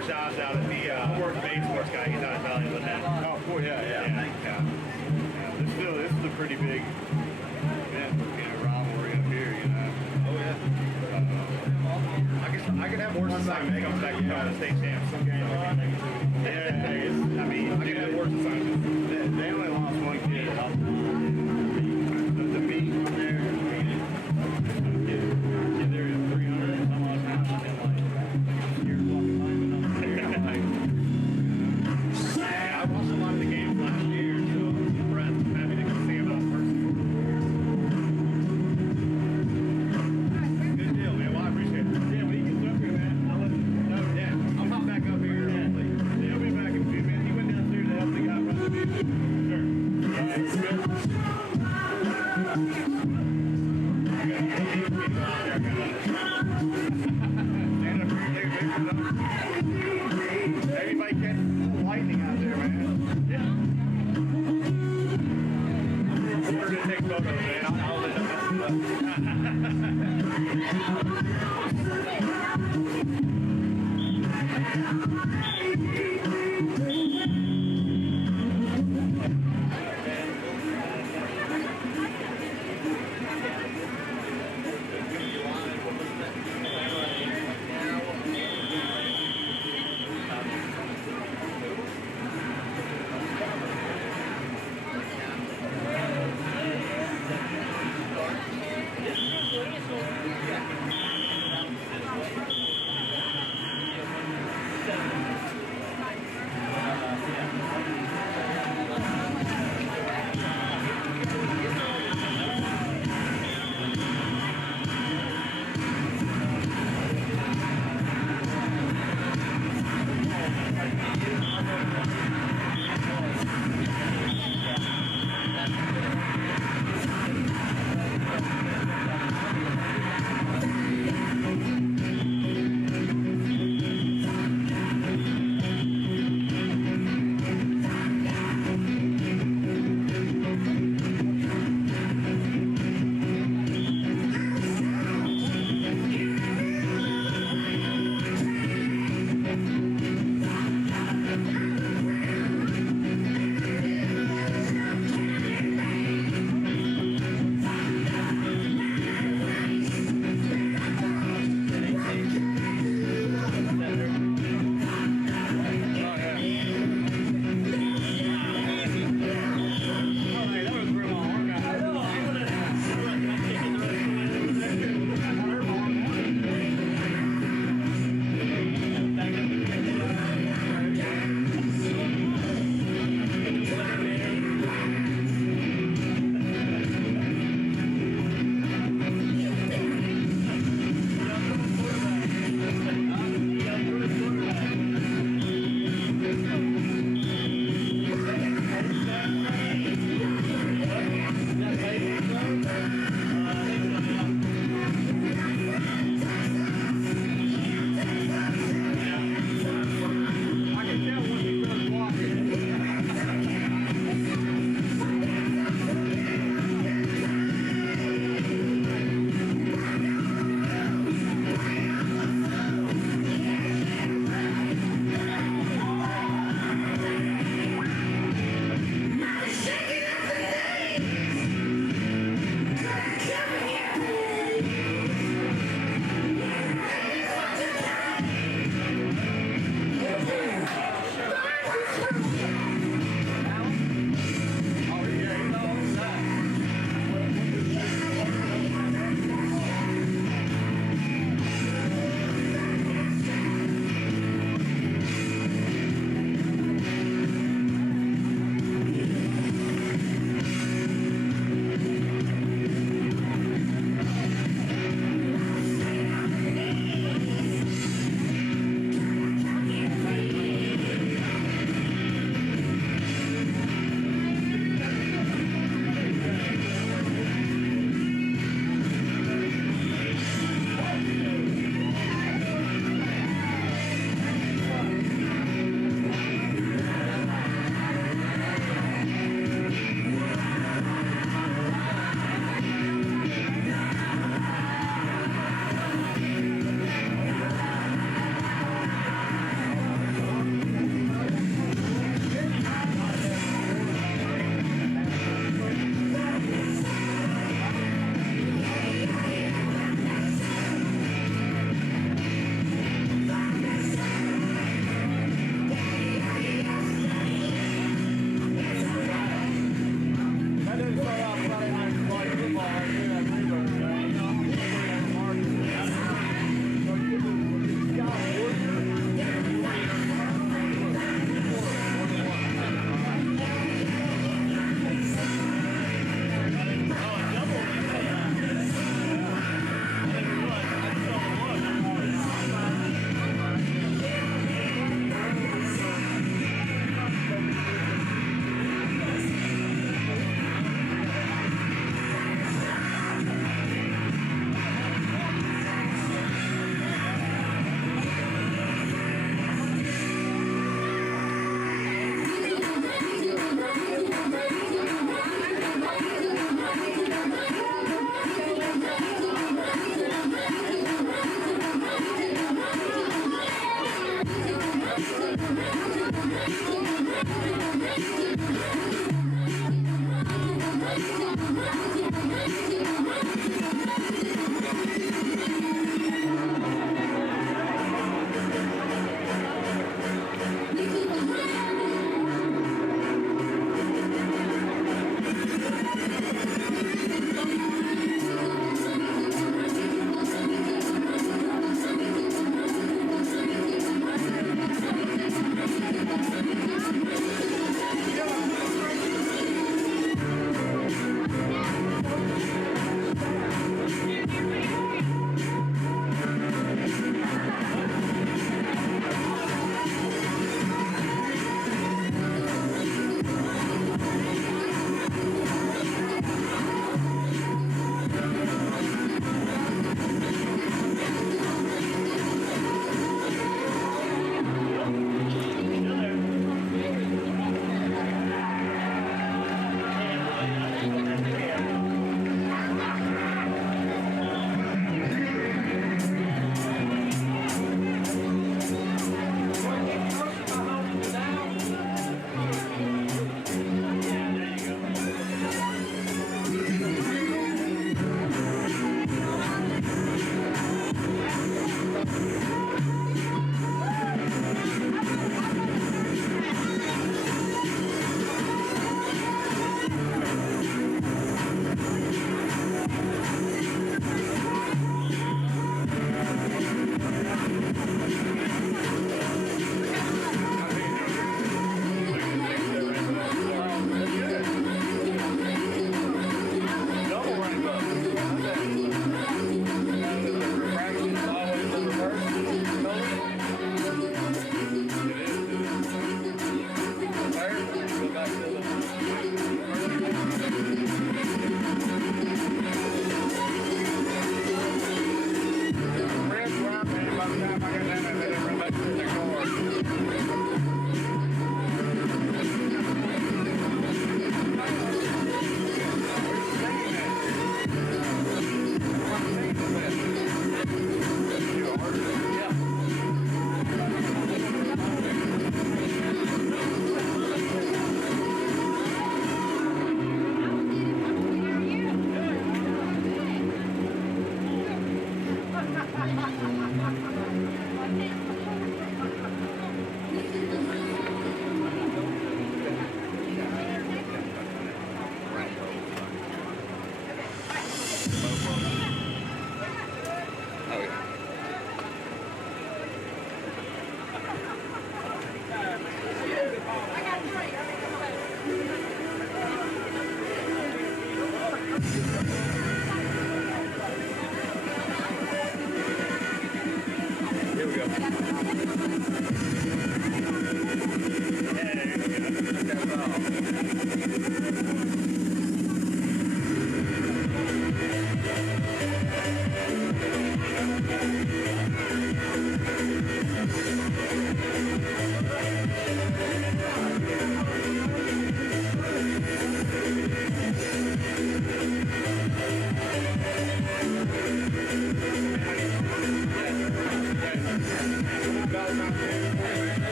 John's out at the Main Sports guy. He's out of Hollywood now. Oh, cool. Yeah. This is a pretty big event for being a rivalry up here, you know. Oh yeah. I could have horses like that comes back to the state champs. Some game. Yeah, I mean, I could have horses assignments. they only lost one kid. The meet on there, I mean, there is 300 and some odd pounds, and then like, you're walking lineman up there, like, Yeah, I watched a lot of the games last year, so Brett, happy to see him in person. Good deal, man. Well, I appreciate it. yeah, when he gets up here, man, I'll let you know. Yeah, I'll pop back up here. Yeah, he'll be back in a few minutes. He went down there to help the guy run the music. Sure. Stand up here, take a picture of him. Everybody catching lightning out there, man. Yeah. We're gonna take photos, man. I'll let time I got down there, they didn't run back to their car. Here we go.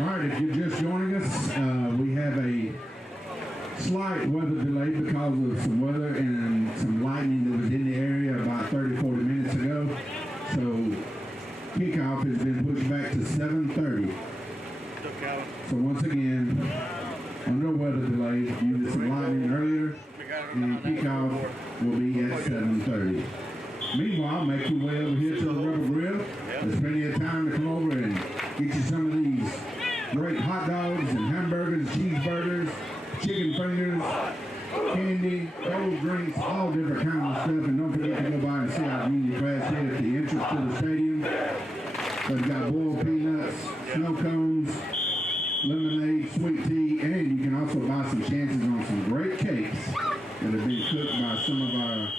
All right, if you're just joining us, we have a slight weather delay because of some weather and some lightning that was in the area about 30-40 minutes ago. So kickoff has been pushed back to 7:30. So once again, under weather delay due to some lightning earlier, and kickoff will be at 7:30. Meanwhile, make your way over here to the Rebel Grill. There's plenty of time to come over and get you some of these great hot dogs and hamburgers, cheeseburgers, chicken fingers, candy, cold drinks, all different kinds of stuff. And don't forget to go by and see our community class here at the entrance to the stadium. We've got boiled peanuts, snow cones, lemonade, sweet tea, and you can also buy some chances on some great cakes that have been cooked by some of our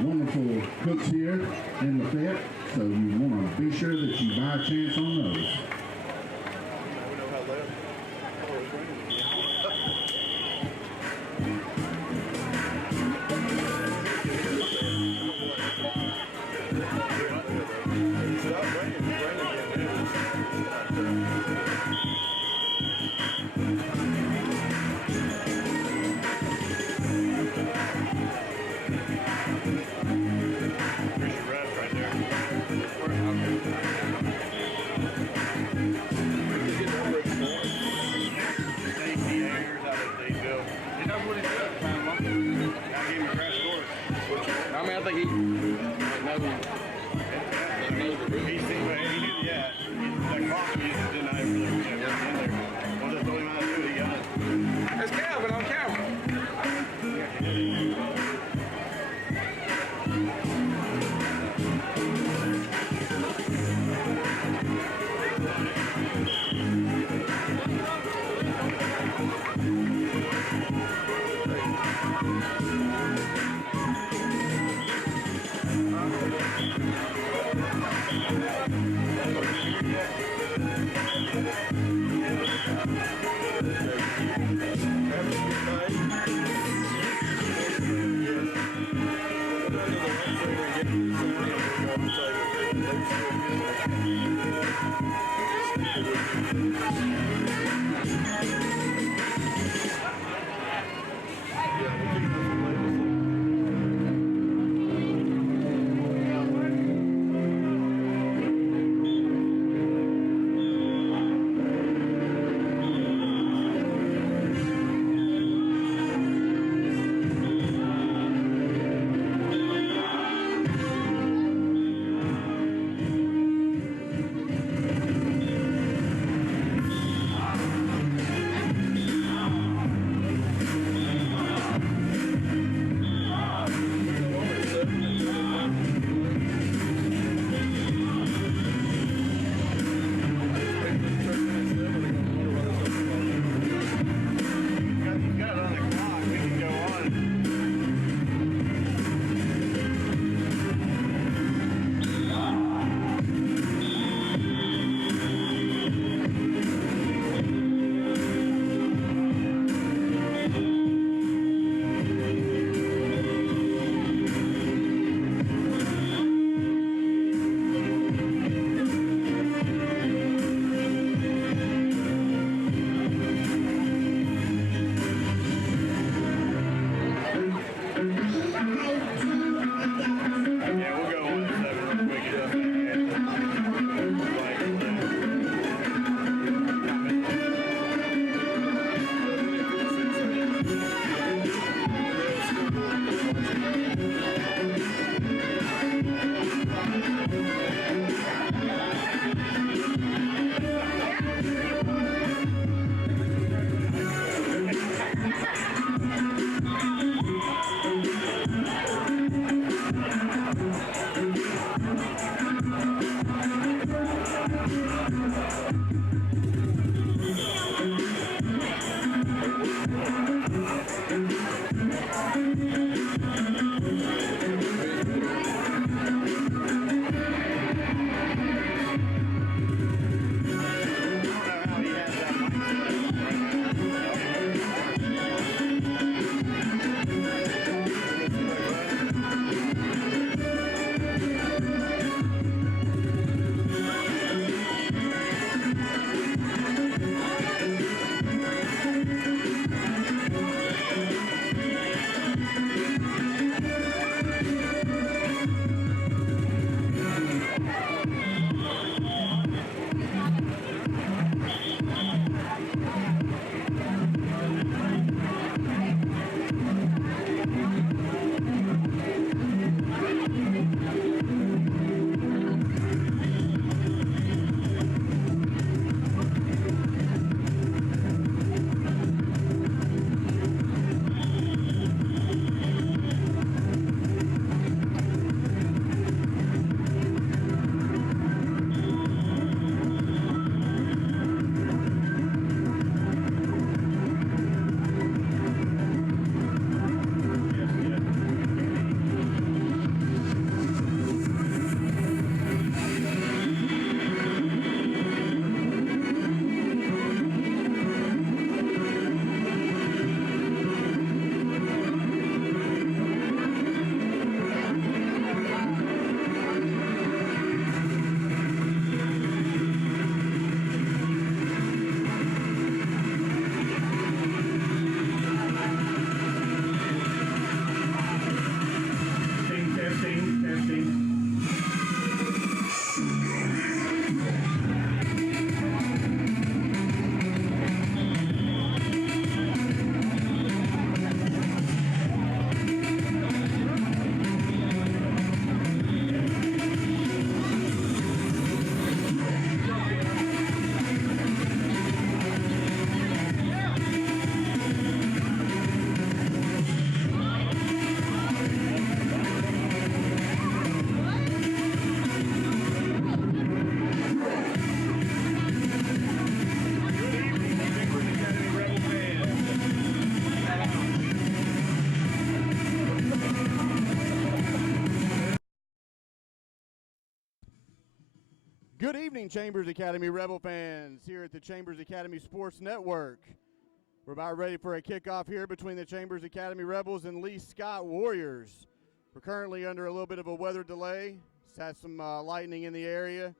wonderful cooks here in Lafayette. So you want to be sure that you buy a chance on those. He's got it on the clock. We can go on. Yeah, we'll go on to 7 real quick. It doesn't Good evening, Chambers Academy Rebel fans, here at the Chambers Academy Sports Network. We're about ready for a kickoff here between the Chambers Academy Rebels and Lee Scott Warriors. We're currently under a little bit of a weather delay. It's had some lightning in the area.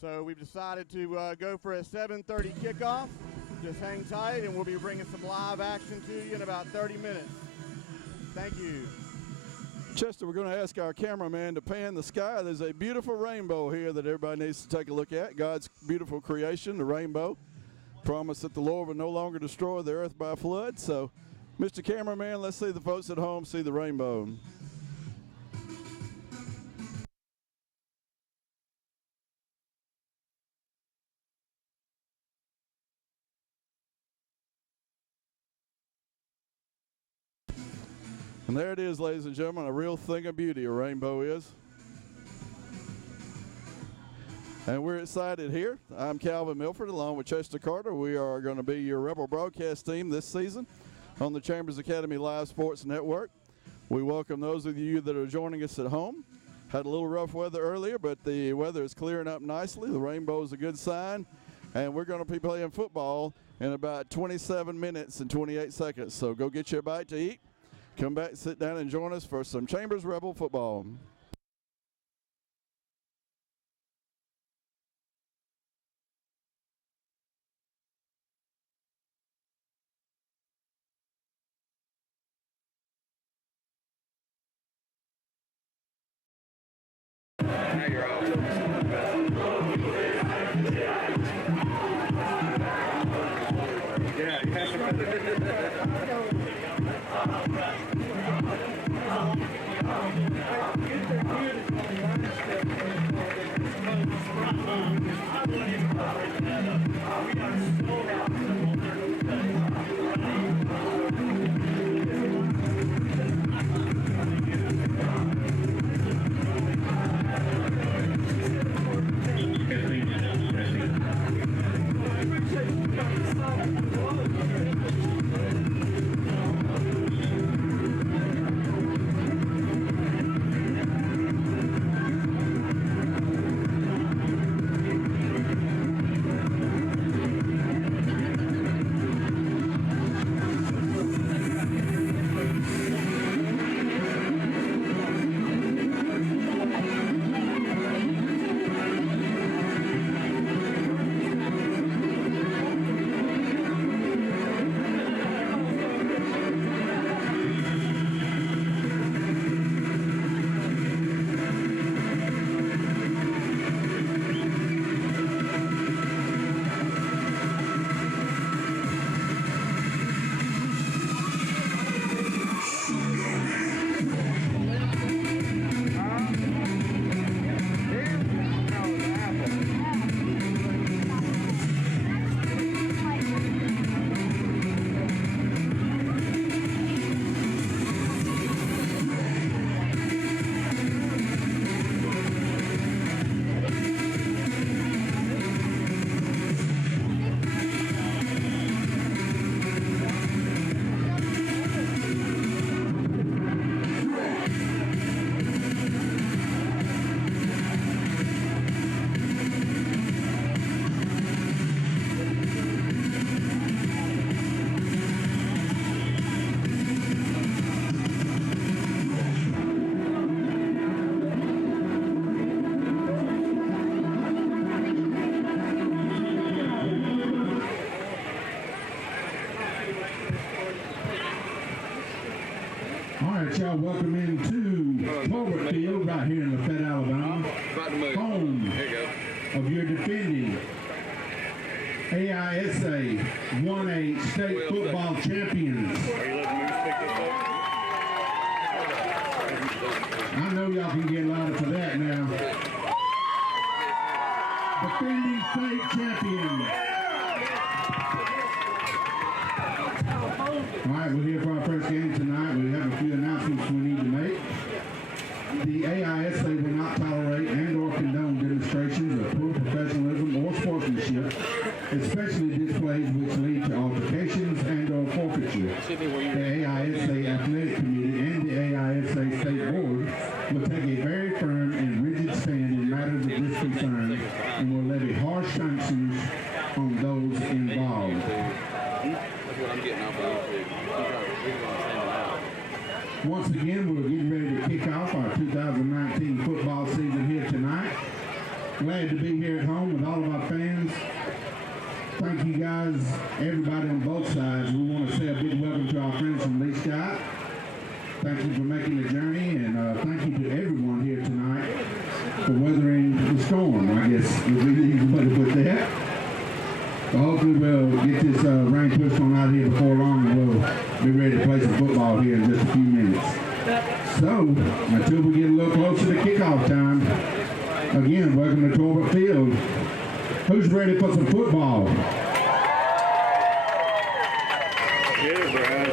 So we've decided to go for a 7:30 kickoff. Just hang tight, and we'll be bringing some live action to you in about 30 minutes. Thank you. Chester, we're going to ask our cameraman to pan the sky. There's a beautiful rainbow here that everybody needs to take a look at. God's beautiful creation, the rainbow. Promise that the Lord will no longer destroy the earth by flood. So, Mr. Cameraman, let's see the folks at home see the rainbow. And there it is, ladies and gentlemen, a real thing of beauty, a rainbow is. And we're excited here. I'm Calvin Milford along with Chester Carter. We are going to be your Rebel broadcast team this season on the Chambers Academy Live Sports Network. We welcome those of you that are joining us at home. Had a little rough weather earlier, but the weather is clearing up nicely. The rainbow is a good sign. And we're going to be playing football in about 27 minutes and 28 seconds. So go get your bite to eat. Come back, sit down, and join us for some Chambers Rebel football. Y'all welcome into Colbert Field right here in Lafayette, Alabama, home of your defending AISA 1A state football champions. I know y'all can get louder for that now. Defending state champions. All right, we're here for our first game tonight. We have a few announcements we need to make. The AISA will not tolerate and or condone demonstrations of poor professionalism or sportsmanship, especially displays which lead to altercations and or forfeiture. The AISA Athletic Committee and the AISA State Board will take a very firm and rigid stand in matters of this concern and will levy harsh sanctions on those involved. What I'm getting off of. Once again, we're getting ready to kick off our 2019 football season here tonight. Glad to be here at home with all of our fans. Thank you guys, everybody on both sides. We want to say a big welcome to our friends from Lee Scott. Thank you for making the journey, and thank you to everyone here tonight for weathering the storm, I guess, if we need to put that. So hopefully we'll get this rain pushed on out here before long, and we'll be ready to play some football here in just a few minutes. So, until we get a little closer to kickoff time, again, welcome to Torbert Field. Who's ready for some football? Get it, Brad.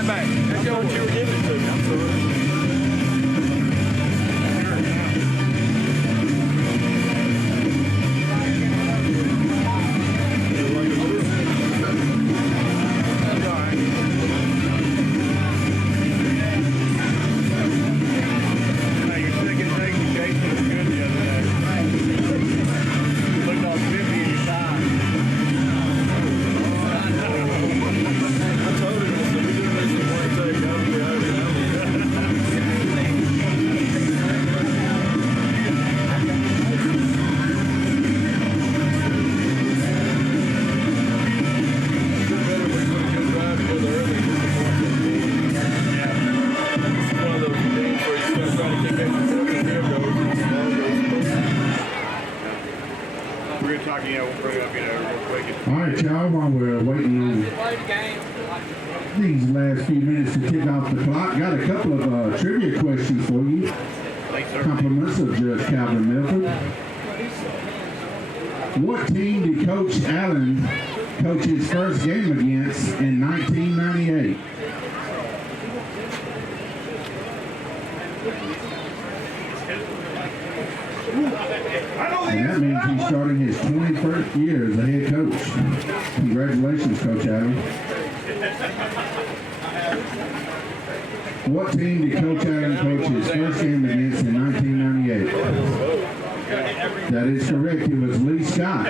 right back. That's what you were giving it to me. I'm sorry. Hey, your second take to Jason was good the other day. Looked all 50 in your thigh. I told him, I said, we're doing this in one take. I'll be out of it. We're gonna talk, we'll bring up, real quick. All right, y'all, while we're waiting on these last few minutes to kick off the clock, got a couple of trivia questions for you. Thanks, sir. Compliments of Judge Calvin Milford. What team did Coach Allen coach his first game against in 1998? And that means he's starting his 21st year as a head coach. Congratulations, Coach Allen. What team did Coach Allen coach his first game against in 1998? That is correct. It was Lee Scott.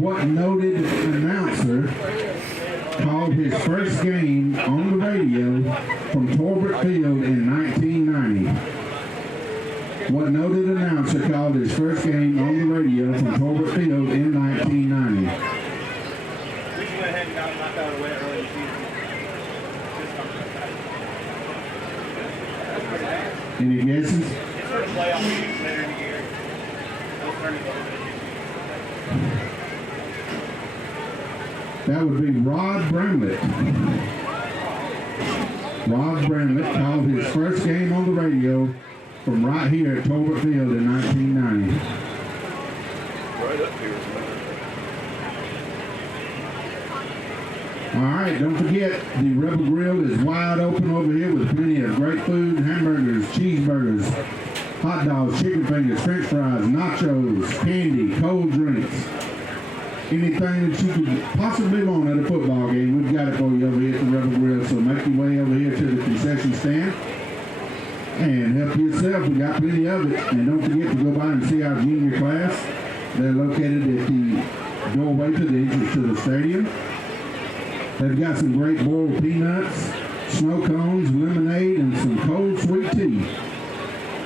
What noted announcer called his first game on the radio from Torbert Field in 1990? What noted announcer called his first game on the radio from Torbert Field in 1990? We should go ahead and knock that out of the way early in the season. Any guesses? It's sort of playoff meetings later in the year. Those turn into a little bit. That would be Rod Bramlett. Rod Bramlett called his first game on the radio from right here at Torbert Field in 1990. Right up here. All right, don't forget, the Rebel Grill is wide open over here with plenty of great food, hamburgers, cheeseburgers, hot dogs, chicken fingers, french fries, nachos, candy, cold drinks. Anything that you could possibly want at a football game, we've got it for you over here at the Rebel Grill. So make your way over here to the concession stand and help yourself. We got plenty of it. And don't forget to go by and see our junior class. They're located at the doorway to the entrance to the stadium. They've got some great boiled peanuts, snow cones, lemonade, and some cold sweet tea.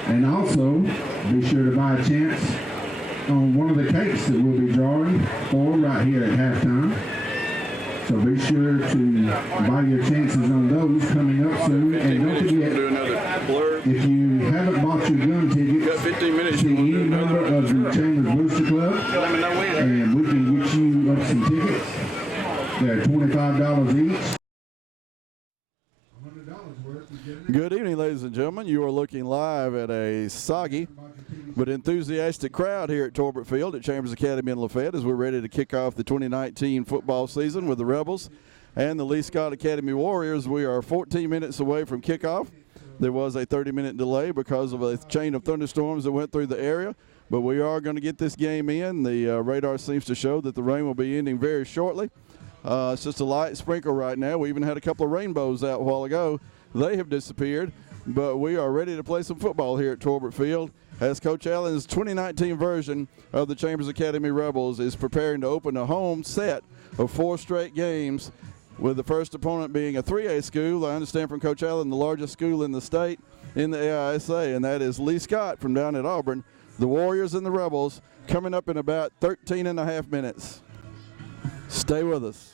And also, be sure to buy a chance on one of the cakes that we'll be drawing for right here at halftime. So be sure to buy your chances on those coming up soon. And don't Do forget, another blurb. if you haven't bought your gun Got tickets, 15 minutes. see You want to any do member another? of the Chambers Booster Club, Let me know when. and we can get you up some tickets. They're $25 each. Good evening, ladies and gentlemen. You are looking live at a soggy but enthusiastic crowd here at Torbert Field at Chambers Academy in Lafayette as we're ready to kick off the 2019 football season with the Rebels and the Lee Scott Academy Warriors. We are 14 minutes away from kickoff. There was a 30-minute delay because of a chain of thunderstorms that went through the area, but we are going to get this game in. The radar seems to show that the rain will be ending very shortly. It's just a light sprinkle right now. We even had a couple of rainbows out a while ago. They have disappeared, but we are ready to play some football here at Torbert Field as Coach Allen's 2019 version of the Chambers Academy Rebels is preparing to open a home set of 4 straight games, with the first opponent being a 3A school. I understand from Coach Allen, the largest school in the state in the AISA, and that is Lee Scott from down at Auburn. The Warriors and the Rebels coming up in about 13 and a half minutes. Stay with us.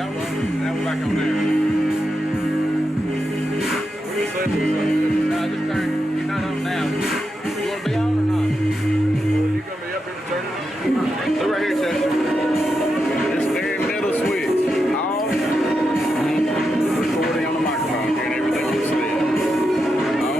y'all wrong. Now we're back on there. No, I just turned. You're not on now. You want to be on or not? Well, you gonna be up here to turn? Look right here, Chester. This very middle switch. On. Recording on the microphone here and everything on the stand. On.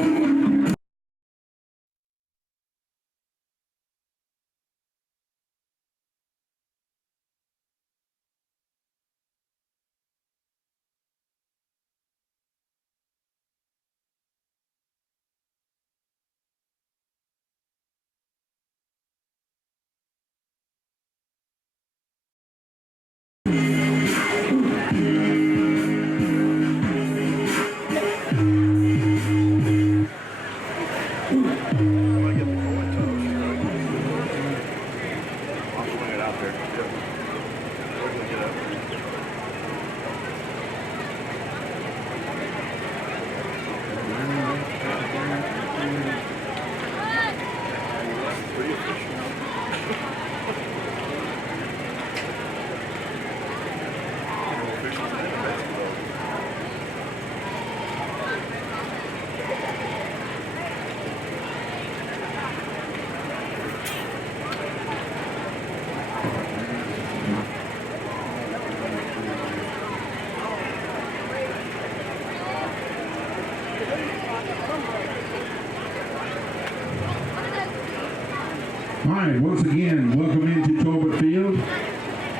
All right, once again, welcome into Tolbert Field,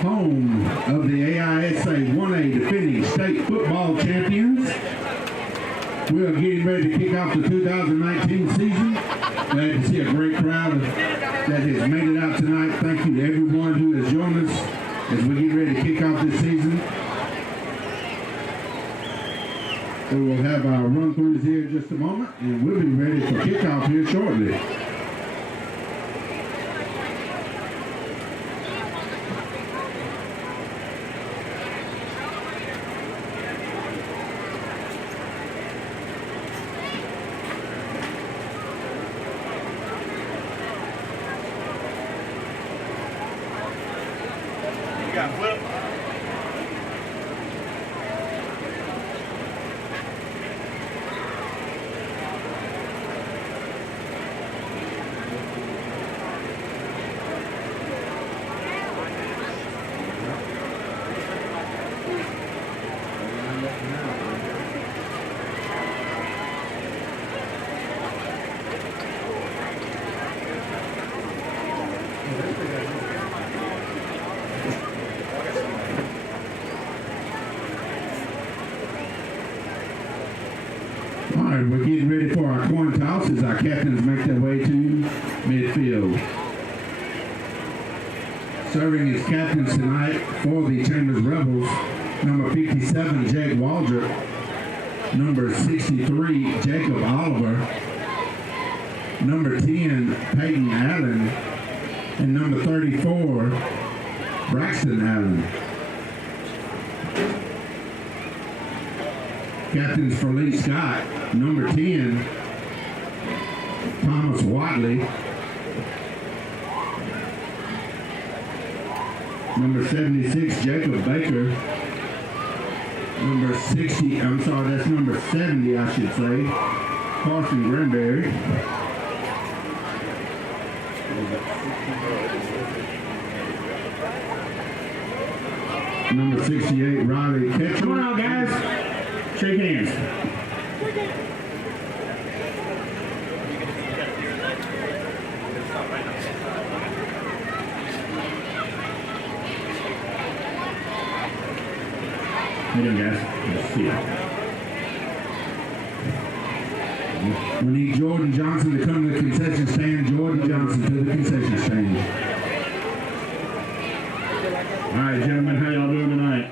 home of the AISA 1A defending state football champions. We are getting ready to kick off the 2019 season. Glad to see a great crowd that has made it out tonight. Thank you to everyone who has joined us as we get ready to kick off this season. We will have our run-throughs here in just a moment, and we'll be ready for kickoff here shortly. You got flip. All right, we're getting ready for our coin toss as our captains make their way to midfield. Serving as captains tonight for the Chambers Rebels, number 57, Jake Waldrop, number 63, Jacob Oliver, number 10, Peyton Allen, and number 34, Braxton Allen. Captains for Lee Scott, number 10, Thomas Watley, number 76, Jacob Baker, number 60, I'm sorry, that's number 70, I should say, Carson Granberry. Number 68, Riley Ketchum. Come on out, guys. Shake hands. How you doing, guys? Let's see you. We need Jordan Johnson to come to the concession stand. Jordan Johnson to the concession stand. All right, gentlemen, how y'all doing tonight?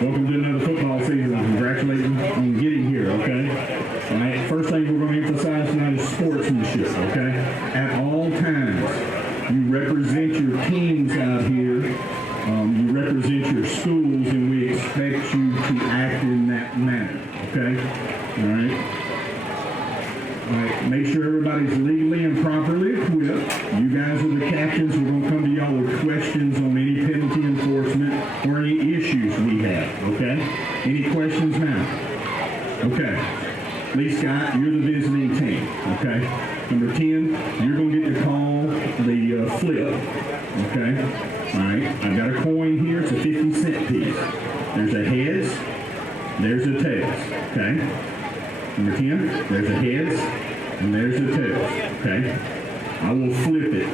Welcome to another football season. Congratulations on getting here, okay? All right, first thing we're going to emphasize tonight is sportsmanship, okay? At all times, you represent your teams out here. You represent your schools, and we expect you to act in that manner, okay? All right? All right, make sure everybody's legally and properly equipped. You guys are the captains. We're going to come to y'all with questions on any penalty enforcement or any issues we have. okay? Any questions now? Okay. Lee Scott, you're the visiting team, okay? Number 10, you're going to get to call the flip, okay? All right, I've got a coin here. It's a 50-cent piece. There's a heads, there's a tails, okay? Number 10, there's a heads, and there's a tails, okay? I will flip it.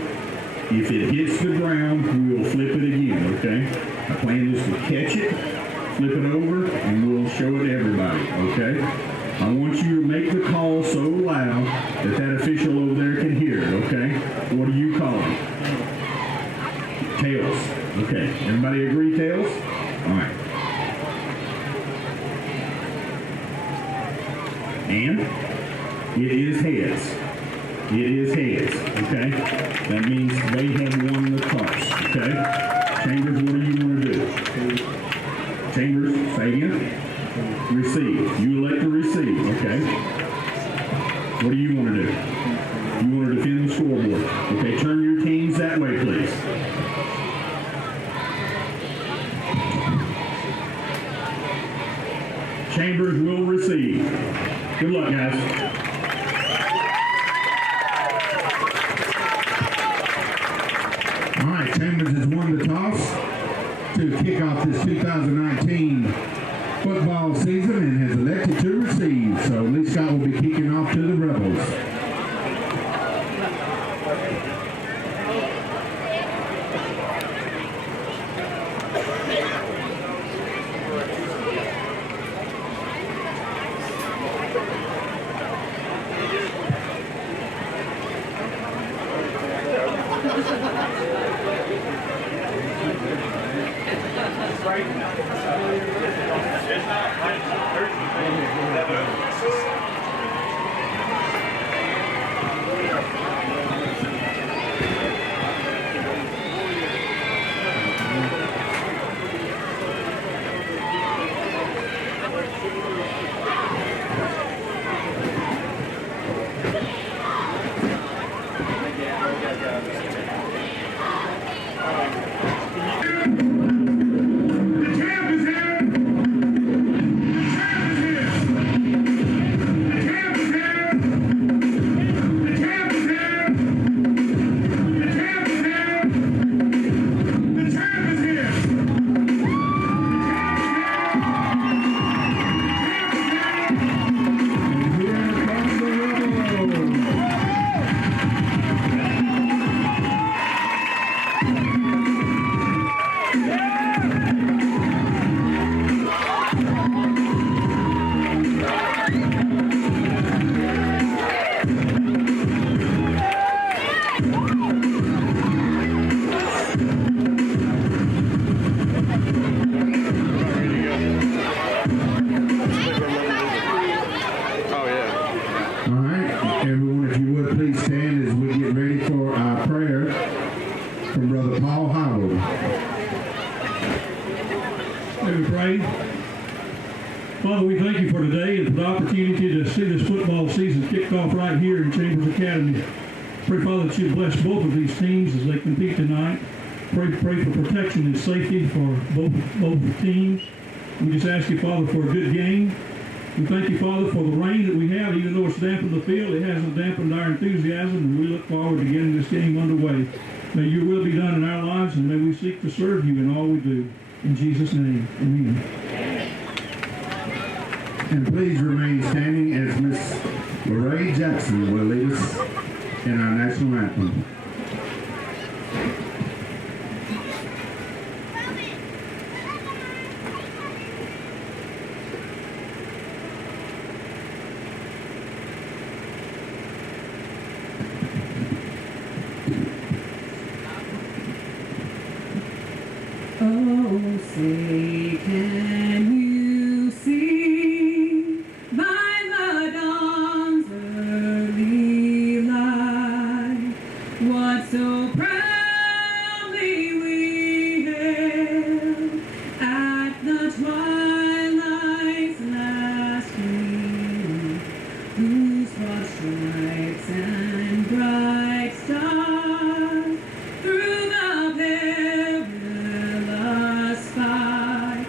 If it hits the ground, we will flip it again, okay? My plan is to catch it, flip it over, and we'll show it to everybody, okay? I want you to make the call so loud that that official over there can hear it, okay? What are you calling? Tails. Okay. Everybody agree, tails? All right. And it is heads. It is heads, okay? That means they have won the toss, okay? Chambers, what do you want to do? Chambers, say again? Receive. You elect to receive, okay? What do you want to do? You want to defend the scoreboard. Okay, turn your teams that way, please. Chambers will receive. Good luck, guys. All right, Chambers has won the toss to kick off this 2019 football season and has elected to receive. So Lee Scott will be kicking off to the Rebels. Father, we thank you for today and for the opportunity to see this football season kicked off right here in Chambers Academy. Pray, Father, that you bless both of these teams as they compete tonight. Pray for protection and safety for both the teams. We just ask you, Father, for a good game. We thank you, Father, for the rain that we have. Even though it's dampened the field, it hasn't dampened our enthusiasm, and we look forward to getting this game underway. May your will be done in our lives, and may we seek to serve you in all we do. In Jesus' name, amen. And please remain standing as Miss Lorraine Jackson will lead us in our national anthem. Oh, say can you see by the dawn's early light what so proudly we hailed at the twilight's last gleam, whose broad stripes and bright stars through the perilous fight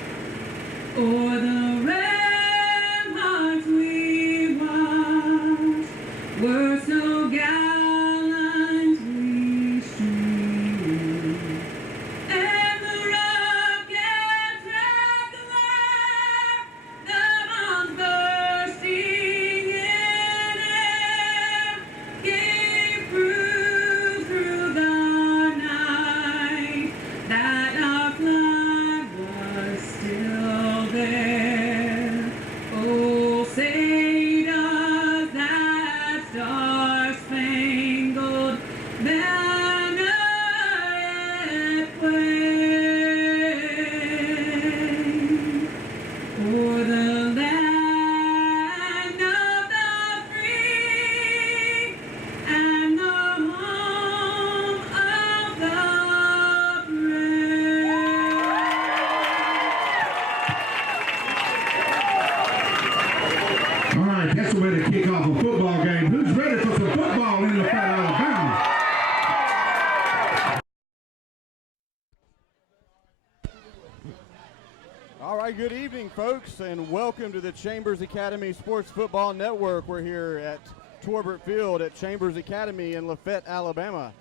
All right, good evening, folks, and welcome to the Chambers Academy Sports Football Network. We're here at Torbert Field at Chambers Academy in Lafayette, Alabama.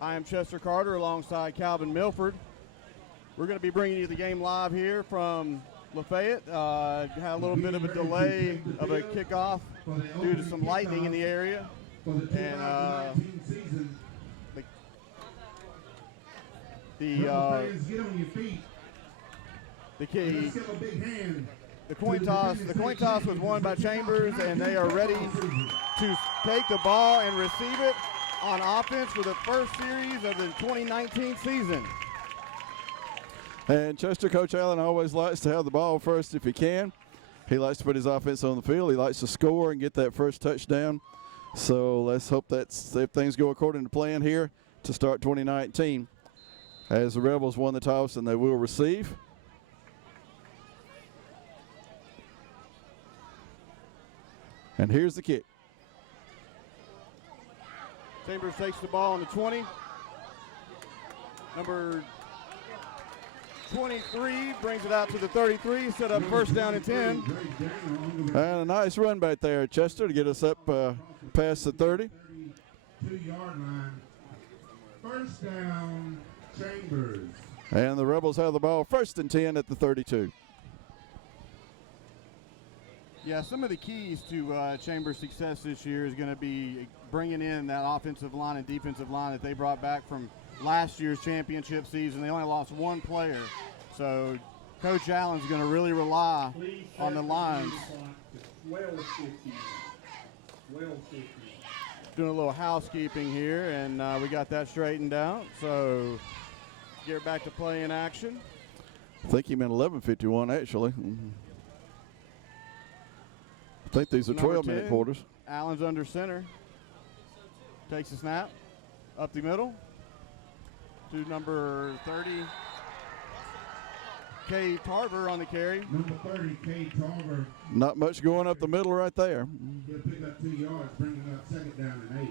I am Chester Carter alongside Calvin Milford. We're going to be bringing you the game live here from Lafayette. Had a little bit of a delay of a kickoff due to some lightning in the area. For the 2019 season. The fans, get on your feet. the key. Let's give a big hand. The coin toss was won by Chambers, and they are ready to take the ball and receive it on offense for the first series of the 2019 season. And Chester Coach Allen always likes to have the ball first if he can. He likes to put his offense on the field. He likes to score and get that first touchdown. So let's hope that if things go according to plan here to start 2019. As the Rebels won the toss and they will receive. And here's the kick. Chambers takes the ball on the 20. Number 23 brings it out to the 33, set up first down and 10. And a nice run back there, Chester, to get us up past the 30. 32-yard line. First down, Chambers. And the Rebels have the ball first and 10 at the 32. Yeah, some of the keys to Chambers' success this year is going to be bringing in that offensive line and defensive line that they brought back from last year's championship season. They only lost one player. So Coach Allen's going to really rely on the lines. Doing a little housekeeping here, and we got that straightened out. So get back to play in action. I think he meant 11:51 actually. I think these are 12-minute quarters. Allen's under center. Takes a snap. Up the middle. To number 30, K. Tarver on the carry. Number 30, K. Tarver. Not much going up the middle right there. He'll pick up 2 yards, bringing up second down and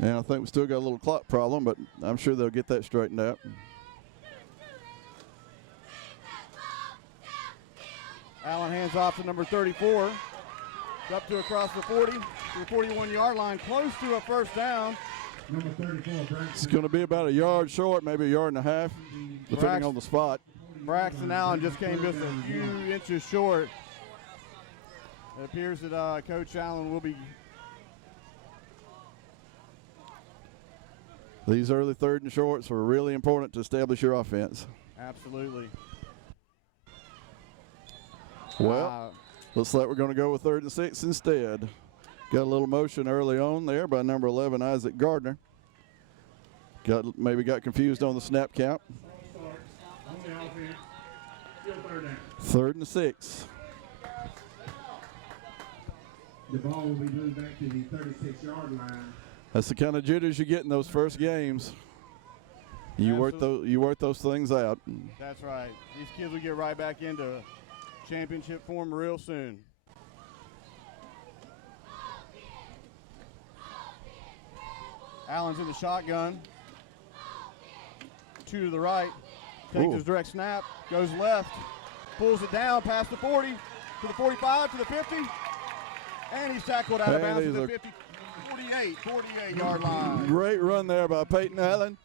8. And I think we still got a little clock problem, but I'm sure they'll get that straightened out. Allen hands off to number 34. Up to across the 40, to the 41-yard line, close to a first down. Number 34, Braxton. It's going to be about a yard short, maybe a yard and a half, depending on the spot. Braxton Allen just came just a few inches short. It appears that Coach Allen will be. These early third and shorts are really important to establish your offense. Absolutely. Well, looks like we're going to go with 3rd and 6 instead. Got a little motion early on there by number 11, Isaac Gardner. Maybe got confused on the snap count. 3rd and 6. The ball will be moved back to the 36-yard line. That's the kind of jitters you get in those first games. You work those things out. That's right. These kids will get right back into championship form real soon. Allen's in the shotgun. 2 to the right. Takes his direct snap. Goes left. Pulls it down past the 40. To the 45. To the 50. And he's tackled out of bounds to the 50. 48-yard line. Great run there by Peyton Allen.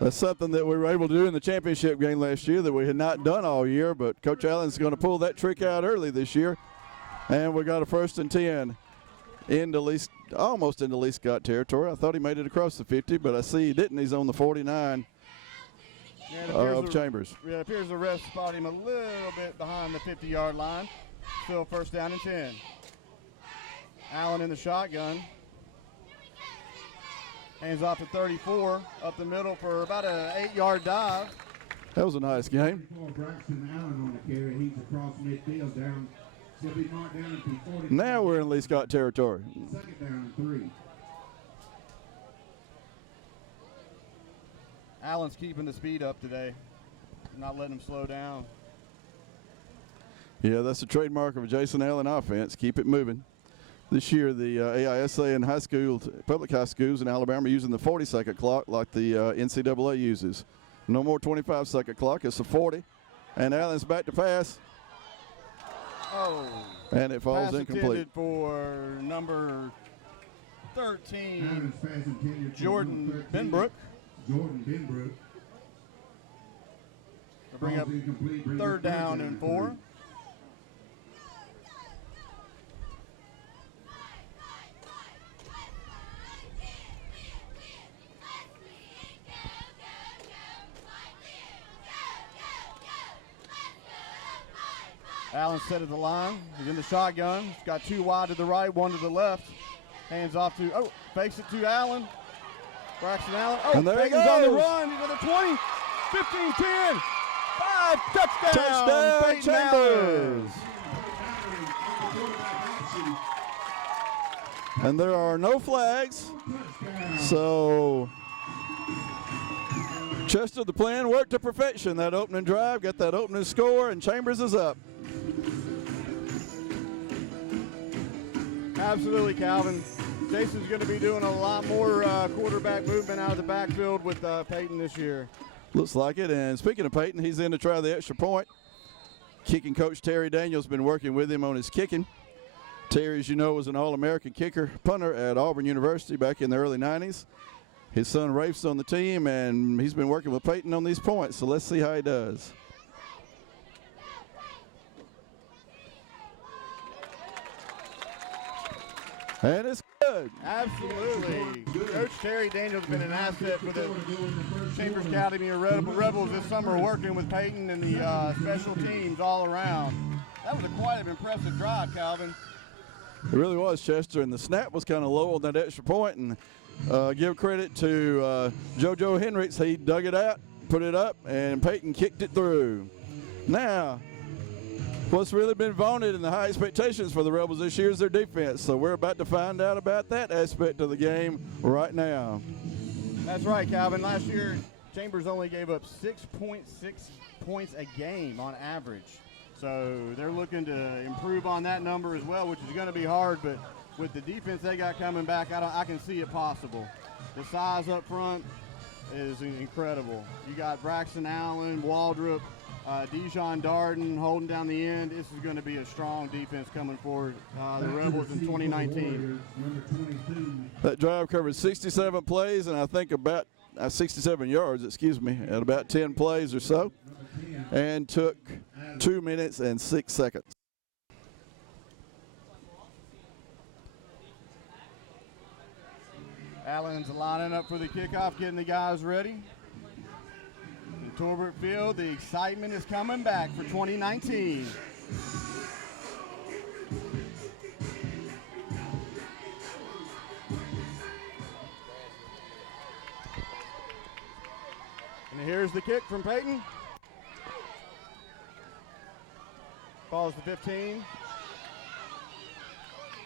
That's something that we were able to do in the championship game last year that we had not done all year, but Coach Allen's going to pull that trick out early this year. And we got a 1st and 10 almost into Lee Scott territory. I thought he made it across the 50, but I see he didn't. He's on the 49 of Chambers. Yeah, it appears the ref spotted him a little bit behind the 50-yard line. Still 1st down and 10. Allen in the shotgun. Hands off to 34, up the middle for about an 8-yard dive. That was a nice game. Braxton Allen on the carry. He's across midfield down. He'll be marked down at the 40. Now we're in Lee Scott territory. 2nd down and 3. Allen's keeping the speed up today, not letting him slow down. Yeah, that's the trademark of a Jason Allen offense. Keep it moving. This year, the AISA and public high schools in Alabama are using the 40-second clock like the NCAA uses. No more 25-second clock. It's a 40. And Allen's back to pass. Oh. And it falls Pass incomplete. intended for number 13, Jordan Benbrook. Jordan Benbrook. Bring up third down and 4. Allen set at the line. He's in the shotgun. He's got 2 wide to the right, 1 to the left. Hands off to, fakes it to Allen. Braxton Allen. And there he Peyton's on the goes. run. He's at the 20, 15, 10, 5, touchdown. Touchdown, Peyton Allen. Chambers. And there are no flags. So Chester, the plan worked to perfection. That opening drive, got that opening score, and Chambers is up. Absolutely, Calvin. Jason's going to be doing a lot more quarterback movement out of the backfield with Peyton this year. Looks like it. And speaking of Peyton, he's in to try the extra point. Kicking coach Terry Daniels been working with him on his kicking. Terry, as you know, was an All-American kicker, punter at Auburn University back in the early 90s. His son Rafe's on the team, and he's been working with Peyton on these points, so let's see how he does. And it's good. Absolutely. Coach Terry Daniels has been an asset for the Chambers Academy of Rebels this summer, working with Peyton and the special teams all around. That was quite an impressive drive, Calvin. It really was, Chester, and the snap was kind of low on that extra point, and give credit to JoJo Hendricks. He dug it out, put it up, and Peyton kicked it through. Now, what's really been vaunted and the high expectations for the Rebels this year is their defense, so we're about to find out about that aspect of the game right now. That's right, Calvin. Last year, Chambers only gave up 6.6 points a game on average. So they're looking to improve on that number as well, which is going to be hard, but with the defense they got coming back, I can see it possible. The size up front is incredible. You got Braxton Allen, Waldrop, Dijon Darden holding down the end. This is going to be a strong defense coming forward, the Rebels in 2019. That drive covered 67 plays, and I think about 67 yards, at about 10 plays or so, and took 2 minutes and 6 seconds. Allen's lining up for the kickoff, getting the guys ready. In Torbert Field, the excitement is coming back for 2019. And here's the kick from Peyton. Falls to 15.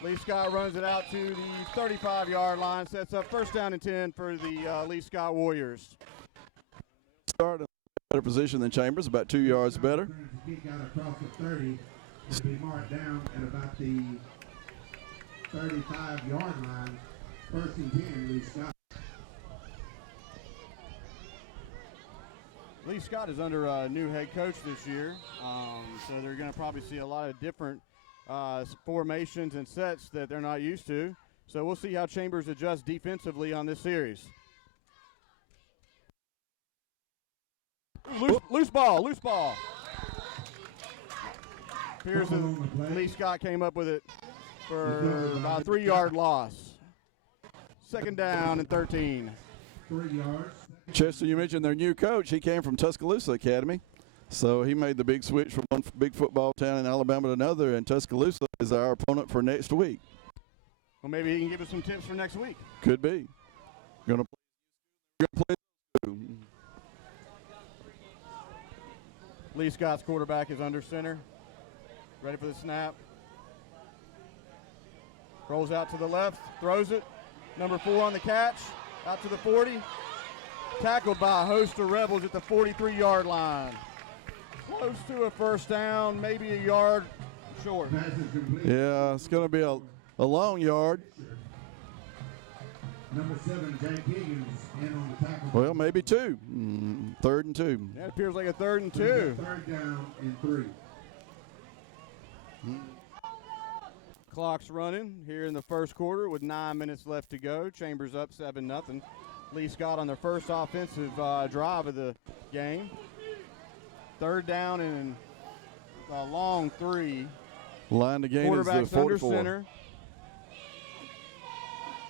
Lee Scott runs it out to the 35-yard line, sets up first down and 10 for the Lee Scott Warriors. Start in a better position than Chambers, about 2 yards better. Kick out across the 30 will be marked down at about the 35-yard line. First and 10, Lee Scott. Lee Scott is under a new head coach this year, so they're going to probably see a lot of different formations and sets that they're not used to. So we'll see how Chambers adjusts defensively on this series. Loose ball. Pearson, Lee Scott came up with it for about a 3-yard loss. Second down and 13. 3 yards. Chester, you mentioned their new coach. He came from Tuscaloosa Academy. So he made the big switch from one big football town in Alabama to another, and Tuscaloosa is our opponent for next week. Well, maybe he can give us some tips for next week. Could be. Gonna play. Lee Scott's quarterback is under center. Ready for the snap. Rolls out to the left, throws it. Number 4 on the catch, out to the 40. Tackled by a host of Rebels at the 43-yard line. Close to a first down, maybe a yard short. Yeah, it's going to be a long yard. Number 7, Jake Higgins, in on the tackle. Well, maybe 2. 3rd and 2. Yeah, it appears like a 3rd and 2. 3rd down and 3. Clock's running here in the first quarter with 9 minutes left to go. Chambers up 7-0. Lee Scott on their first offensive drive of the game. 3rd down and a long 3. Line to gain is the Quarterback's under 44. center.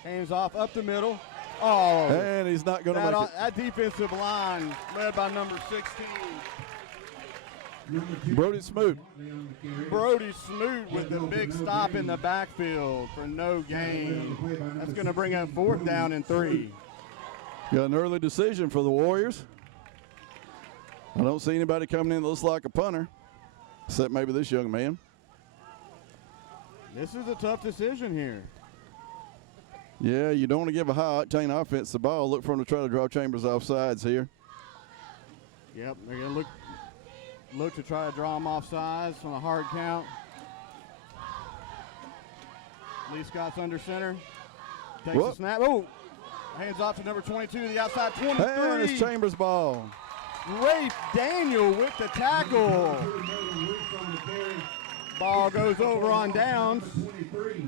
Hands off up the middle. Oh, And he's not going to make it. that defensive line led by number 16. Number 2, Brody Smoot. on the carry. Brody Smoot with the big stop in the backfield for no gain. That's going to bring up 4th down and 3. Got an early decision for the Warriors. I don't see anybody coming in that looks like a punter, except maybe this young man. This is a tough decision here. Yeah, you don't want to give a high-octane offense the ball. Look for him to try to draw Chambers off sides here. Yep, they're going to look to try to draw him off sides on a hard count. Lee Scott's under center. Takes Whoop. the snap. Oh, hands off to number 22 to the outside. 23. And it's Chambers' ball. Rafe Daniel with the tackle. Ball goes over on downs.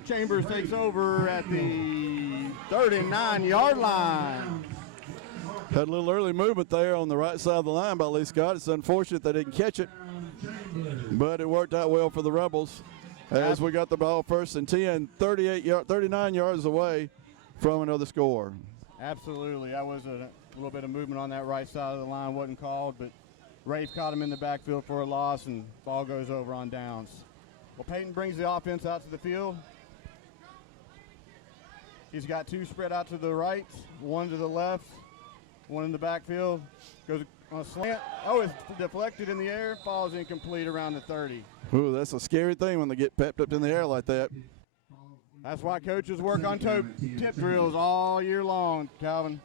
Chambers takes over at the 39-yard line. Had a little early movement there on the right side of the line by Lee Scott. It's unfortunate they didn't catch it, but it worked out well for the Rebels as we got the ball 1st and 10, 39 yards away from another score. Absolutely. That was a little bit of movement on that right side of the line. Wasn't called, but Rafe caught him in the backfield for a loss, and ball goes over on downs. Well, Peyton brings the offense out to the field. He's got 2 spread out to the right, 1 to the left, 1 in the backfield. Goes on a slant. Oh, it's deflected in the air, falls incomplete around the 30. Ooh, that's a scary thing when they get pepped up in the air like that. That's why coaches work on tip drills all year long, Calvin.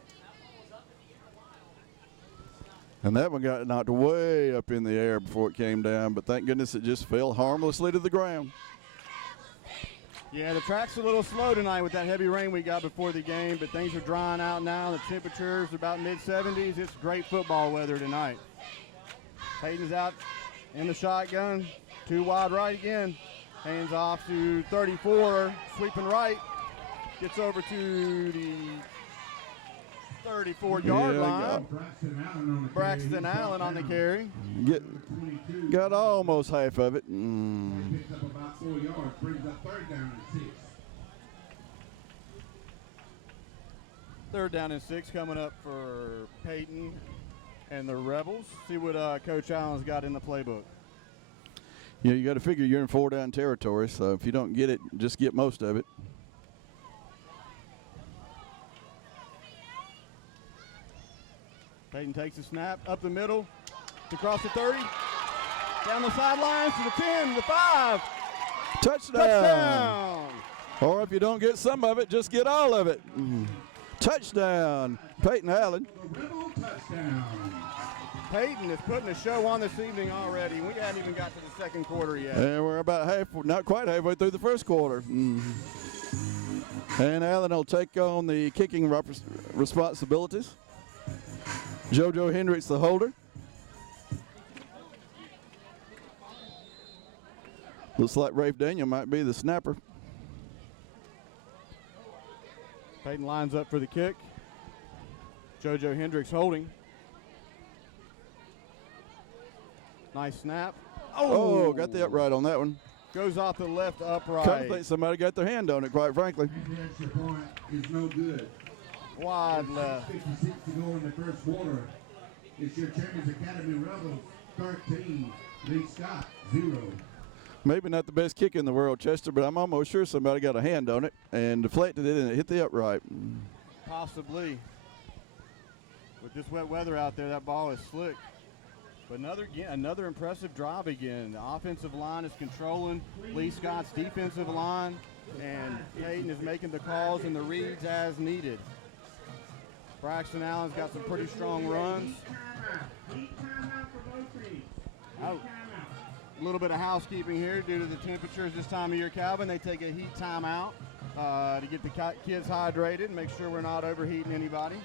And that one got knocked way up in the air before it came down, but thank goodness it just fell harmlessly to the ground. Yeah, the track's a little slow tonight with that heavy rain we got before the game, but things are drying out now. The temperature's about mid-70s. It's great football weather tonight. Peyton's out in the shotgun. 2 wide right again. Hands off to 34, sweeping right. Gets over to the 34-yard line. Braxton Allen on the carry. Got almost half of it. Picks up about 4 yards, brings up 3rd down and 6. 3rd down and 6 coming up for Peyton and the Rebels. See what Coach Allen's got in the playbook. Yeah, you got to figure you're in 4-down territory, so if you don't get it, just get most of it. Peyton takes the snap up the middle, across the 30, down the sidelines to the 10, the 5. Touchdown! Or if you don't get some of it, just get all of it. Touchdown, Peyton Allen. Rebel touchdown. Peyton is putting a show on this evening already. We haven't even got to the second quarter yet. And we're about not quite halfway through the first quarter. And Allen will take on the kicking responsibilities. JoJo Hendricks, the holder. Looks like Rafe Daniel might be the snapper. Peyton lines up for the kick. JoJo Hendricks holding. Nice snap. Oh, got the upright on that one. Goes off the left upright. Kind of think somebody got their hand on it, quite frankly. And the extra point is no good. Wide left. 56 to go in the first quarter. It's your Chambers Academy Rebels 13, Lee Scott 0. Maybe not the best kick in the world, Chester, but I'm almost sure somebody got a hand on it and deflected it and it hit the upright. Possibly. With this wet weather out there, that ball is slick. But another impressive drive again. The offensive line is controlling Lee Scott's defensive line, and Peyton is making the calls and the reads as needed. Braxton Allen's got some pretty strong runs. A little bit of housekeeping here due to the temperatures this time of year, Calvin. They take a heat timeout to get the kids hydrated and make sure we're not overheating anybody.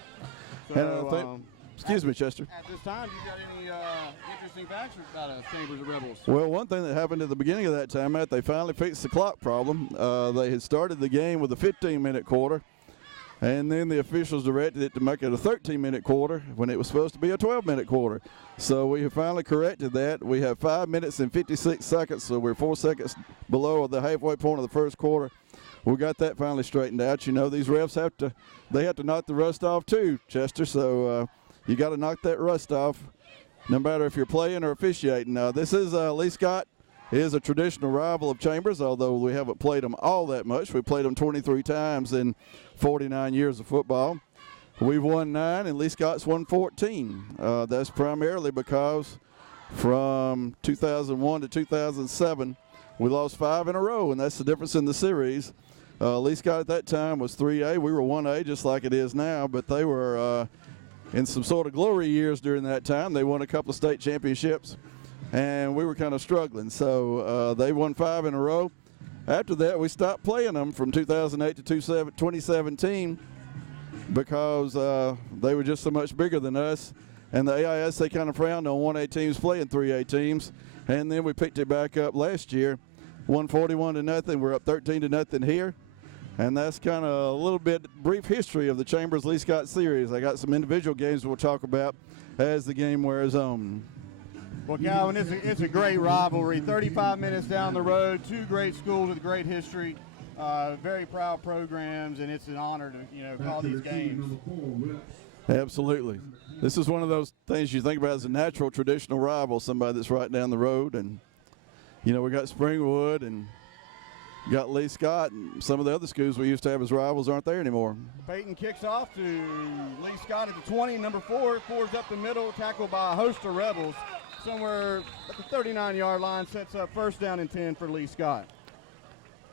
So, excuse me, Chester. At this time, you got any interesting facts about Chambers of Rebels? Well, one thing that happened at the beginning of that timeout, they finally fixed the clock problem. They had started the game with a 15-minute quarter, and then the officials directed it to make it a 13-minute quarter when it was supposed to be a 12-minute quarter. So we have finally corrected that. We have 5 minutes and 56 seconds, so we're 4 seconds below the halfway point of the first quarter. We got that finally straightened out. You know, these refs have to knock the rust off too, Chester. So you got to knock that rust off, no matter if you're playing or officiating. This is Lee Scott is a traditional rival of Chambers, although we haven't played them all that much. We played them 23 times in 49 years of football. We've won 9, and Lee Scott's won 14. That's primarily because from 2001 to 2007, we lost 5 in a row, and that's the difference in the series. Lee Scott at that time was 3A. We were 1A, just like it is now, but they were in some sort of glory years during that time. They won a couple of state championships, and we were kind of struggling. So they won 5 in a row. After that, we stopped playing them from 2008 to 2017 because they were just so much bigger than us. And the AIS, they kind of frowned on 1A teams playing 3A teams. And then we picked it back up last year, won 41-0. We're up 13-0 here. And that's kind of a little bit brief history of the Chambers Lee Scott series. I got some individual games we'll talk about as the game wears on. Well, Calvin, it's a great rivalry. 35 minutes down the road, 2 great schools with great history, very proud programs, and it's an honor to call these games. Absolutely. This is one of those things you think about as a natural traditional rival, somebody that's right down the road. And, we got Springwood and got Lee Scott, and some of the other schools we used to have as rivals aren't there anymore. Peyton kicks off to Lee Scott at the 20, number 4, pours up the middle, tackled by a host of Rebels. Somewhere at the 39-yard line, sets up first down and 10 for Lee Scott.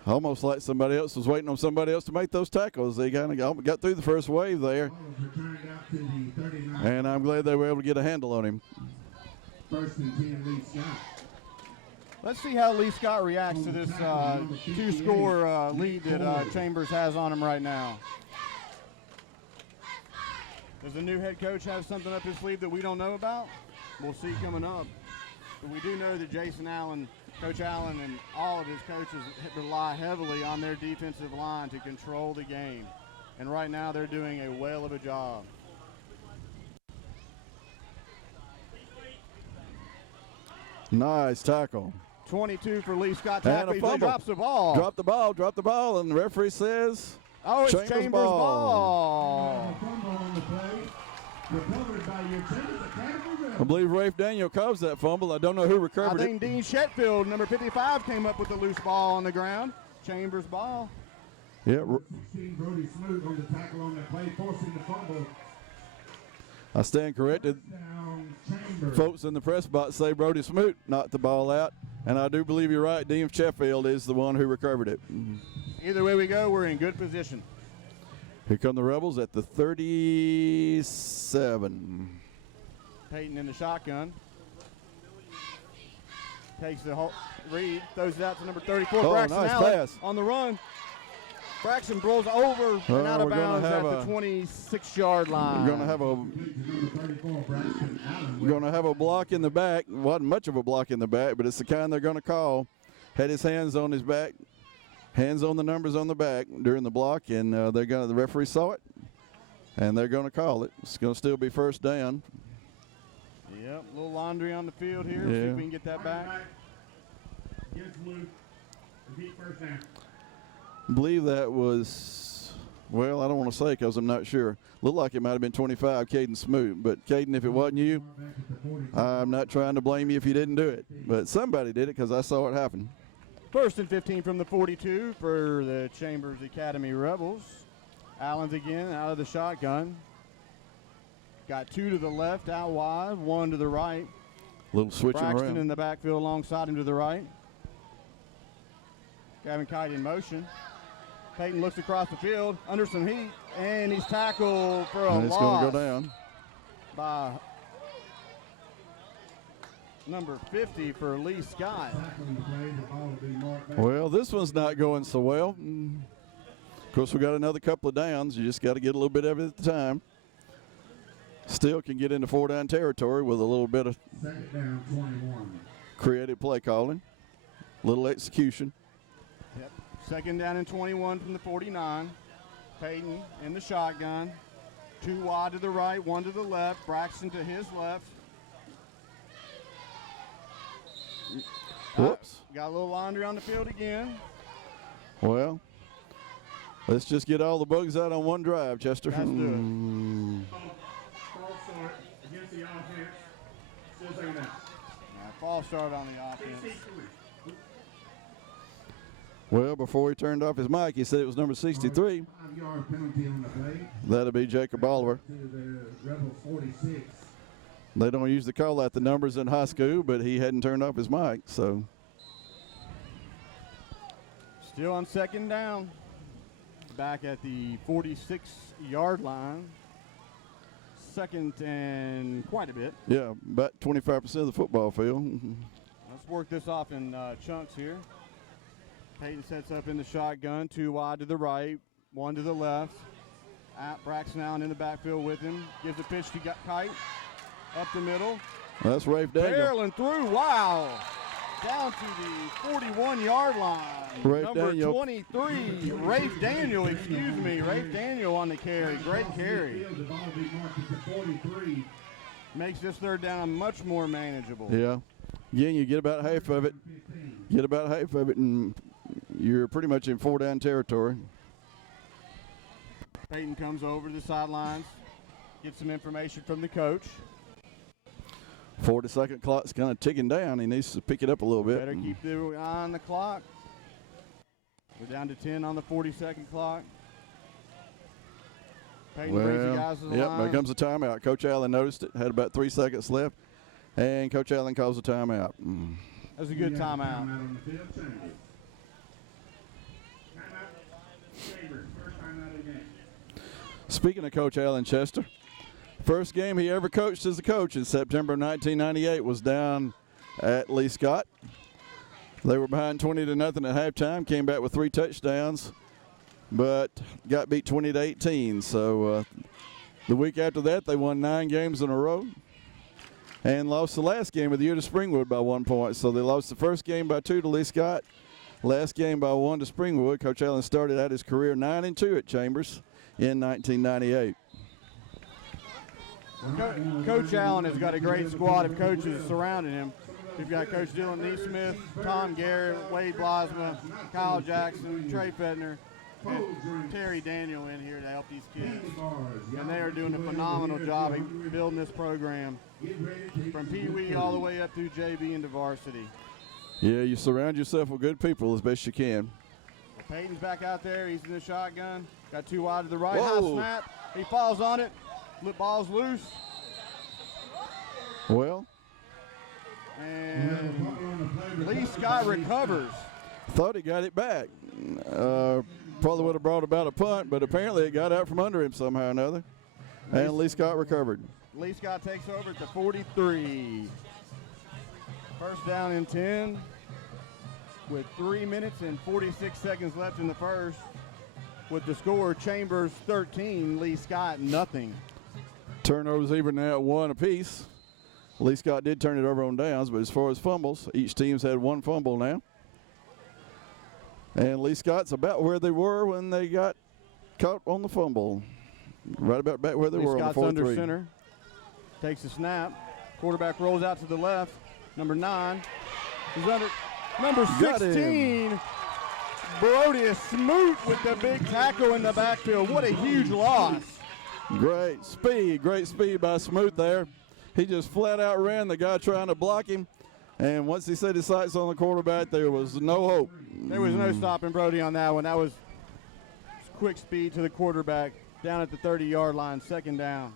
Almost like somebody else was waiting on somebody else to make those tackles. They kind of got through the first wave there. And I'm glad they were able to get a handle on him. First and 10, Lee Scott. Let's see how Lee Scott reacts to this 2-score lead that Chambers has on him right now. Does the new head coach have something up his sleeve that we don't know about? We'll see coming up. But we do know that Jason Allen, Coach Allen, and all of his coaches rely heavily on their defensive line to control the game. And right now they're doing a whale of a job. Nice tackle. 22 for Lee Scott. And a He fumble. drops the ball. Drop the ball, and the referee says, oh, it's Chambers ball. I believe Rafe Daniel caused that fumble. I don't know who recovered I think Dean Shetfield, number 55, came up with the loose ball on the ground. Chambers ball. Yeah. Brody Smoot on the tackle on that play, forcing the fumble. I stand corrected. Folks in the press box say Brody Smoot knocked the ball out, and I do believe you're right. Dean Sheffield is the one who recovered it. Either way we go, we're in good position. Here come the Rebels at the 37. Peyton in the shotgun. Takes the read, throws it out to number 34, Braxton nice Allen pass. on the run. Braxton rolls over and out of bounds at the 26-yard line. We're going to have a block in the back. Wasn't much of a block in the back, but it's the kind they're going to call. Had his hands on his back, hands on the numbers on the back during the block, and the referee saw it, and they're going to call it. It's going to still be first down. Yep, a little laundry on the field here. Yeah. See if we can get that back. I believe that was, well, I don't want to say because I'm not sure. Looked like it might have been 25, Caden Smoot. But, Caden, if it wasn't you, I'm not trying to blame you if you didn't do it. But somebody did it because I saw it happen. First and 15 from the 42 for the Chambers Academy Rebels. Allen's again out of the shotgun. Got 2 to the left, out wide, 1 to the right. Little switching Braxton around. in the backfield alongside him to the right. Gavin Kite in motion. Peyton looks across the field under some heat, and he's tackled for a And it's loss going to go down. by number 50 for Lee Scott. Well, this one's not going so well. Of course, we got another couple of downs. You just got to get a little bit of it at the time. Still can get into 4-down territory with a little bit of Second down, 21. creative play calling, little execution. Yep. Second down and 21 from the 49. Peyton in the shotgun. 2 wide to the right, 1 to the left. Braxton to his left. Whoops. Got a little laundry on the field again. Well, let's just get all the bugs out on one drive, Chester. Let's do it. False start against the offense. Still second down. False start on the offense. Well, before he turned off his mic, he said it was number 63. 5-yard penalty on the play That'll be Jacob Oliver. to the Rebel 46. They don't usually call out the numbers in high school, but he hadn't turned off his mic, so. Still on second down. Back at the 46-yard line. Second and quite a bit. Yeah, about 25% of the football field. Let's work this off in chunks here. Peyton sets up in the shotgun, 2 wide to the right, 1 to the left. Braxton Allen in the backfield with him. Gives a pitch to Kite. Up the middle. That's Rafe Daniel. Barreling through. Wow. Down to the 41-yard line. Rafe Number Daniel. 23, Rafe Daniel, excuse me. Rafe Daniel on the carry. Great carry. The ball will be marked at the 43. Makes this third down much more manageable. Yeah. Again, you get about half of it. Get about half of it, and you're pretty much in 4-down territory. Peyton comes over to the sidelines, gets some information from the coach. 40-second clock's kind of ticking down. He needs to pick it up a little bit. Better keep the eye on the clock. We're down to 10 on the 40-second clock. Peyton brings the guys to the yep, line. there comes a timeout. Coach Allen noticed it, had about 3 seconds left, and Coach Allen calls a timeout. That was a good timeout. On the field, Chambers. Timeout, Chambers. First timeout of the game. Speaking of Coach Allen Chester, first game he ever coached as a coach in September of 1998 was down at Lee Scott. They were behind 20-0 at halftime, came back with 3 touchdowns, but got beat 20-18. So the week after that, they won 9 games in a row and lost the last game of the year to Springwood by 1 point. So they lost the first game by 2 to Lee Scott, last game by 1 to Springwood. Coach Allen started out his career 9-2 at Chambers in 1998. Coach Allen has got a great squad of coaches surrounding him. We've got Coach Dylan Neesmith, Tom Garrett, Wade Blasma, Kyle Jackson, Trey Fedner, and Terry Daniel in here to help these kids. And they are doing a phenomenal job of building this program from Pee Wee all the way up through JV into varsity. Yeah, you surround yourself with good people as best you can. Peyton's back out there. He's in the shotgun. Got 2 wide to the right. Whoa. High snap. He falls on it. Ball's loose. Well, and Lee Scott recovers. thought he got it back. Probably would have brought about a punt, but apparently it got out from under him somehow or another. And Lee Scott recovered. Lee Scott takes over at the 43. First down and 10 with 3 minutes and 46 seconds left in the first. With the score, Chambers 13, Lee Scott nothing. Turnovers even now at 1 apiece. Lee Scott did turn it over on downs, but as far as fumbles, each team's had 1 fumble now. And Lee Scott's about where they were when they got caught on the fumble. Right about back where they were Scott's on the 43. under center. Takes a snap. Quarterback rolls out to the left. Number 9. He's under. Number 16. Brody Smoot with the big tackle in the backfield. What a huge loss. Great speed by Smoot there. He just flat out ran the guy trying to block him. And once he set his sights on the quarterback, there was no hope. There was no stopping Brody on that one. That was quick speed to the quarterback down at the 30-yard line, second down.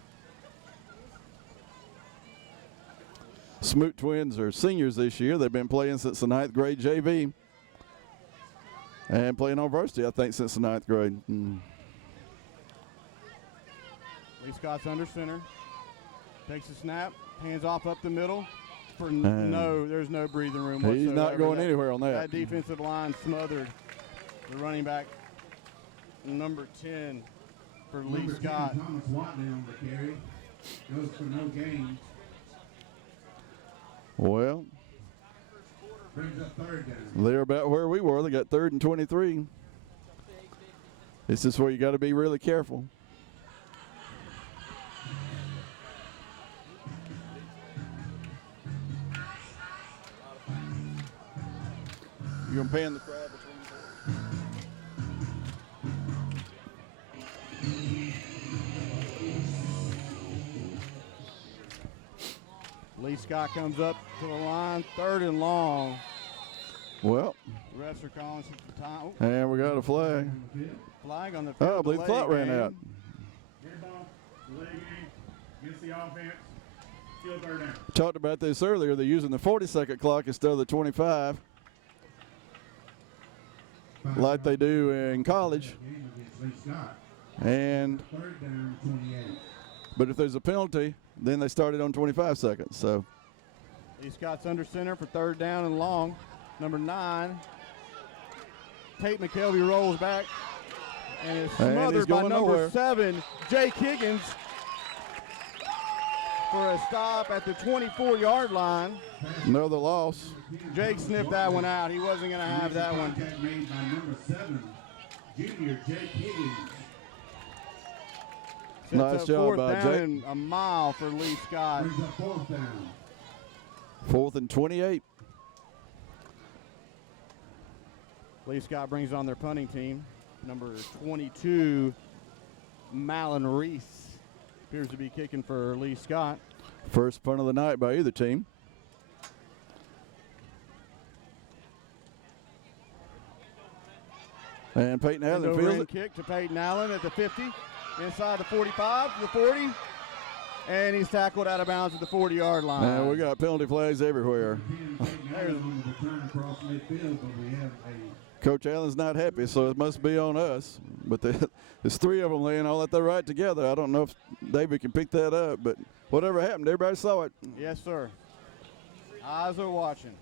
Smoot twins are seniors this year. They've been playing since the 9th grade JV. And playing on varsity, I think, since the 9th grade. Lee Scott's under center. Takes a snap, hands off up the middle. for no. There's no breathing room whatsoever. He's not going anywhere on that. That defensive line smothered the running back, number 10 for Lee Number 10, Scott. Thomas Watley on the carry. Goes for no gain. Well, Brings up third down. they're about where we were. They got 3rd and 23. This is where you got to be really careful. You're going to pan the crowd between Lee Scott comes up to the line, 3rd and long. Well, Refs are calling some time. and we got a flag. Flag on the field. Oh, I believe the clock ran out. Dead ball, delay game, against the offense, still third down. Talked about this earlier. They're using the 40-second clock instead of the 25, like they do in college. Game against Lee Scott. And Third down, 28. but if there's a penalty, then they started on 25 seconds. So Lee Scott's under center for 3rd down and long. Number 9. Tate McKelvey rolls back and is And he's smothered by going number nowhere. 7, Jake Higgins, for a stop at the 24-yard line. another loss. Jake sniffed that one out. He wasn't going to have that one. Contact made by number 7, junior Jake Higgins. Sets Nice up job 4th by down Jake. and a mile for Lee Scott. Brings up 4th down. 4th and 28. Lee Scott brings on their punting team. Number 22, Malin Reese, appears to be kicking for Lee Scott. First punt of the night by either team. And Peyton And Allen over feels end it. kick to Peyton Allen at the 50, inside the 45, the 40, and he's tackled out of bounds at the 40-yard line. And we got penalty flags everywhere. There's on the return across midfield, but we have a Coach Allen's not happy, so it must be on us. But there's 3 of them laying all at the right together. I don't know if David can pick that up, but whatever happened, everybody saw it. Yes, sir. Eyes are watching.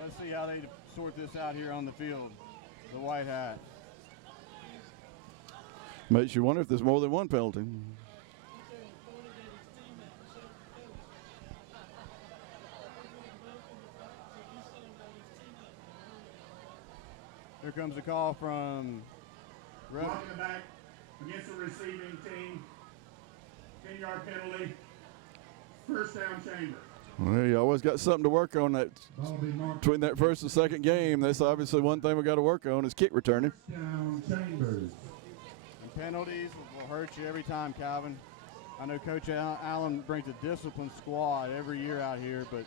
Let's see how they sort this out here on the field. The white hat. Makes you wonder if there's more than one penalty. Here comes a call from Blocking the back against the receiving team, 10-yard penalty, 1st down Chambers. Well, you always got something to work on that ball be marked between that first and second game. That's obviously one thing we got to work on is kick returning. down Chambers. And penalties will hurt you every time, Calvin. I know Coach Allen brings a disciplined squad every year out here, but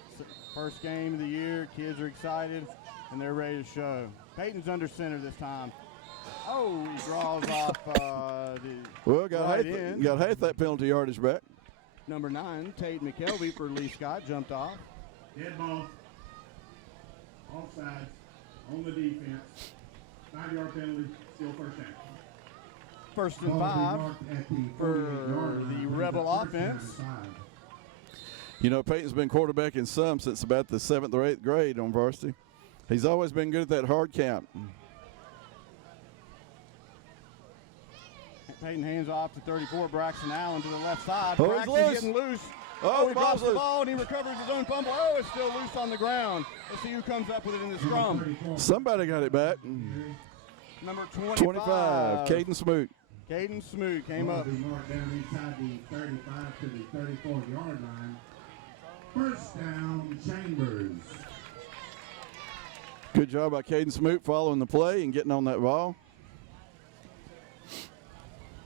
first game of the year, kids are excited and they're ready to show. Peyton's under center this time. Oh, he draws off the Well, got right half, end. got half that penalty yardage back. Number 9, Tate McKelvey for Lee Scott, jumped off. Dead ball, offside, on the defense, 5-yard penalty, still 1st down. First and Ball be 5 marked at the for 48-yard line. the Brings Rebel up 1st down offense. and 5. You know, Peyton's been quarterbacking some since about the 7th or 8th grade on varsity. He's always been good at that hard count. Peyton hands off to 34, Braxton Allen to the left side. Oh, he's Braxton's loose. getting loose. Oh, He drops the loose. ball and he recovers his own fumble. Oh, it's still loose on the ground. Let's see who comes up with it in the scrum. Somebody got it back. Number 25. 25, Caden Smoot. Caden Smoot came Ball up. be marked down inside the 35 to the 34-yard line. 1st down Chambers. Good job by Caden Smoot following the play and getting on that ball.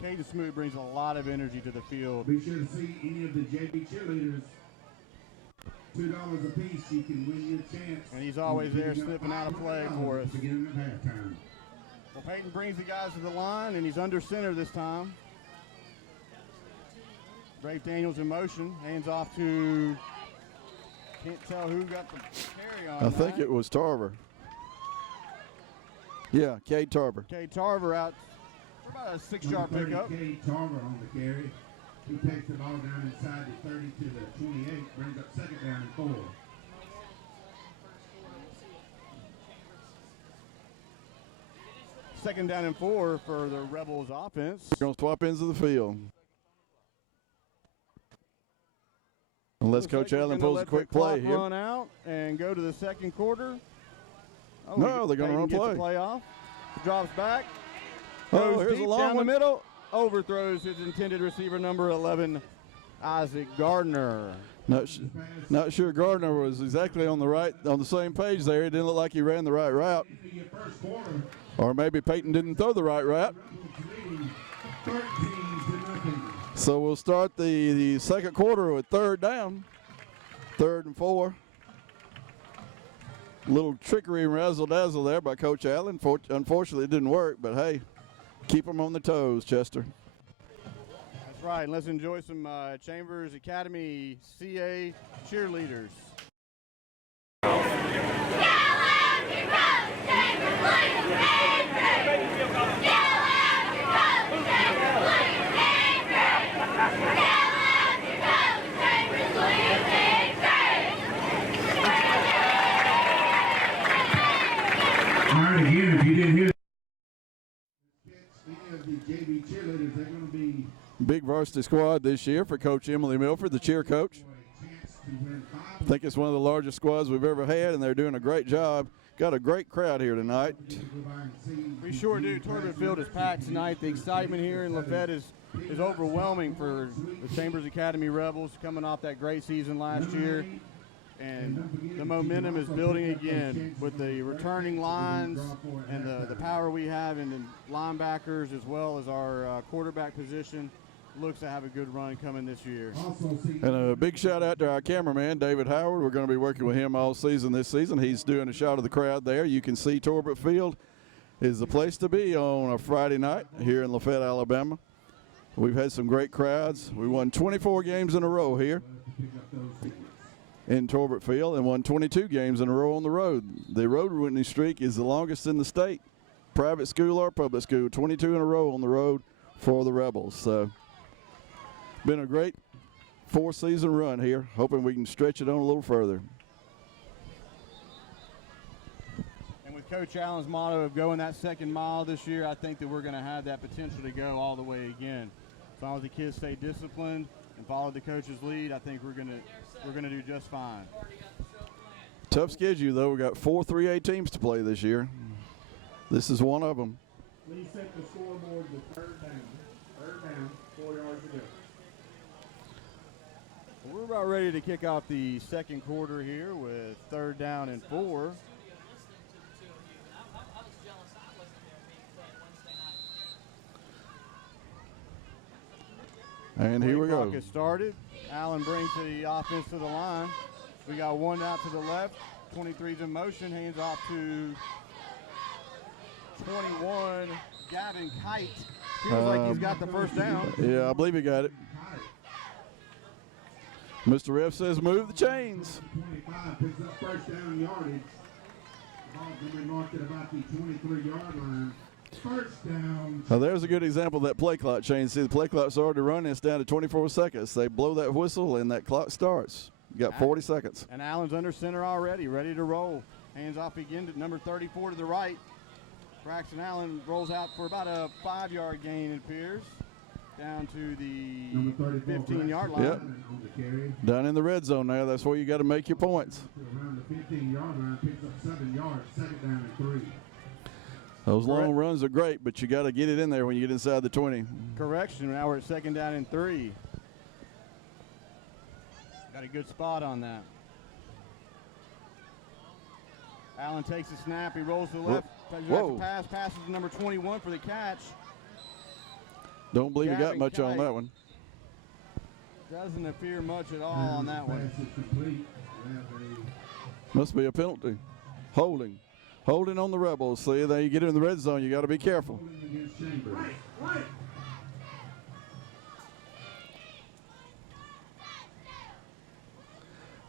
Caden Smoot brings a lot of energy to the field. Be sure to see any of the JV cheerleaders. $2 a piece, you can win your chance. And he's always there Picking up sniffing out a play $500 for us. Beginning at halftime. Well, Peyton brings the guys to the line, and he's under center this time. Rafe Daniels in motion, hands off to, can't tell who got the carry on I think that. it was Tarver. Yeah, Cade Tarver. Cade Tarver out for about a 6-yard Number pickup. 30, Cade Tarver on the carry. He takes the ball down inside the 30 to the 28, brings up second down and 4. Second down and 4 for the Rebels offense. Going to swap ends of the field. Unless Looks like Coach we're Allen gonna pulls a let quick the clock play here. Run out and go to the second quarter. Oh, No, they're gonna Peyton run gets play. the play off. Drops back. Oh, Goes here's a deep long down one. the middle. Overthrows his intended receiver, number 11, Isaac Gardner. Not sure Gardner was exactly on the same page there. It didn't look like he ran the right route. Or maybe Peyton didn't throw the right route. So we'll start the second quarter with third down. 3rd and 4. Little trickery and razzle-dazzle there by Coach Allen. Unfortunately, it didn't work, but hey, keep them on their toes, Chester. That's right. And let's enjoy some Chambers Academy CA cheerleaders. All right, again, if you didn't hear any of the JV cheerleaders, they're going to be Big varsity squad this year for Coach Emily Milford, the cheer coach. I think it's one of the largest squads we've ever had, and they're doing a great job. Got a great crowd here tonight. We sure do. Tournament field is packed tonight. The excitement here in Lafayette is overwhelming for the Chambers Academy Rebels coming off that great season last year. And the momentum is building again with the returning lines and the power we have in the linebackers as well as our quarterback position. Looks to have a good run coming this year. And a big shout out to our cameraman, David Howard. We're going to be working with him all season this season. He's doing a shot of the crowd there. You can see Torbert Field is the place to be on a Friday night here in Lafayette, Alabama. We've had some great crowds. We won 24 games in a row here in Torbert Field and won 22 games in a row on the road. The road winning streak is the longest in the state, private school or public school, 22 in a row on the road for the Rebels. So been a great 4-season run here, hoping we can stretch it on a little further. And with Coach Allen's motto of going that second mile this year, I think that we're going to have that potential to go all the way again. As long as the kids stay disciplined and follow the coach's lead, I think we're going to do just fine. Tough schedule, though. We got 4 3A teams to play this year. This is one of them. Please set the scoreboard to third down. Third down, 4 yards to go. We're about ready to kick off the second quarter here with 3rd down and 4. And here we go. Clock has started. Allen brings the offense to the line. We got one out to the left. 23's in motion. Hands off to 21. Gavin Kite. Feels like he's got the first down. Yeah, I believe he got it. Mr. Ref says move the chains. 25 picks up first down yardage. The ball's going to be marked at about the 23-yard line. First down. Now there's a good example of that play clock change. See, the play clock's already running. It's down to 24 seconds. They blow that whistle, and that clock starts. You got 40 seconds. And Allen's under center already, ready to roll. Hands off again to number 34 to the right. Braxton Allen rolls out for about a 5-yard gain, it appears. Down to the 15-yard line. Yep. Down in the red zone now. That's where you got to make your points. Around the 15-yard line, picks up 7 yards. Second down and 3. Those long runs are great, but you got to get it in there when you get inside the 20. Correction. Now we're at 2nd down and 3. Got a good spot on that. Allen takes the snap. He rolls to the left. Whoa. Passes to number 21 for the catch. Don't believe he got Gavin much on Kite. that one. Doesn't appear much at all on that one. Pass is complete. Must be a penalty. Holding. Holding on the Rebels. See, there you get in the red zone, you got to be careful. Against Chambers.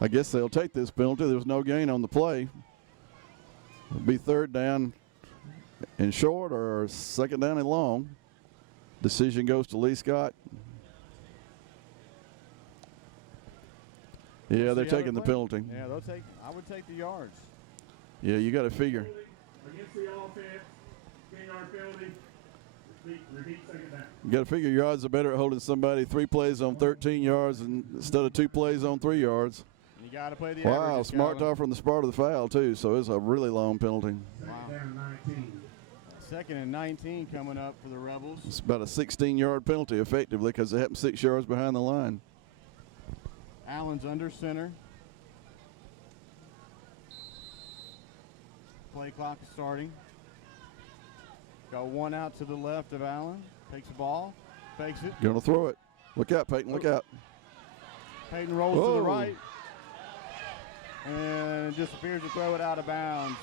I guess they'll take this penalty. There was no gain on the play. It'll be 3rd down and short or 2nd down and long. Decision goes to Lee Scott. Yeah, they're See how taking the playing? penalty. Yeah, they'll take. I would take the yards. Yeah, you got to figure. Against the offense, 10-yard penalty. Repeat second down. You got to figure your odds are better at holding somebody 3 plays on 13 yards instead of 2 plays on 3 yards. You got to play the Wow, averages, smart Calvin. off from the start of the foul too. So it's a really long penalty. Second down 19. 2nd and 19 coming up for the Rebels. It's about a 16-yard penalty effectively because it happened 6 yards behind the line. Allen's under center. Play clock is starting. Got one out to the left of Allen. Takes the ball, fakes it. Gonna throw it. Look out, Peyton. Look out. Peyton rolls to Whoa. the right and just appears to throw it out of bounds.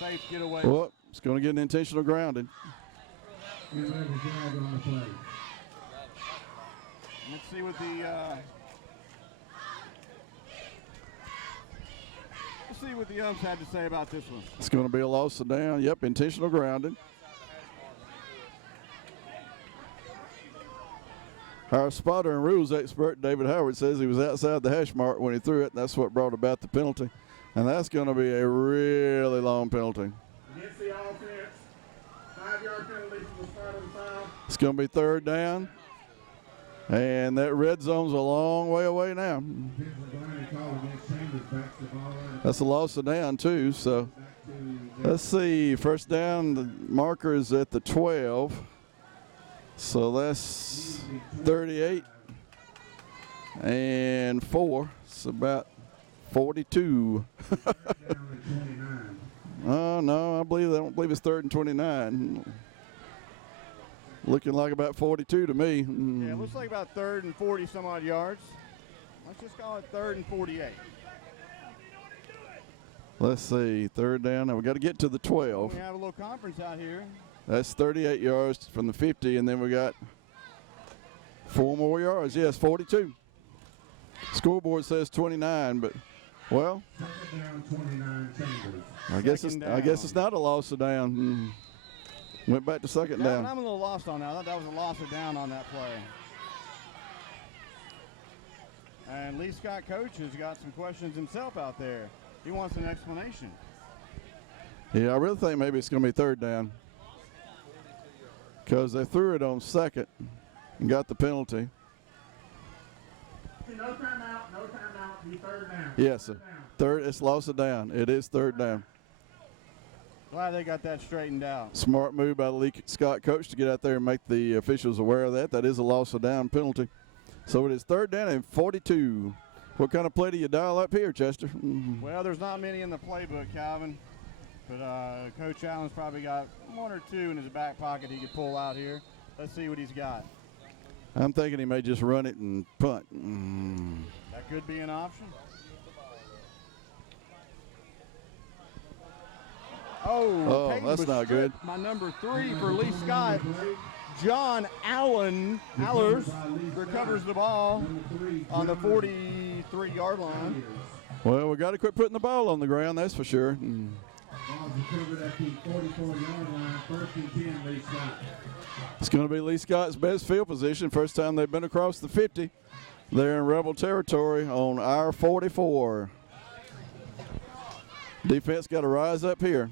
Safe getaway. Well, it's gonna get an intentional grounding. And there's a flag on the play. Let's see what the umps had to say about this one. It's gonna be a loss of down. Yep, intentional grounding. Our spotter and rules expert, David Howard, says he was outside the hash mark when he threw it, and that's what brought about the penalty. And that's going to be a really long penalty. Against the offense, 5-yard penalty from the start of the foul. It's going to be 3rd down. And that red zone's a long way away now. Defensive line call against Chambers, backs the ball out. That's a loss of down, too. So Back to let's see. 1st down, the marker is at the 12. So that's 38 and 4. It's about 42. down to 29. Oh no, I don't believe it's 3rd and 29. Looking like about 42 to me. Yeah, it looks like about 3rd and 40 some odd yards. Let's just call it 3rd and 48. Let's see, 3rd down. Now we got to get to the 12. We have a little conference out here. That's 38 yards from the 50, and then we got 4 more yards. Yes, 42. Scoreboard says 29, but well, Second down 29 Chambers. I guess it's not a loss of down. Went back to 2nd down. I'm a little lost on that. I thought that was a loss of down on that play. And Lee Scott coach has got some questions himself out there. He wants an explanation. Yeah, I really think maybe it's going to be 3rd down because they threw it on 2nd and got the penalty. No timeout, no timeout, be 3rd down. Yes, sir. 3rd, it's loss of down. It is 3rd down. Glad they got that straightened out. Smart move by the Lee Scott coach to get out there and make the officials aware of that. That is a loss of down penalty. So it is 3rd down and 42. What kind of play do you dial up here, Chester? Well, there's not many in the playbook, Calvin. But Coach Allen's probably got 1 or 2 in his back pocket he could pull out here. Let's see what he's got. I'm thinking he may just run it and punt. That could be an option. Oh, Peyton that's was not good. stripped. My number 3 for Lee Scott, John Allers recovers the ball on the 43-yard line. Well, we got to quit putting the ball on the ground, that's for sure. Ball's recovered at the 44-yard line. 1st and 10 Lee Scott. It's going to be Lee Scott's best field position. First time they've been across the 50. They're in Rebel territory on our 44. Defense got to rise up here.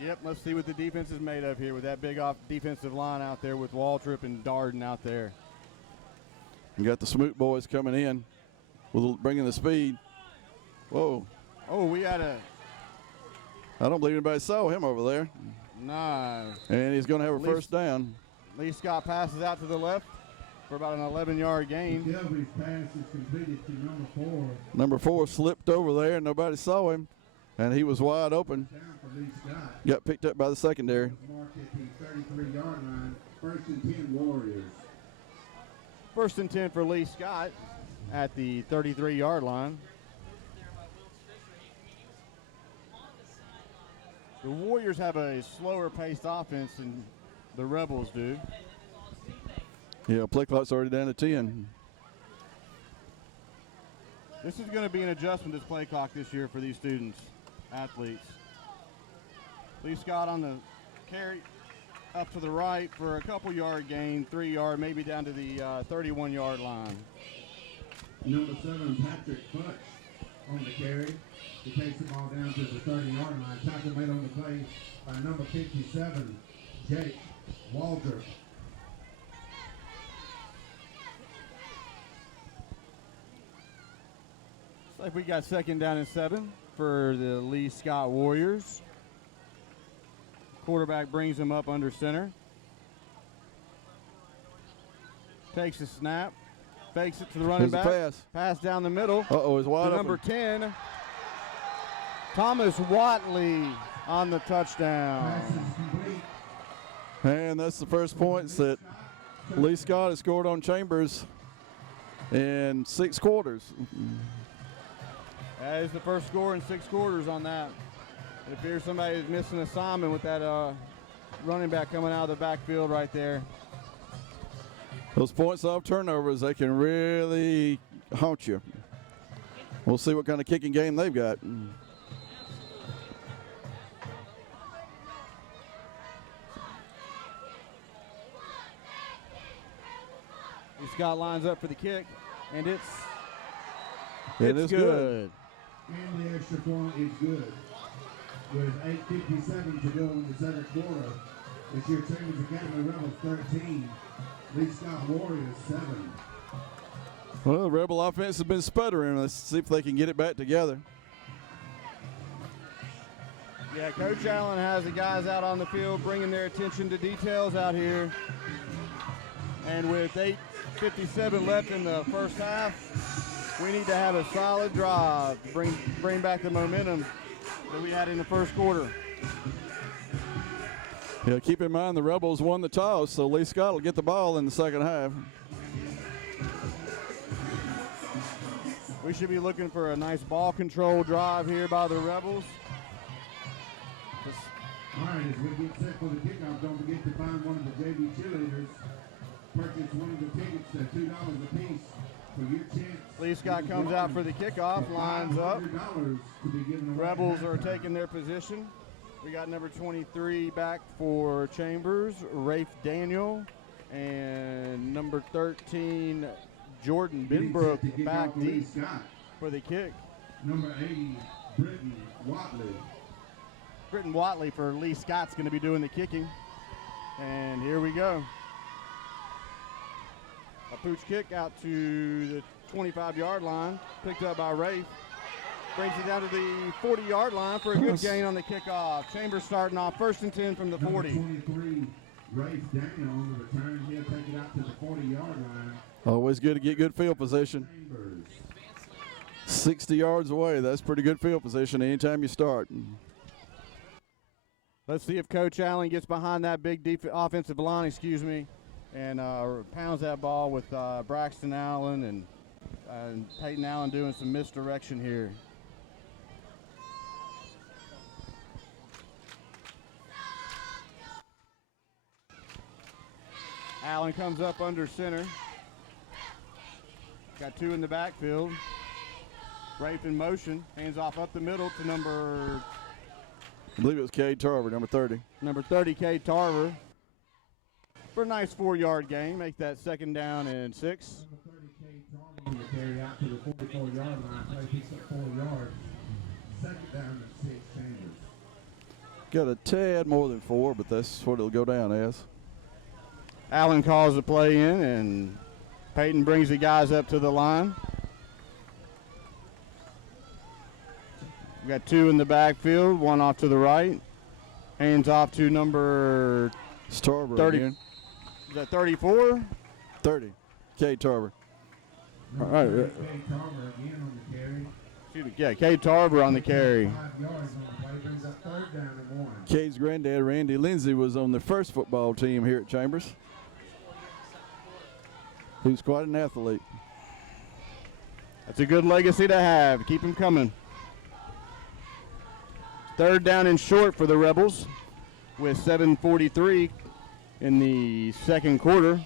Yep, let's see what the defense is made of here with that big off defensive line out there with Waltrip and Darden out there. You got the Smoot boys coming in, with bringing the speed. Whoa. Oh, we had a I don't believe anybody saw him over there. no. And he's going to have a first down. Lee Scott passes out to the left for about an 11-yard gain. Shelby's pass is completed to number 4. Number 4 slipped over there, and nobody saw him, and he was wide open. Down for Lee Scott. Got picked up by the secondary. Marked at the 33-yard line. 1st and 10 Warriors. 1st and 10 for Lee Scott at the 33-yard line. The Warriors have a slower paced offense than the Rebels do. Yeah, play clock's already down to 10. This is going to be an adjustment, this play clock this year for these students, athletes. Lee Scott on the carry. up to the right for a couple yard gain, 3 yard, maybe down to the 31-yard line. Number 7, Patrick Futch on the carry. He takes the ball down to the 30-yard line. Tackle made on the play by number 57, Jake Waldrop. Looks like we got 2nd down and 7 for the Lee Scott Warriors. Quarterback brings him up under center. Takes a snap. Fakes it to the running Here's back. the pass. Pass down the middle. Uh-oh, it's wide to open. number 10, Thomas Watley on the touchdown. Pass is complete. And that's the first points that Lee Scott has scored on Chambers in 6 quarters. That is the first score in 6 quarters on that. It appears somebody is missing assignment with that running back coming out of the backfield right there. Those points off turnovers, they can really haunt you. We'll see what kind of kicking game they've got. Scott lines up for the kick, and it's It's good. And the extra point is good. With 8:57 to go in the second quarter, it's your Chambers Academy Rebels 13, Lee Scott Warriors 7. Well, the Rebel offense has been sputtering. Let's see if they can get it back together. Yeah, Coach Allen has the guys out on the field bringing their attention to details out here. And with 8:57 left in the first half, we need to have a solid drive to bring back the momentum that we had in the first quarter. Yeah, keep in mind the Rebels won the toss, so Lee Scott will get the ball in the second half. We should be looking for a nice ball control drive here by the Rebels. All right, as we get set for the kickoff, don't forget to find one of the JV cheerleaders. Purchase one of the tickets at $2 a piece for your chance. Lee Scott comes out for the kickoff, lines up. $500 to be given away. Rebels are taking their position. We got number 23 back for Chambers, Rafe Daniel, and number 13, Jordan Benbrook back deep for the kick. Number 80, Britton Watley. Britton Watley for Lee Scott's going to be doing the kicking. And here we go. A pooch kick out to the 25-yard line, picked up by Rafe. Brings it down to the 40-yard line for a good gain on the kickoff. Chambers starting off 1st and 10 from the 40. Number 23, Rafe Daniel on the return. He'll take it out to the 40-yard line. Always good to get good field position. Chambers. 60 yards away, that's pretty good field position anytime you start. Let's see if Coach Allen gets behind that big offensive line, and pounds that ball with Braxton Allen and Peyton Allen doing some misdirection here. Allen comes up under center. Got 2 in the backfield. Rafe in motion, hands off up the middle to number, I believe it was Cade Tarver, number 30. Number 30, Cade Tarver, for a nice 4-yard gain. Make that 2nd down and 6. Number 30, Cade Tarver on the carry out to the 44-yard line. Play picks up 4 yards. 2nd down and 6, Chambers. Got a tad more than 4, but that's what it'll go down as. Allen calls the play in, and Peyton brings the guys up to the line. We got 2 in the backfield, 1 off to the right. Hands off to number Tarver 30. again. Is that 34? 30. Cade Tarver. Number All right. 30, Cade Tarver again on the carry. Excuse me, yeah, Cade Tarver on the carry. 5 yards on the play. Brings up 3rd down and 1. Cade's granddad, Randy Lindsay, was on the first football team here at Chambers. He was quite an athlete. That's a good legacy to have. Keep him coming. 3rd down and short for the Rebels with 7:43 in the second quarter.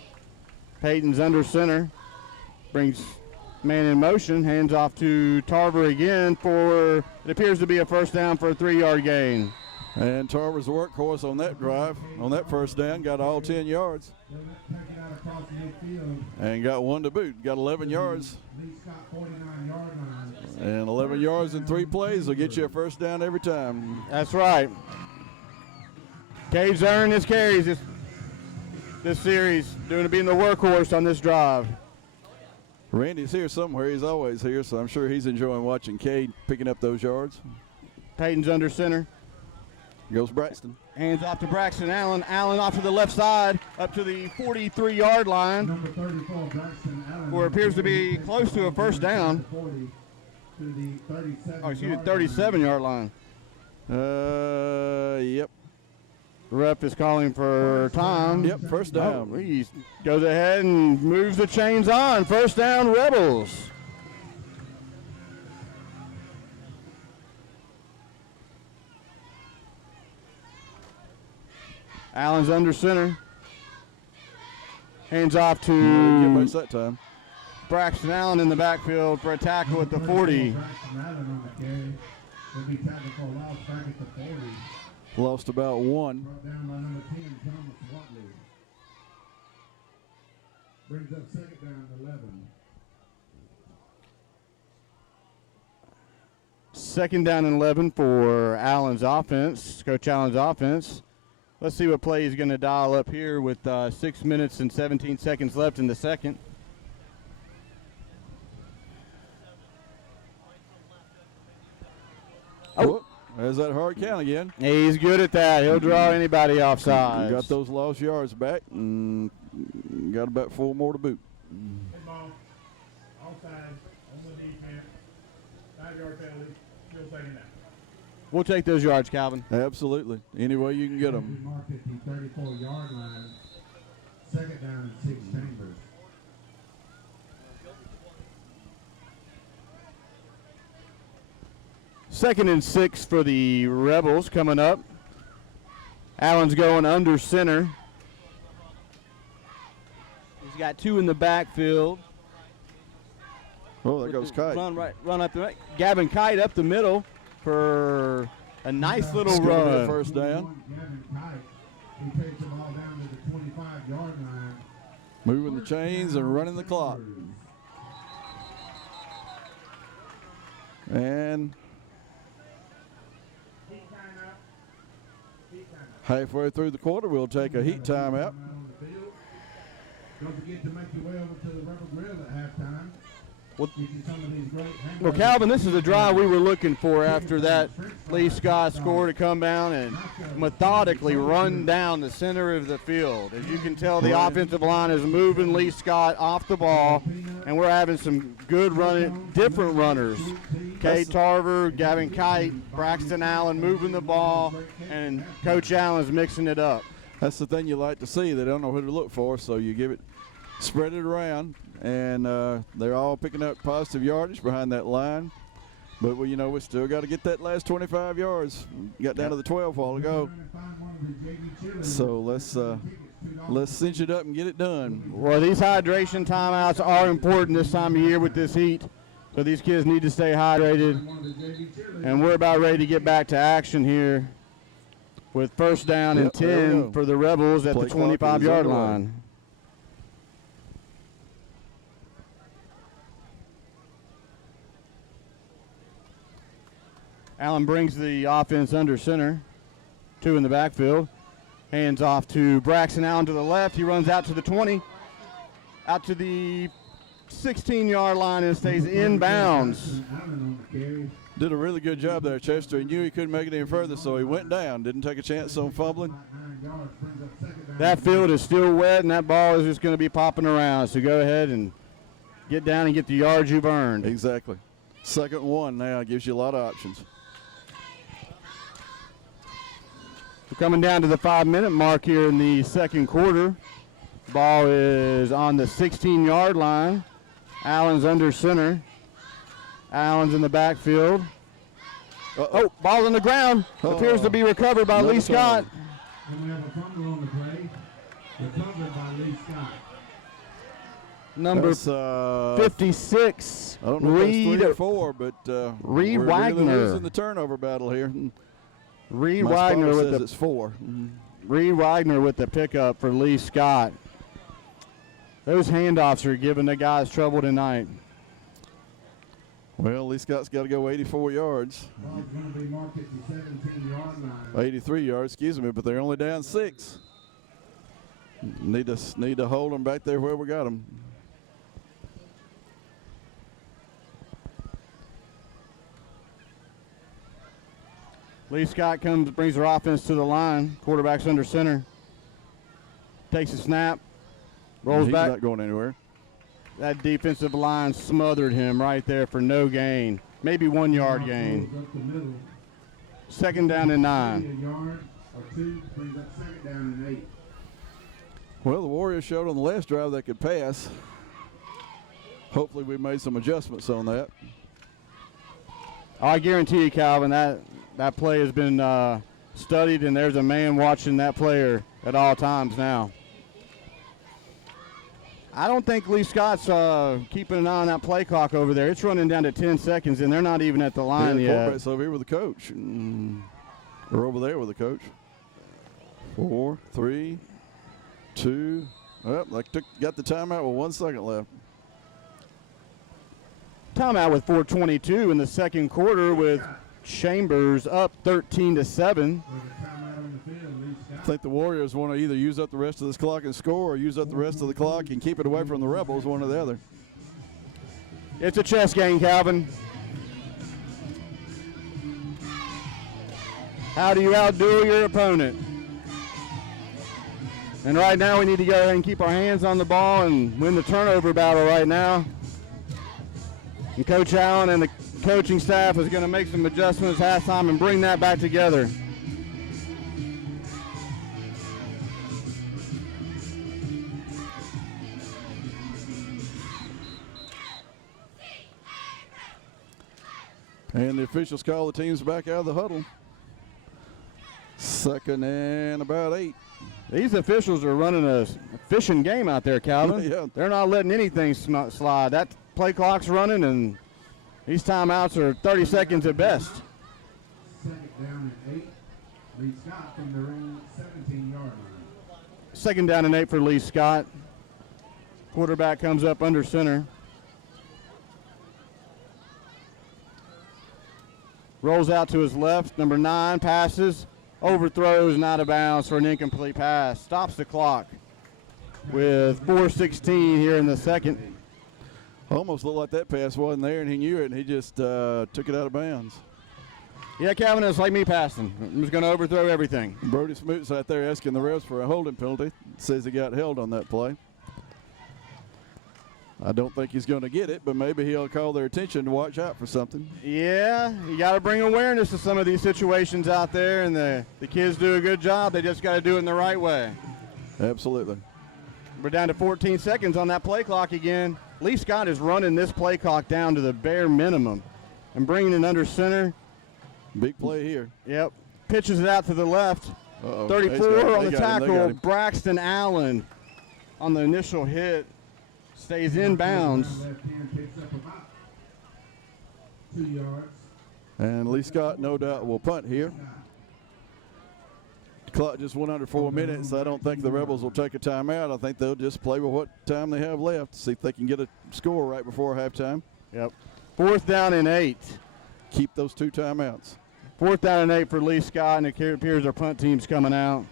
Peyton's under center. Brings man in motion. Hands off to Tarver again for, it appears to be a 1st down for a 3-yard gain. And Tarver's the workhorse on that drive, on that first down, got all 10 yards. And got one to boot, got 11 yards. And 11 yards in 3 plays will get you a first down every time. That's right. Cade's earned his carries this series, being the workhorse on this drive. Randy's here somewhere. He's always here, so I'm sure he's enjoying watching Cade picking up those yards. Peyton's under center. Goes Braxton. Hands off to Braxton Allen. Allen off to the left side, up to the 43-yard line, Number 34, Braxton Allen. where it appears to be close to a first down. To the 37. Oh, excuse me, 37-yard line. Yep. The ref is calling for time. Yep, first down. Oh, he goes ahead and moves the chains on. First down, Rebels. Allen's under center. Hands off Didn't get to much that time. Braxton Allen in the backfield for a tackle at the 40. Braxton Allen on the carry. Will be tackled for a loss back at the 40. Lost about 1. Brought down by number 10, Thomas Watley. Brings up second down, 11. Second down and 11 for Allen's offense, Coach Allen's offense. Let's see what play he's going to dial up here with 6 minutes and 17 seconds left in the second. Oh, there's that hard count again. He's good at that. He'll draw anybody offside. Got those lost yards back and got about 4 more to boot. Good ball. Offside. On the defense. 5-yard penalty. Still taking that. We'll take those yards, Calvin. Absolutely. Any way you can get them. Marked at the 34-yard line. Second down and 6 Chambers. Second and 6 for the Rebels coming up. Allen's going under center. He's got 2 in the backfield. Oh, there goes Kite. Run up the right. Gavin Kite up the middle for a nice little It's gonna be a run. first down. Gavin Kite. He takes the ball down to the 25-yard line. Moving the chains and running the clock. And halfway through the quarter, we'll take a heat timeout. Don't forget to make your way over to the Rebel Grill at halftime. Well- You can some of these great Well, Calvin, this is the drive we were looking for after that Lee Scott score to come down and methodically run down the center of the field. As you can tell, the offensive line is moving Lee Scott off the ball, and we're having some good running, different runners. Cade Tarver, Gavin Kite, Braxton Allen moving the ball, and Coach Allen's mixing it up. That's the thing you like to see. They don't know who to look for, so you give it, spread it around, and they're all picking up positive yardage behind that line. But we still got to get that last 25 yards. Got down to the 12 while ago. So let's cinch it up and get it done. Well, these hydration timeouts are important this time of year with this heat. So these kids need to stay hydrated. And we're about ready to get back to action here with first down and Yep, there we 10 go. for the Rebels at Play the clock is 25-yard underway. line. Allen brings the offense under center. 2 in the backfield. Hands off to Braxton Allen to the left. He runs out to the 20. Out to the 16-yard line and stays inbounds. Did a really good job there, Chester. He knew he couldn't make it any further, so he went down. Didn't take a chance on fumbling. That field is still wet, and that ball is just going to be popping around. So go ahead and get down and get the yards you've earned. Exactly. 2nd and 1 now gives you a lot of options. We're coming down to the 5-minute mark here in the second quarter. Ball is on the 16-yard line. Allen's under center. Allen's in the backfield. Oh, ball on the ground. Appears to be recovered by Another Lee Scott. And we have a fumble on the play. Recovered by Lee Scott. Number That's, 56, I don't know if that's 3 Reed. or 4, but Reed we're Wagner. really losing the turnover battle here. Reed My Wagner spotter with says the it's 4. Reed Wagner with the pickup for Lee Scott. Those handoffs are giving the guys trouble tonight. Well, Lee Scott's got to go 84 yards. Ball's going to be marked at the 17-yard line. 83 yards, excuse me, but they're only down 6. Need to hold them back there where we got them. Lee Scott brings their offense to the line. Quarterback's under center. Takes a snap. Rolls He's back. not going anywhere. That defensive line smothered him right there for no gain. Maybe 1 yard gain. Goes up the middle. Second down and 9. A yard or 2 brings up second down and 8. Well, the Warriors showed on the last drive they could pass. Hopefully we made some adjustments on that. I guarantee you, Calvin, that play has been studied, and there's a man watching that player at all times now. I don't think Lee Scott's keeping an eye on that play clock over there. It's running down to 10 seconds, and they're not even at the line The yet. quarterback's over here with the coach. We're over there with the coach. 4, 3, 2. Well, got the timeout with 1 second left. Timeout with 4:22 in the second quarter with Chambers up 13-7. I think the Warriors want to either use up the rest of this clock and score or use up the rest of the clock and keep it away from the Rebels, one or the other. It's a chess game, Calvin. How do you outdo your opponent? And right now we need to go ahead and keep our hands on the ball and win the turnover battle right now. And Coach Allen and the coaching staff is going to make some adjustments at halftime and bring that back together. And the officials call the teams back out of the huddle. 2nd and about 8. These officials are running a fishing game out there, Calvin. Yeah. They're not letting anything slide. That play clock's running, and these timeouts are 30 seconds at best. Second down and 8. Lee Scott from their own 17-yard line. Second down and 8 for Lee Scott. Quarterback comes up under center. Rolls out to his left. Number 9 passes. Overthrows and out of bounds for an incomplete pass. Stops the clock with 4:16 here in the second. Almost looked like that pass wasn't there, and he knew it, and he just took it out of bounds. Yeah, Calvin, it's like me passing. I'm just going to overthrow everything. Brody Smoot's out there asking the refs for a holding penalty. Says he got held on that play. I don't think he's going to get it, but maybe he'll call their attention to watch out for something. Yeah, you got to bring awareness to some of these situations out there, and the kids do a good job. They just got to do it in the right way. Absolutely. We're down to 14 seconds on that play clock again. Lee Scott is running this play clock down to the bare minimum and bringing it under center. Big play here. Yep. Pitches it out to the left. 34 on the tackle. Braxton Allen on the initial hit. Stays in bounds. Left hand picks up about 2 yards. And Lee Scott, no doubt, will punt here. The clock just went under 4 minutes. I don't think the Rebels will take a timeout. I think they'll just play with what time they have left to see if they can get a score right before halftime. Yep. 4th down and 8. Keep those 2 timeouts. 4th down and 8 for Lee Scott, and it appears our punt team's coming out.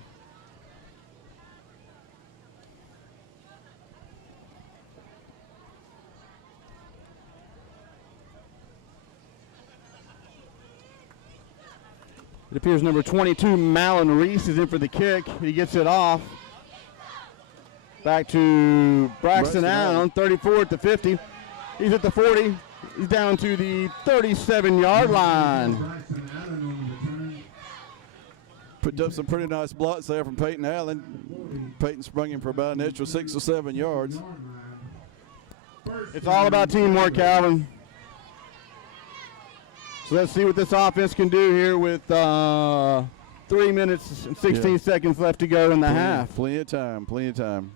It appears number 22, Malin Reese, is in for the kick. He gets it off. Back to Braxton Allen, 34 at the 50. He's at the 40. He's down to the 37-yard line. Put up some pretty nice blocks there from Peyton Allen. Peyton sprung him for about an extra 6 or 7 yards. It's all about teamwork, Calvin. So let's see what this offense can do here with 3 minutes and 16 seconds left to go in the half. Plenty of time, plenty of time.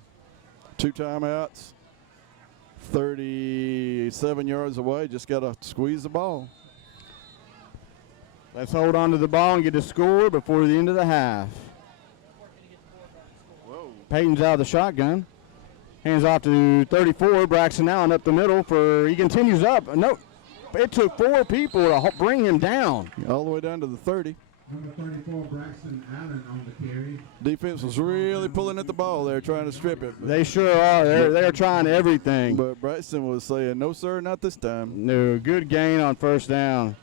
2 timeouts, 37 yards away. Just got to squeeze the ball. Let's hold on to the ball and get a score before the end of the half. Whoa. Peyton's out of the shotgun. Hands off to 34. Braxton Allen up the middle he continues up. No, it took 4 people to bring him down. All the way down to the 30. Number 34, Braxton Allen on the carry. Defense was really pulling at the ball there, trying to strip it. They sure are. They're trying everything. But Braxton was saying, no, sir, not this time. No, good gain on first down.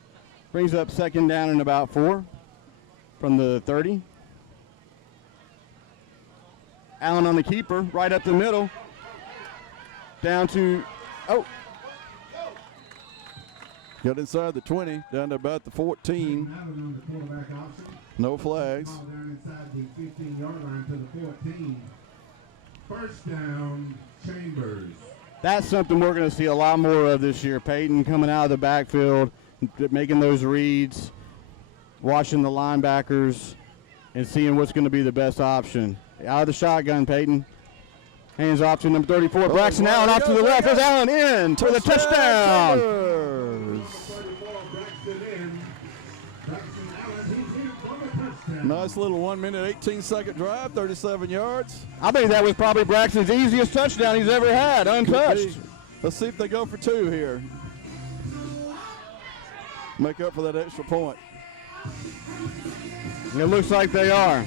Brings up second down and about 4 from the 30. Allen on the keeper, right up the middle. Down to, Got inside the 20, down to about the 14. Allen on the quarterback option. No flags. Ball down inside the 15-yard line to the 14. First down, Chambers. that's something we're going to see a lot more of this year. Peyton coming out of the backfield, making those reads, watching the linebackers, and seeing what's going to be the best option. Out of the shotgun, Peyton. Hands off to number 34, Braxton Allen off to the left. There's Allen in for the touchdown. Chambers. 34, Braxton in. Braxton Allen, he's in for the touchdown. Nice little 1 minute, 18-second drive, 37 yards. I think that was probably Braxton's easiest touchdown he's ever had, untouched. Let's see if they go for 2 here. Make up for that extra point. It looks like they are.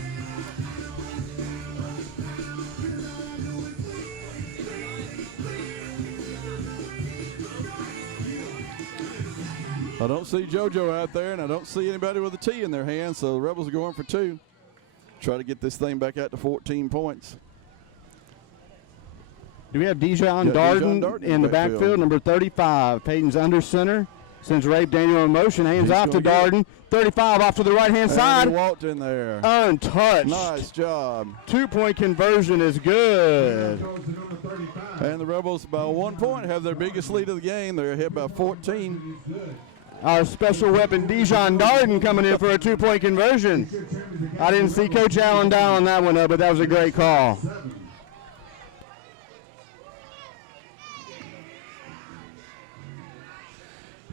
I don't see JoJo out there, and I don't see anybody with a T in their hand, so the Rebels are going for 2. Try to get this thing back out to 14 points. Do we have Dijon Yeah, Darden, Dijon Darden in the backfield, number 35. Peyton's under center. Sends Rafe Daniel in motion. Hands He's off to gonna get Darden. 35 off to the right-hand And side. he walked in there. Untouched. Nice job. 2-point conversion is good. Goes to number 35. And the Rebels, by 1 point, have their biggest lead of the game. They're ahead by 14. He's good. Our special weapon, Dijon Darden, coming in for a 2-point conversion. I didn't see Coach Allen dialing that one up, but that was a great call. 7.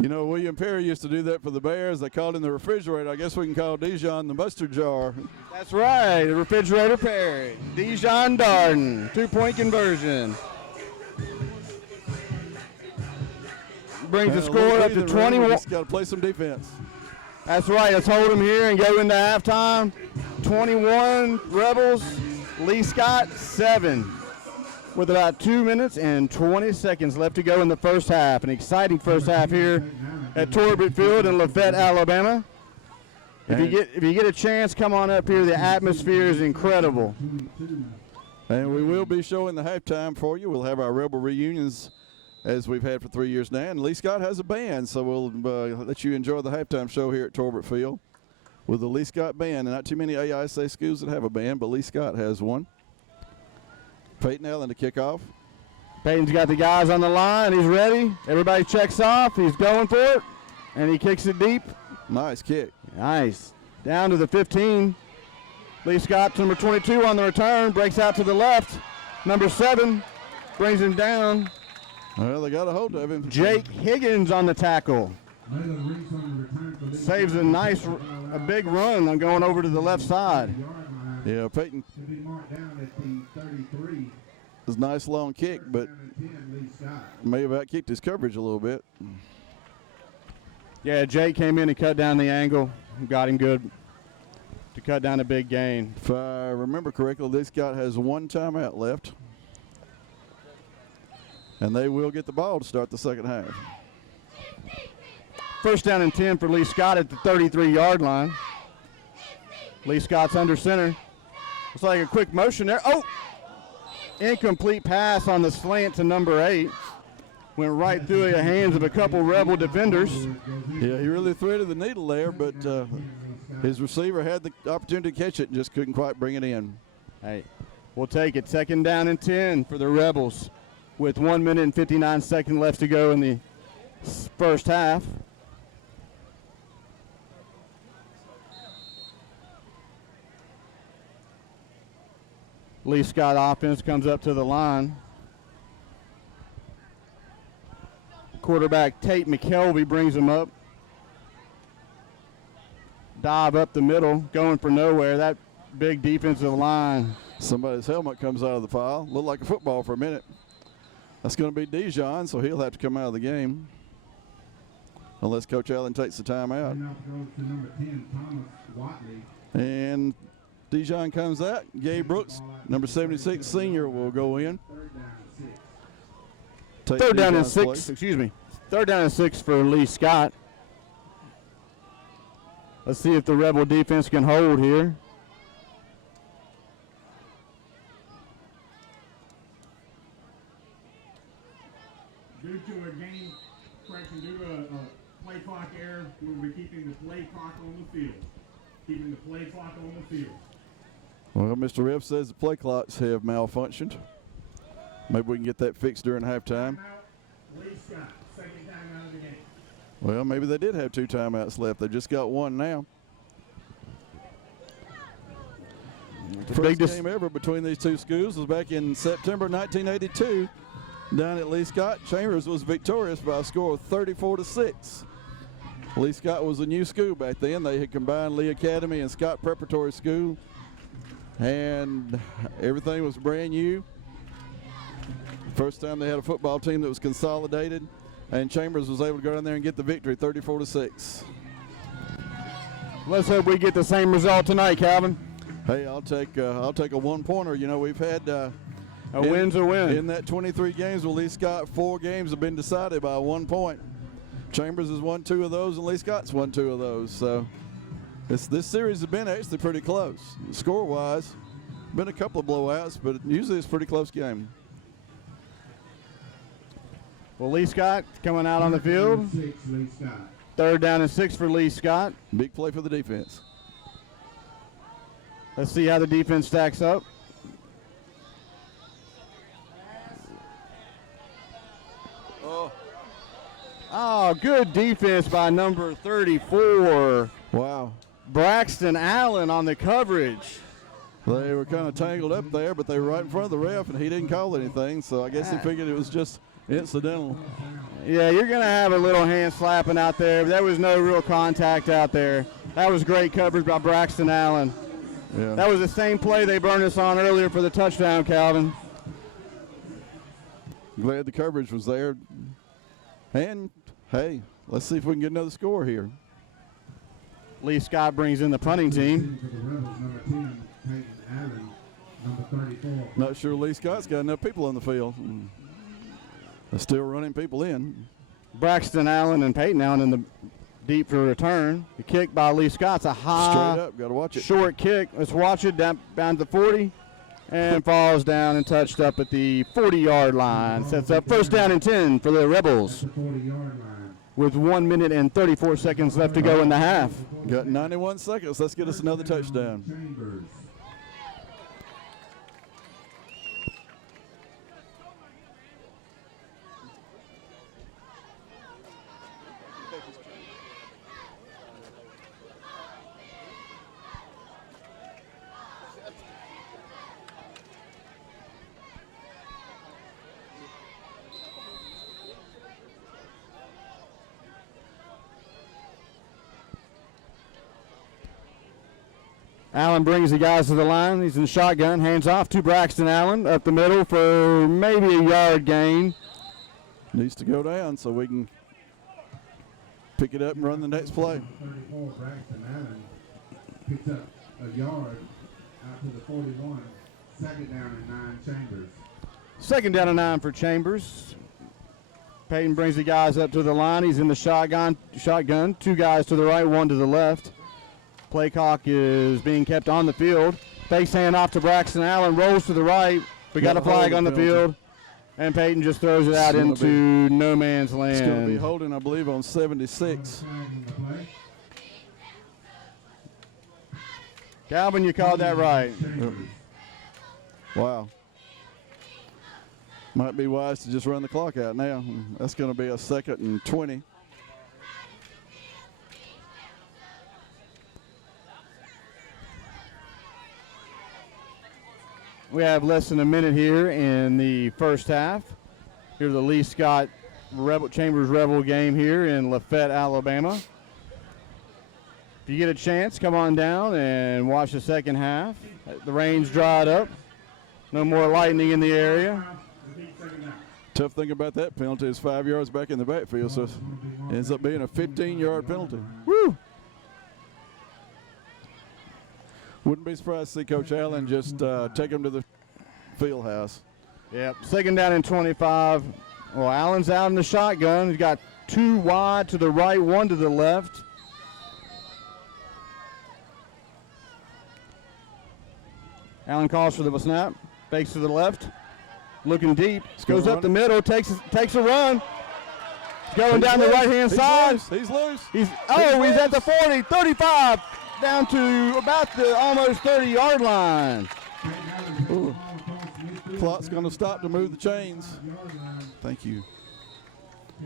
You know, William Perry used to do that for the Bears. They called him the refrigerator. I guess we can call Dijon the mustard jar. That's right, the refrigerator Perry. Dijon Darden, 2-point conversion. Brings the score up to 21. Just got to play some defense. That's right, let's hold them here and go into halftime. 21 Rebels, Lee Scott 7. With about 2 minutes and 20 seconds left to go in the first half. An exciting first half here at Torbert Field in Lafayette, Alabama. If you get a chance, come on up here. The atmosphere is incredible. And we will be showing the halftime for you. We'll have our Rebel reunions as we've had for 3 years now. And Lee Scott has a band, so we'll let you enjoy the halftime show here at Torbert Field with the Lee Scott Band. And not too many AISA schools that have a band, but Lee Scott has one. Peyton Allen to kick off. Peyton's got the guys on the line. He's ready. Everybody checks off. He's going for it. And he kicks it deep. Nice kick. Nice. Down to the 15. Lee Scott, number 22 on the return. Breaks out to the left. Number 7 brings him down. Well, they got a hold of him. Jake Higgins on the tackle. Layla Reese on the return for Lee Saves a big run on going over to the left side. Yard line. Yeah, Peyton To be marked down at the 33. was a nice long kick, but Down and 10, Lee Scott. may have outkicked his coverage a little bit. Yeah, Jake came in and cut down the angle. Got him good to cut down a big gain. If I remember correctly, Lee Scott has 1 timeout left. And they will get the ball to start the second half. First down and 10 for Lee Scott at the 33-yard line. Lee Scott's under center. Looks like a quick motion there. Oh! Incomplete pass on the slant to number 8. Went right through the hands of a couple Rebel defenders. Yeah, he really threaded the needle there, but his receiver had the opportunity to catch it and just couldn't quite bring it in. Hey, we'll take it. Second down and 10 for the Rebels with 1 minute and 59 seconds left to go in the first half. Lee Scott offense comes up to the line. Quarterback Tate McKelvey brings him up. dive up the middle, going for nowhere. That big defensive line. Somebody's helmet comes out of the pile. Looked like a football for a minute. That's going to be Dijon, so he'll have to come out of the game unless Coach Allen takes the timeout. Now goes to number 10, Thomas Watley. And Dijon comes out. Gabe Brooks, number 76 senior, will go in. Take Third down and Dijon's 6. place. Excuse me. Third down and 6 for Lee Scott. Let's see if the Rebel defense can hold here. Due to a game correction, due to a play clock error, we'll be keeping the play clock on the field. Keeping the play clock on the field. Well, Mr. Rev says the play clocks have malfunctioned. Maybe we can get that fixed during halftime. Lee Scott, second time out of the game. Well, maybe they did have 2 timeouts left. They just got 1 now. First game ever between these two schools was back in September 1982 down at Lee Scott. Chambers was victorious by a score of 34-6. Lee Scott was a new school back then. They had combined Lee Academy and Scott Preparatory School, and everything was brand new. First time they had a football team that was consolidated, and Chambers was able to go down there and get the victory, 34-6. Let's hope we get the same result tonight, Calvin. Hey, I'll take a one-pointer. You know, we've had a win's a win. In that 23 games with Lee Scott, 4 games have been decided by 1 point. Chambers has won 2 of those, and Lee Scott's won 2 of those. So this series has been actually pretty close. Score-wise, been a couple of blowouts, but usually it's a pretty close game. Well, Lee Scott coming out on the field. 6, Lee Scott. Third down and 6 for Lee Scott. Big play for the defense. Let's see how the defense stacks up. Oh, good defense by number 34. Wow. Braxton Allen on the coverage. They were kind of tangled up there, but they were right in front of the ref, and he didn't call anything, so I guess he figured it was just incidental. Yeah, you're going to have a little hand slapping out there, but there was no real contact out there. That was great coverage by Braxton Allen. Yeah. That was the same play they burned us on earlier for the touchdown, Calvin. Glad the coverage was there. And, hey, let's see if we can get another score here. Lee Scott brings in the punting team. For the Rebels, number 10, Peyton Allen, number 34. Not sure Lee Scott's got enough people on the field. They're still running people in. Braxton Allen and Peyton Allen in the deep for return. The kick by Lee Scott's a high, Straight up, got to watch it. short kick. Let's watch it down to the 40. And falls down and touched up at the 40-yard line. Sets up first down and 10 for the Rebels. The 40-yard line. With 1 minute and 34 seconds left to go in the half. Got 91 seconds. Let's get us another touchdown. Chambers. Allen brings the guys to the line. He's in shotgun. Hands off to Braxton Allen up the middle for maybe a yard gain. Needs to go down so we can pick it up and run the next play. 34, Braxton Allen picks up a yard out to the 41. Second down and 9, Chambers. Second down and 9 for Chambers. Peyton brings the guys up to the line. He's in the shotgun. 2 guys to the right, 1 to the left. Play clock is being kept on the field. Fakes hand off to Braxton Allen. Rolls to the right. We got a flag on the field. And Peyton just throws it out into no man's land. It's going to be holding, I believe, on 76. Calvin, you called that right. Wow. Might be wise to just run the clock out now. That's going to be a 2nd and 20. We have less than a minute here in the first half. Here's the Lee Scott Chambers Rebel game here in Lafayette, Alabama. If you get a chance, come on down and watch the second half. The rain's dried up. No more lightning in the area. Tough thing about that penalty is 5 yards back in the backfield, so it ends up being a 15-yard penalty. Woo! Wouldn't be surprised to see Coach Allen just take him to the field house. Yep, second down and 25. Well, Allen's out in the shotgun. He's got 2 wide to the right, 1 to the left. Allen calls for the snap, fakes to the left, looking deep, goes up the middle, takes a run. He's going down the right-hand side. He's loose. He's at the 40, 35, down to about the almost 30-yard line. Ooh. Clock's going to stop to move the chains. Thank you.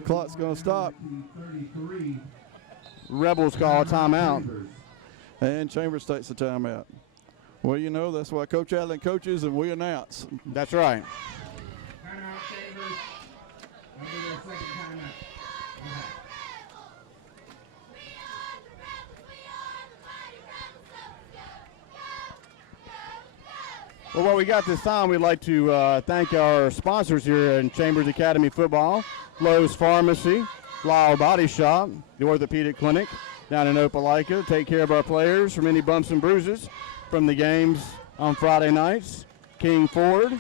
Clock's going to stop. Rebels call a timeout. And Chambers takes a timeout. Well, you know, that's why Coach Allen coaches and we announce. That's right. Well, while we got this time, we'd like to thank our sponsors here in Chambers Academy Football: Lowe's Pharmacy, Lyle Body Shop, the Orthopedic Clinic down in Opelika. Take care of our players from any bumps and bruises from the games on Friday nights. King Ford,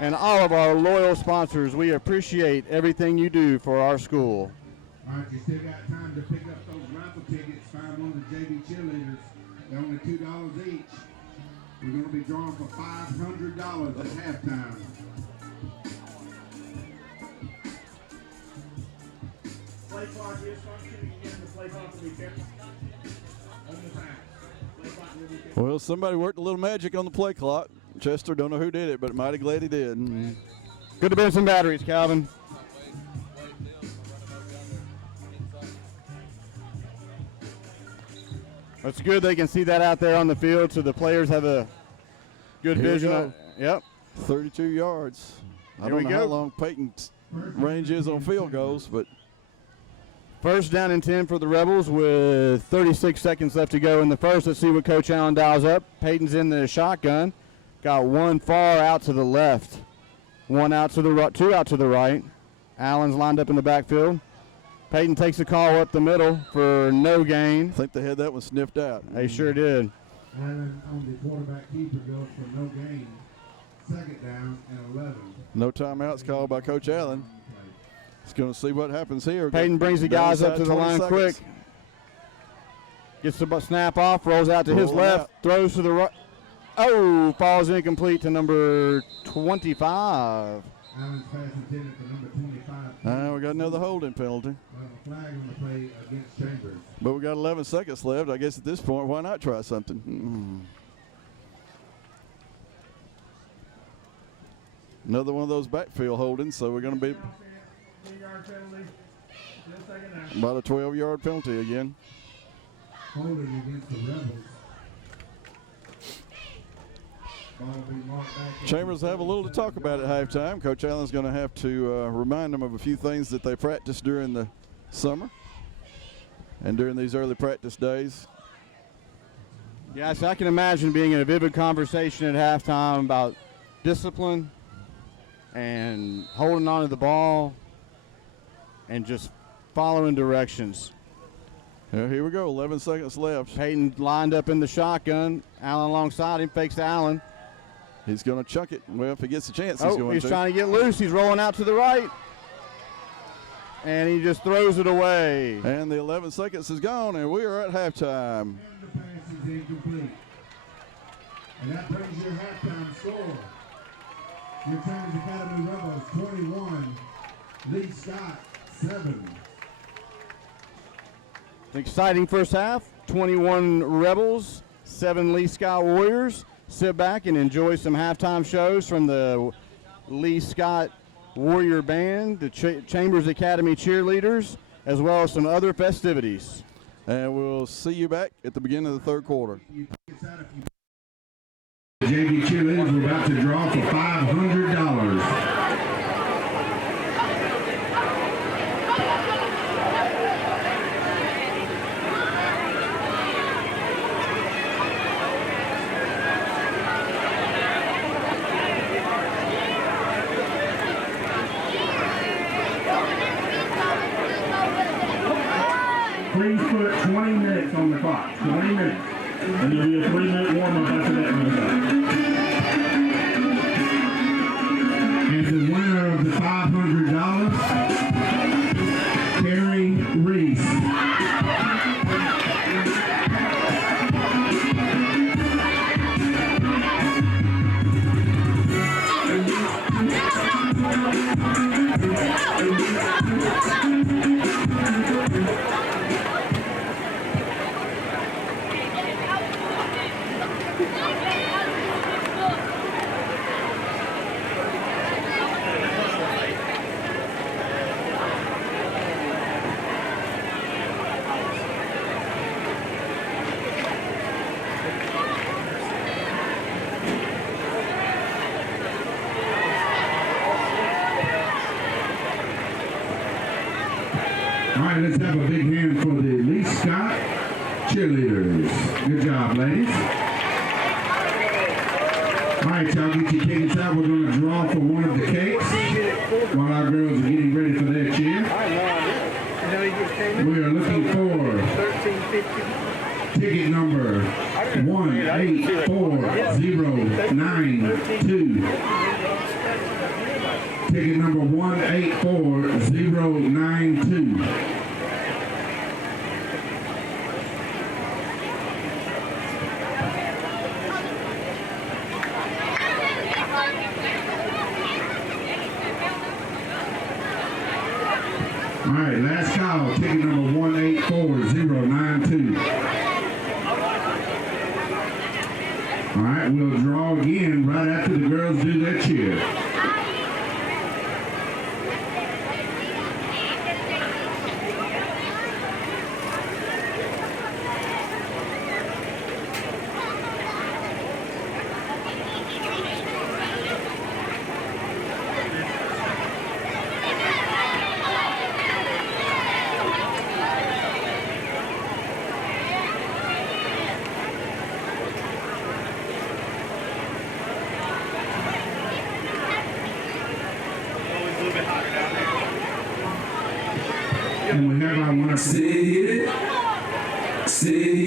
and all of our loyal sponsors. We appreciate everything you do for our school. All right, you still got time to pick up those raffle tickets. Find one of the JV cheerleaders. They're only $2 each. We're going to be drawing for $500 at halftime. Play clock is functioning again. The play clock will be kept on the time. Play clock will be kept. Well, somebody worked a little magic on the play clock. Chester, don't know who did it, but mighty glad he did. Could have been some batteries, Calvin. That's good. They can see that out there on the field, so the players have a good Here we vision. go. Yep. 32 yards. I Here don't we know go. how long Peyton's range is on field goals, but First down and 10 for the Rebels with 36 seconds left to go in the first. Let's see what Coach Allen dials up. Peyton's in the shotgun. Got one far out to the left. One out to the right, 2 out to the right. Allen's lined up in the backfield. Peyton takes the call up the middle for no gain. I think they had that one sniffed out. They sure did. Allen on the quarterback keeper goes for no gain. Second down and 11. No timeouts called by Coach Allen. He's going to see what happens here. Peyton brings the guys up to the 20 line seconds. quick. Gets the snap off, rolls out to his Rolling left, out. throws to the right. Oh, falls incomplete to number 25. Allen's pass intended for number 25. We got another holding penalty. We'll have a flag on the play against Chambers. But we got 11 seconds left. I guess at this point, why not try something? Another one of those backfield holdings, so we're going to be 3-yard penalty. Still second down. about a 12-yard penalty again. Holding against the Rebels. Ball will be marked back. Chambers have a little to talk about at halftime. Coach Allen's going to have to remind them of a few things that they practiced during the summer and during these early practice days. Yes, I can imagine being in a vivid conversation at halftime about discipline and holding on to the ball and just following directions. Here we go, 11 seconds left. Peyton lined up in the shotgun. Allen alongside him, fakes to Allen. He's going to chuck it. Well, if he gets a chance, he's going He's to. trying to get loose. He's rolling out to the right. And he just throws it away. And the 11 seconds is gone, and we are at halftime. And the pass is incomplete. And that brings your halftime score. Your Chambers Academy Rebels 21, Lee Scott 7. Exciting first half. 21 Rebels, 7 Lee Scott Warriors. Sit back and enjoy some halftime shows from the Lee Scott Warrior Band, the Chambers Academy cheerleaders, as well as some other festivities. And we'll see you back at the beginning of the third quarter. The JV cheerleaders are about to draw for $500. on the clock. 20 minutes. And there'll be a 3-minute warm-up after that goes out. And the winner of the $500, Terry Reese. All right, let's have a big hand for the Lee Scott cheerleaders. Good job, ladies. All right, y'all get your tickets out. We're going to draw for one of the cakes while our girls are getting ready for their cheer. We are looking for ticket number 184092. Ticket number 184092. All right, last call, ticket number 184092. All right, we'll draw again right after the girls do their cheer. And we have our winner. Say it. Say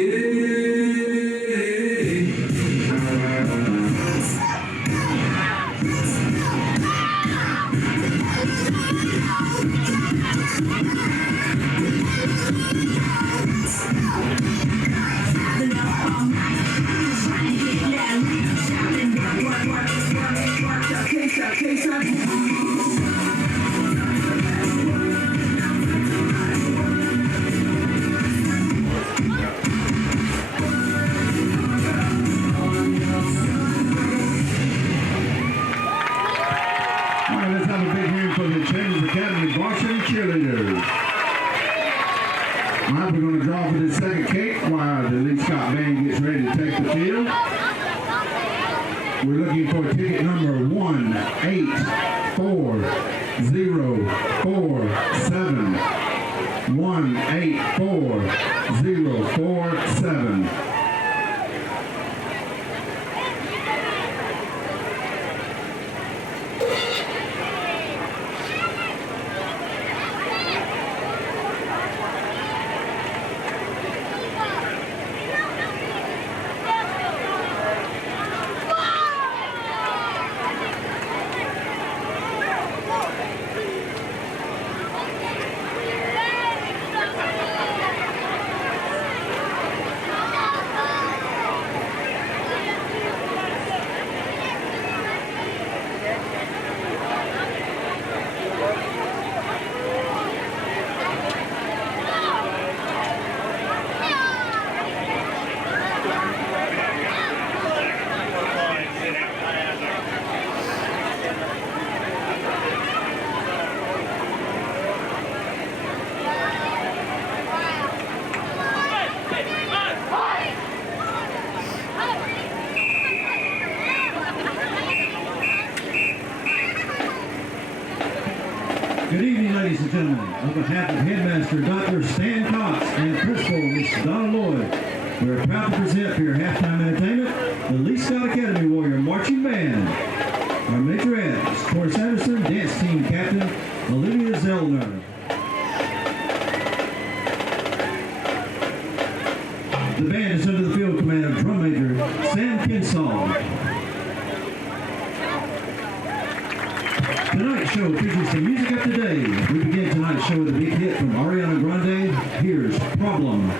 All right, let's have a big hand for the Chambers Academy varsity cheerleaders. All right, we're going to draw for this second cake while the Lee Scott band gets ready to take the field. We're looking for ticket number 184047. 184047. Good evening, ladies and gentlemen. On behalf of Headmaster Dr. Stan Cox and Principal Miss Donna Lloyd, we're proud to present for your halftime entertainment the Lee Scott Academy Warrior Marching Band. Our majorettes, Tori Sanderson, Dance Team Captain Olivia Zellner. The band is under the field command of drum major Sam Kinsall. Tonight's show features some music of today. We begin tonight's show with a big hit from Ariana Grande. Here's Problem.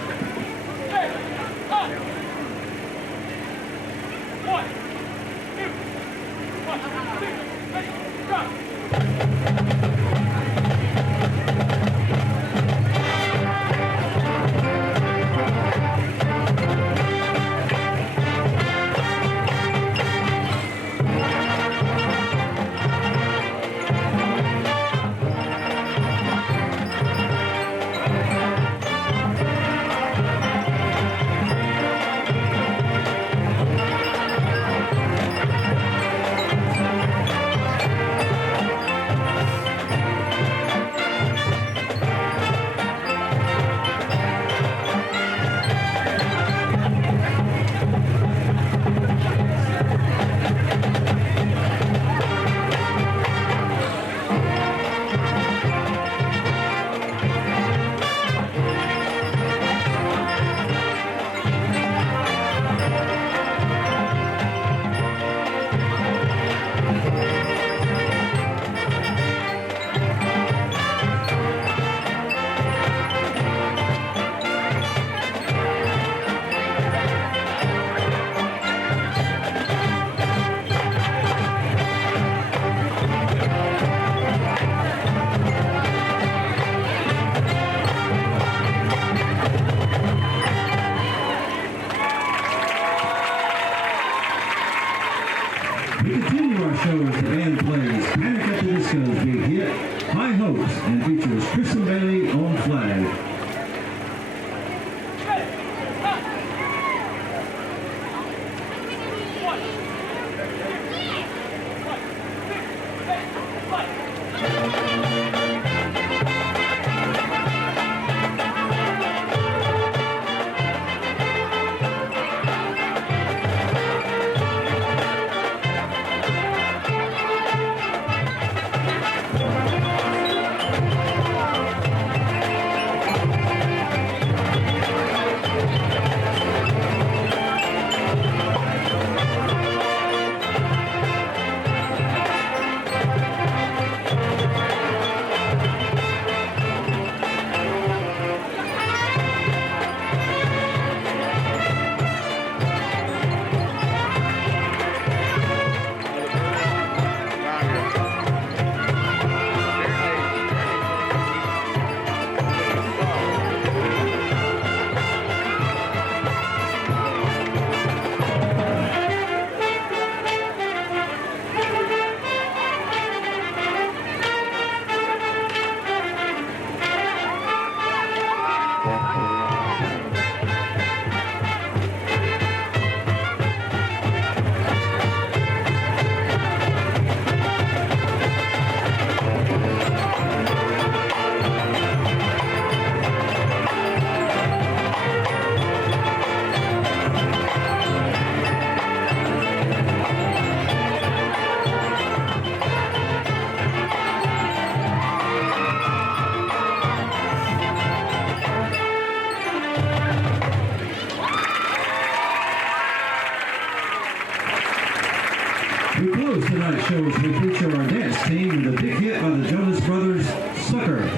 We continue our show as the band plays Panic at the Disco's big hit, High Hopes, and features Kristen Bailey on flag. We close tonight's show as we feature our dance team with a big hit by the Jonas Brothers, Sucker.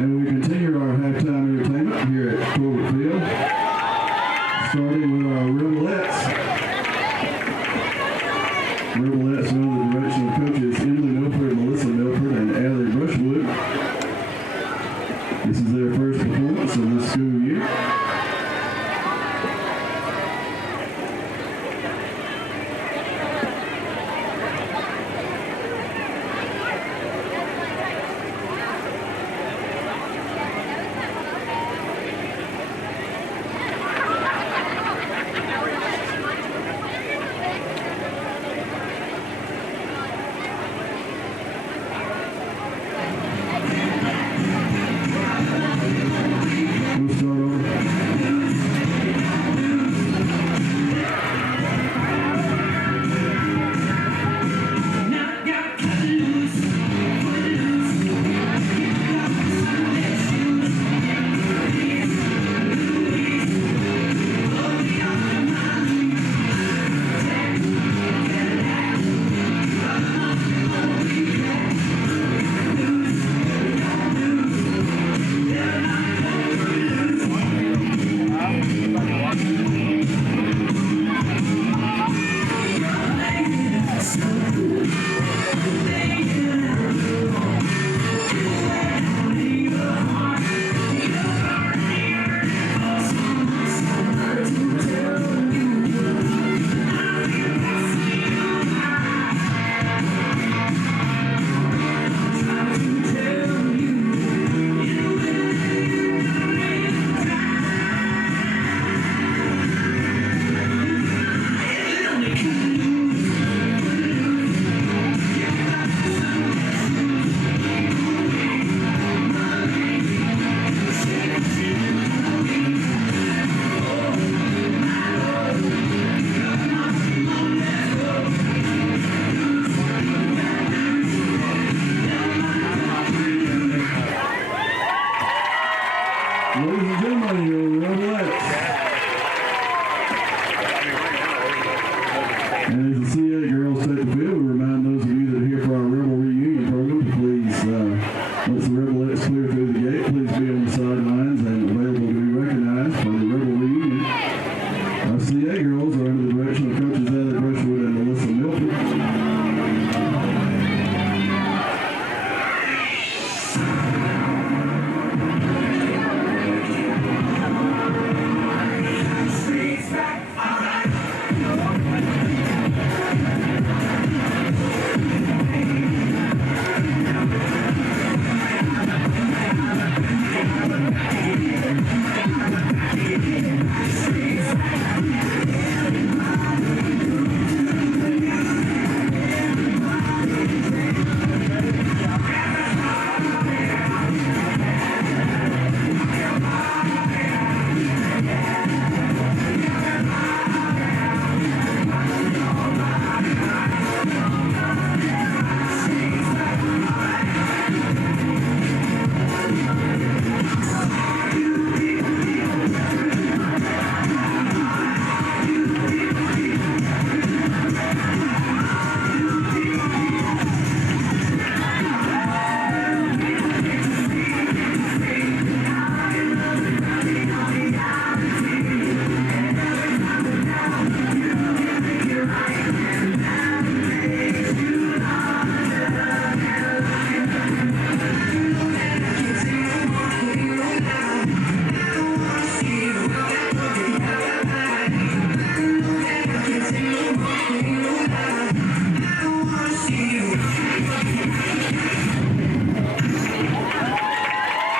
And we continue our halftime entertainment here at Corbett Field, starting with our Rebelettes. Rebelettes under the direction of coaches Emily Milford, Melissa Milford, and Allie Brushwood. This is their first performance of this school year. We'll start over. Ladies and gentlemen, your Rebelettes. And as the CA girls take the field, we remind those of you that are here for our Rebel Reunion program to please let the Rebelettes clear through the gate. Please be on the sidelines and available to be recognized for the Rebel Reunion. Our CA girls are under the direction of coaches Allie Brushwood and Melissa Milford.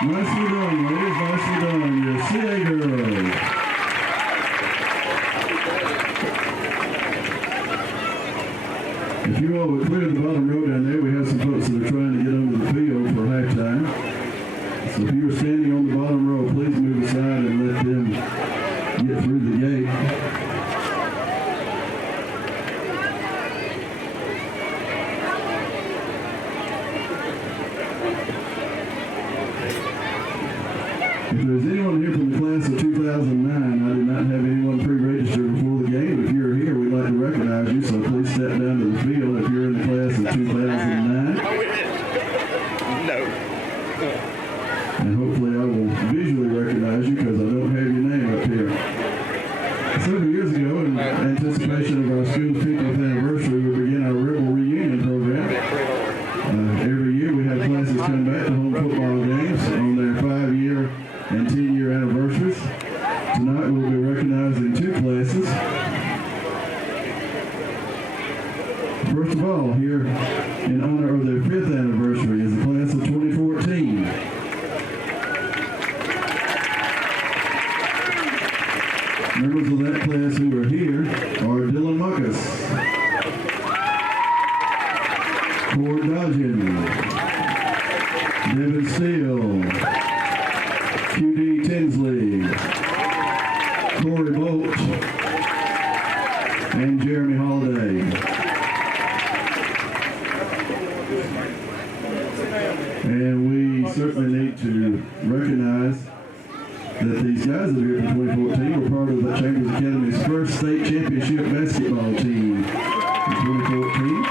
Nicely done, ladies. Nicely done. Your CA girls. If you all would clear the bottom row down there, we have some folks that are trying to get onto the field for halftime. So if you are standing on the bottom row, please move aside and let them get through the gate. If there's anyone here from the class of 2009, I did not have anyone pre-registered before the game. If you're here, we'd like to recognize you, so please step down to the field if you're in the class of 2009. No. And come back to home football games on their 5-year and 10-year anniversaries. Tonight we'll be recognizing 2 classes. First of all, here in honor of their 5th anniversary is the class of 2014. Members of that class who are here are Dylan Muckus, Cord Dodgen, Devin Steele, QD Tinsley, Corey Bolt, and Jeremy Holiday. And we certainly need to recognize that these guys that are here from 2014 were part of the Chambers Academy's first state championship basketball team in 2014.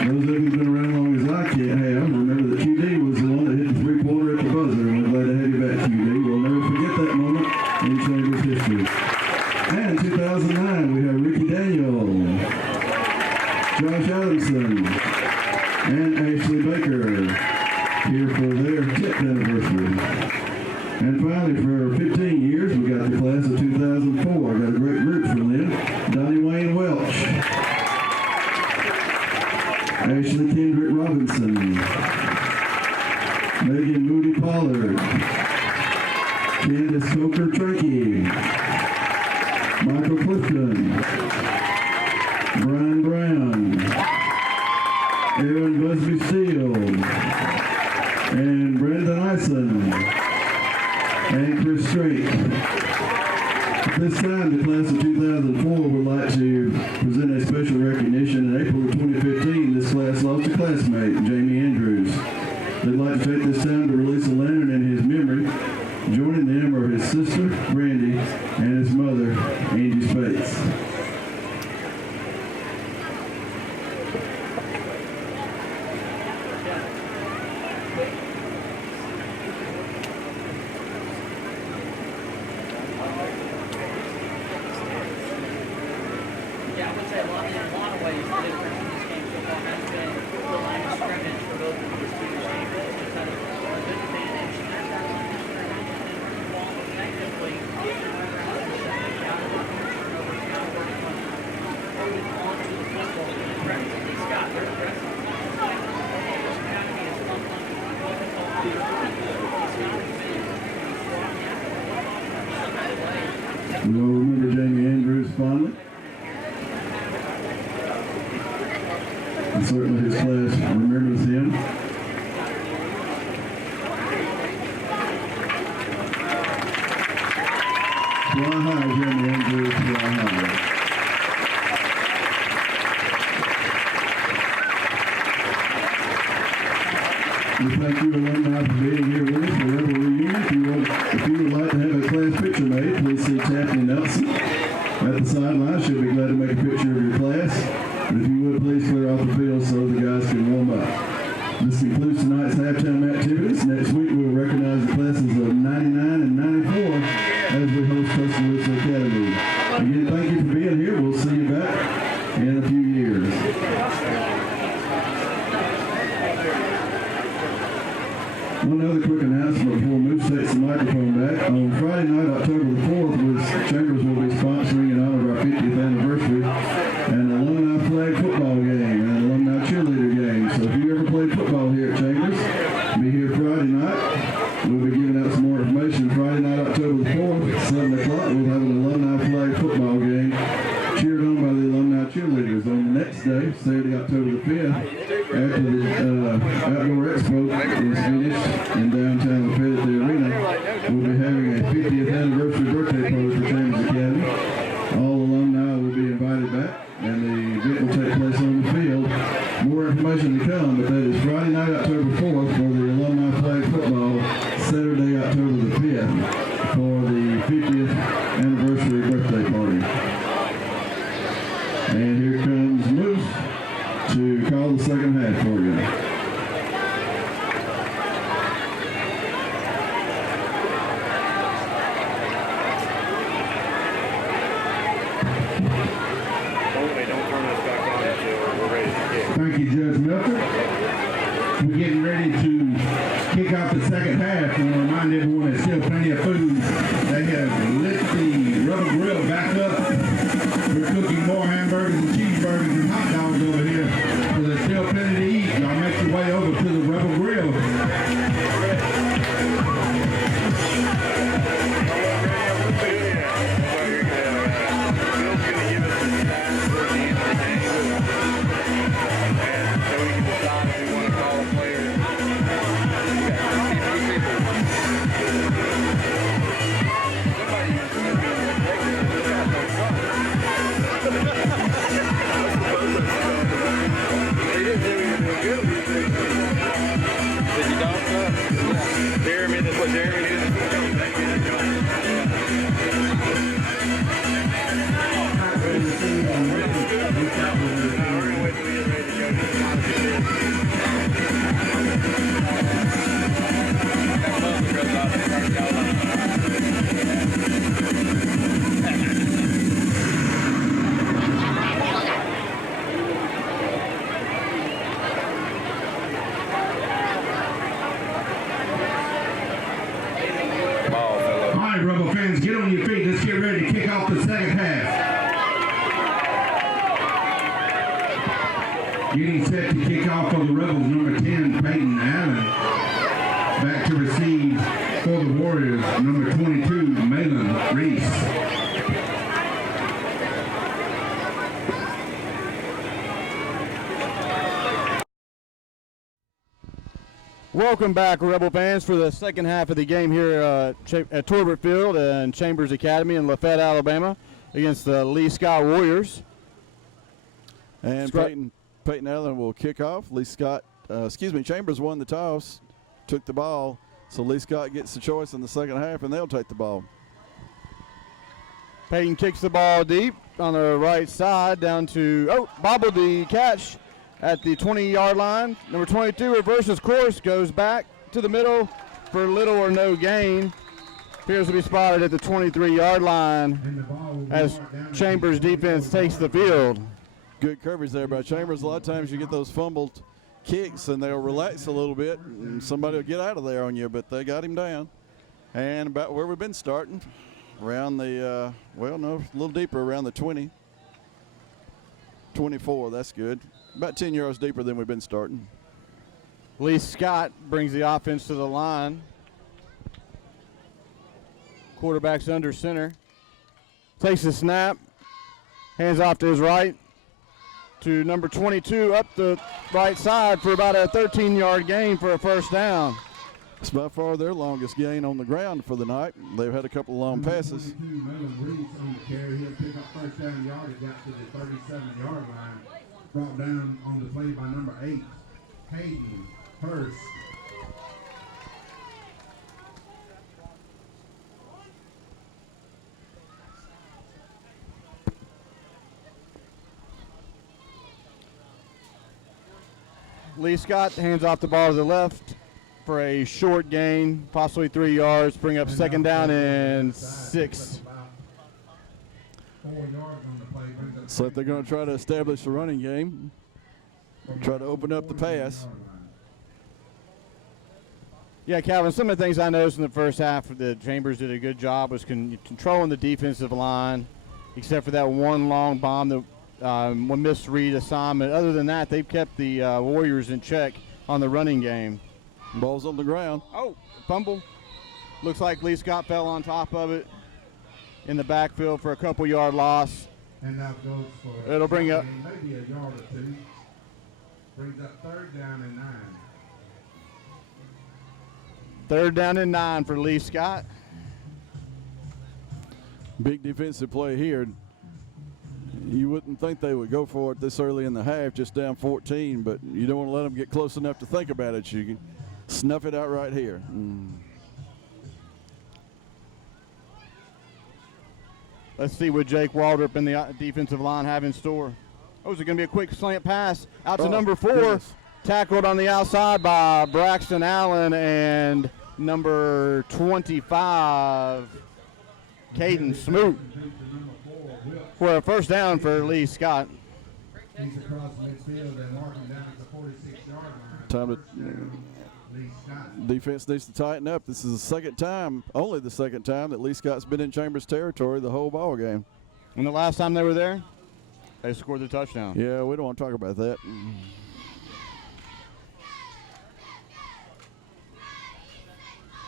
Those of you who've been around as long as I have, remember that QD was the one that hit the 3-pointer at the buzzer, and we're glad to have you back, QD. We'll never forget that moment in Chambers history. And in 2009, we have Ricky Daniel, Josh Adamson, and Ashley Baker here for their 10th anniversary. And finally, for 15 years, we got the class of 2004. Got a great group from them. Donnie Wayne Welch, Ashley Kendrick Robinson, Megan Moody Pollard, Candace Coker Trinky, Michael Clifton, Brian Brown, Aaron Busby Steele, and Brendan Ison, and Chris Strait. At this time, the class of 2004 would like to present a special recognition. In April of 2015, this class lost a classmate, Jamie Andrews. They'd like to take this time to release a lantern in his memory. Joining them are his sister, Brandy, and his mother, Angie Spates. We all remember Jamie Andrews fondly. And certainly his class remembers him. Fly high, Jamie Andrews, fly high. We thank you alumni for being here with us for Rebel Reunion. If you would like to have a class picture made, please see Taffy Nelson at the sideline. She'll be glad to make a picture of your class. And if you would, please clear off the field so the guys can warm up. This concludes tonight's halftime activities. Next week, we'll recognize the classes of 99 and 94 as we host Tuscaloosa Academy. Again, thank you for being here. We'll see you back in a few years. One other quick announcement before Moose takes the microphone back. On Friday night, October the 4th, Chambers will be sponsoring in honor of our 50th anniversary an alumni flag football game and an alumni cheerleader game. So if you ever played football here at Chambers, be here Friday night. We'll be giving out some more information. Friday night, October the 4th at 7 o'clock, we'll have an alumni flag football game cheered on by the alumni cheerleaders. On the next day, Saturday, October the 5th, after the Outdoor Expo is finished in downtown Lafayette at the arena, we'll be having a 50th anniversary birthday party for Chambers Academy. All alumni will be invited back, and the event will take place on the field. More information to come, but that is Friday night, October 4th for the alumni flag football, Saturday, October the 5th for the 50th anniversary birthday party. And here comes Moose to call the second half for you. Don't turn this back on until we're ready to kick. Thank you, Judge Milford. we're getting ready to kick off the second half. I want to remind everyone there's still plenty of food. They have lit the Rebel Grill back up. We're cooking more hamburgers and cheeseburgers and hot dogs over here. So there's still plenty to eat. Y'all make your way over to the Rebel Grill. Jeremy, that's what Jeremy did. Rebel fans, get on your feet. Let's get ready to kick off the second half. Getting set to kick off for the Rebels, number 10, Peyton Allen. Back to receive for the Warriors, number 22, Malin Reese. Welcome back, Rebel fans, for the second half of the game here at Torbert Field and Chambers Academy in Lafayette, Alabama, against the Lee Scott Warriors. And Peyton Allen will kick off. Chambers won the toss, took the ball, so Lee Scott gets the choice in the second half, and they'll take the ball. Peyton kicks the ball deep on the right side down to, bobbled the catch at the 20-yard line. Number 22 reverses course, goes back to the middle for little or no gain. Appears to be spotted at the 23-yard line as Chambers defense takes the field. Good coverage there by Chambers. A lot of times you get those fumbled kicks and they'll relax a little bit and somebody will get out of there on you, but they got him down. And about where we've been starting, around the, a little deeper, around the 20. 24, that's good. About 10 yards deeper than we've been starting. Lee Scott brings the offense to the line. Quarterback's under center. Takes the snap. Hands off to his right to number 22 up the right side for about a 13-yard gain for a first down. It's by far their longest gain on the ground for the night. They've had a couple of long passes. Malin Reese on the carry. He'll pick up first down yardage out to the 37-yard line. Brought down on the play by number 8, Hayden Hurst. Lee Scott hands off the ball to the left for a short gain, possibly 3 yards, bring up second down and 6. So if they're going to try to establish the running game, try to open up the pass. Yeah, Calvin, some of the things I noticed in the first half that Chambers did a good job was controlling the defensive line, except for that one long bomb, that one misread assignment. Other than that, they've kept the Warriors in check on the running game. Ball's on the ground. Oh, fumble. Looks like Lee Scott fell on top of it in the backfield for a couple-yard loss. And now goes for it'll bring up maybe a yard or two. Brings up third down and 9. Third down and 9 for Lee Scott. Big defensive play here. You wouldn't think they would go for it this early in the half, just down 14, but you don't want to let them get close enough to think about it. You can snuff it out right here. Let's see what Jake Waldrop and the defensive line have in store. Oh, is it going to be a quick slant pass out to number 4? Goodness. Tackled on the outside by Braxton Allen and number 25, Caden Smoot, for a first down for Lee Scott. He's across midfield and marking down at the 46-yard line. Time to defense needs to tighten up. This is the second time, only the second time, that Lee Scott's been in Chambers territory the whole ball game. And the last time they were there, they scored the touchdown. Yeah, we don't want to talk about that.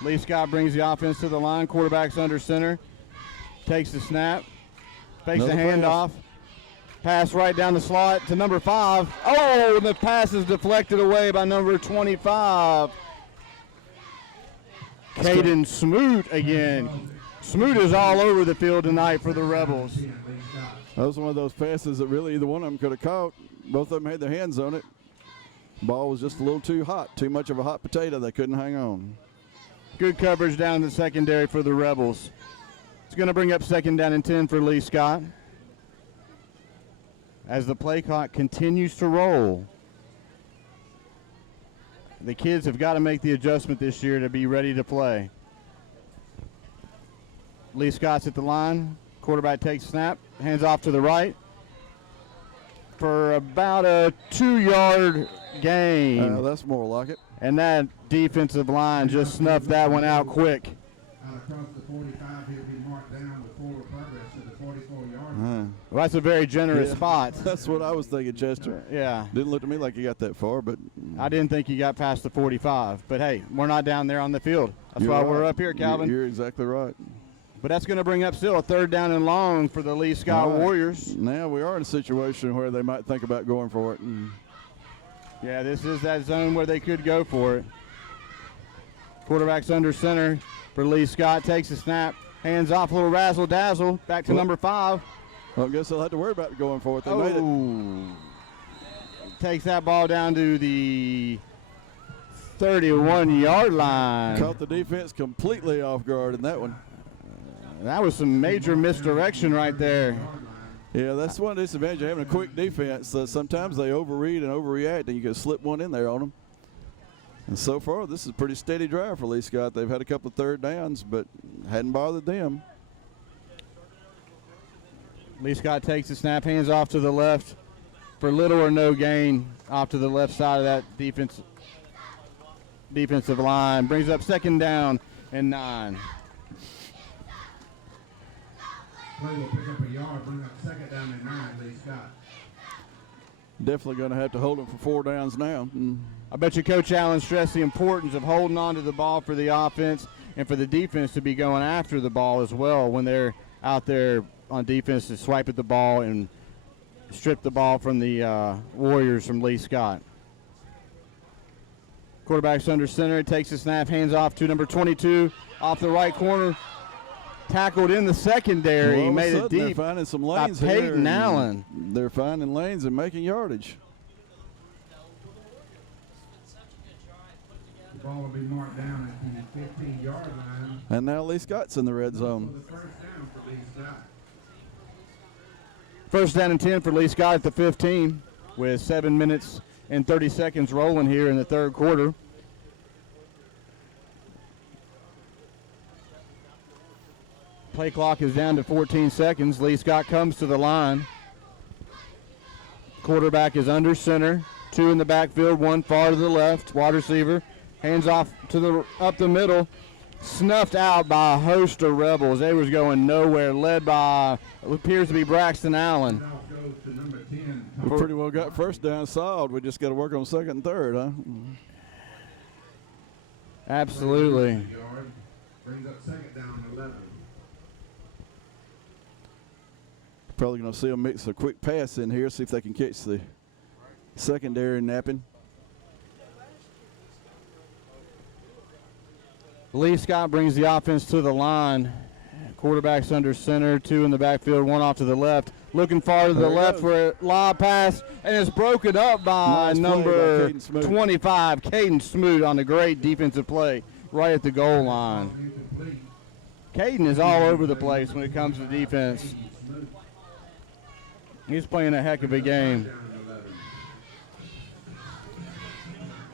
Lee Scott brings the offense to the line. Quarterback's under center. Takes the snap. Fakes the handoff. Pass right down the slot to number 5. Oh, and the pass is deflected away by number 25. Caden Smoot again. Smoot is all over the field tonight for the Rebels. That was one of those passes that really either one of them could have caught. Both of them had their hands on it. Ball was just a little too hot, too much of a hot potato. They couldn't hang on. Good coverage down the secondary for the Rebels. It's going to bring up 2nd down and 10 for Lee Scott. As the play clock continues to roll, the kids have got to make the adjustment this year to be ready to play. Lee Scott's at the line. Quarterback takes snap, hands off to the right for about a 2-yard gain. That's more like it. And that defensive line just snuffed that one out quick. Across the 45, he'll be marked down with forward progress to the 44-yard line. Well, that's a very generous spot. That's what I was thinking, Chester. Yeah. Didn't look to me like he got that far, but I didn't think he got past the 45. But, hey, we're not down there on the field. That's you're why right. we're up here, Calvin. You're exactly right. But that's going to bring up still a 3rd down and long for the Lee Scott Warriors. Now we are in a situation where they might think about going for it. Yeah, this is that zone where they could go for it. Quarterback's under center for Lee Scott. Takes a snap. Hands off, a little razzle-dazzle. Back to number 5. Well, I guess they'll have to worry about going for it. They made it. Takes that ball down to the 31-yard line. Caught the defense completely off guard in that one. That was some major misdirection right there. Yeah, that's one disadvantage of having a quick defense. Sometimes they overread and overreact, and you can slip one in there on them. And so far, this is a pretty steady drive for Lee Scott. They've had a couple of 3rd downs, but hadn't bothered them. Lee Scott takes the snap, hands off to the left for little or no gain off to the left side of that defensive line. Brings up 2nd down and 9. Play will pick up a yard, bring up 2nd down and 9, Lee Scott. Definitely going to have to hold them for 4 downs now. I bet you Coach Allen stressed the importance of holding on to the ball for the offense and for the defense to be going after the ball as well when they're out there on defense to swipe at the ball and strip the ball from the Warriors from Lee Scott. Quarterback's under center, takes the snap, hands off to number 22 off the right corner. Tackled in the secondary, Well, made it deep. They're finding some lanes by here. Peyton Allen. They're finding lanes and making yardage. The ball will be marked down at the 15-yard line. And now Lee Scott's in the red zone. The 1st down for Lee Scott. 1st down and 10 for Lee Scott at the 15 with 7 minutes and 30 seconds rolling here in the 3rd quarter. Play clock is down to 14 seconds. Lee Scott comes to the line. Quarterback is under center. 2 in the backfield, 1 far to the left. Wide receiver. Hands off to up the middle. Snuffed out by a host of Rebels. They was going nowhere. Led by what appears to be Braxton Allen. Goes to number 10. We pretty well got 1st down solid. We just got to work on 2nd and 3rd, huh? Absolutely. Brings up 2nd down and 11. Probably going to see them mix a quick pass in here, see if they can catch the secondary napping. Lee Scott brings the offense to the line. Quarterback's under center, 2 in the backfield, 1 off to the left. Looking far to the left for a lob pass, and it's broken up by number 25, Caden Smoot, on a great defensive play right at the goal line. Caden is all over the place when it comes to defense. He's playing a heck of a game.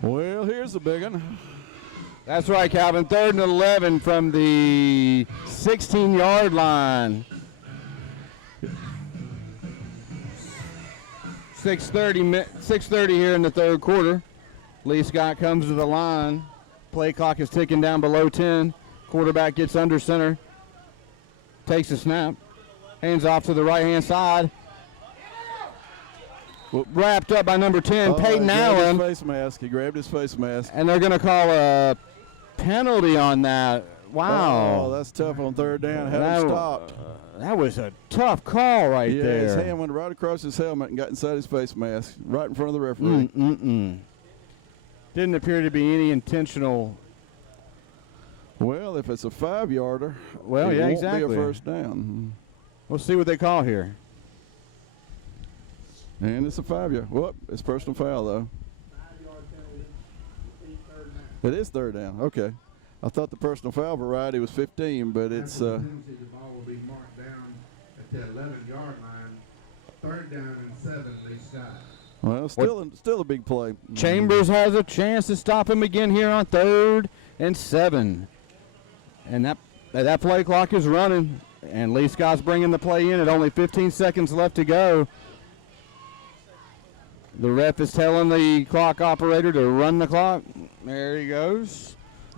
Well, here's a big one. That's right, Calvin. 3rd and 11 from the 16-yard line. 6:30 here in the 3rd quarter. Lee Scott comes to the line. Play clock is ticking down below 10. Quarterback gets under center. Takes a snap. Hands off to the right-hand side. Wrapped up by number 10, Peyton Allen. He grabbed his face mask. And they're going to call a penalty on that. Wow. Oh, that's tough on third down. Had him stopped. That was a tough call right there. His hand went right across his helmet and got inside his face mask, right in front of the referee. Didn't appear to be any intentional. Well, if it's a 5-yarder, well, it yeah, won't exactly. be a first down. We'll see what they call here. And it's a 5-yard. Whoop, it's personal foul, though. It is third down. Okay. I thought the personal foul variety was 15, but it's. The ball will be marked down at the 11-yard line. Third down and 7, Lee Scott. Well, still a big play. Chambers has a chance to stop him again here on 3rd and 7. And that play clock is running. And Lee Scott's bringing the play in at only 15 seconds left to go. The ref is telling the clock operator to run the clock. There he goes.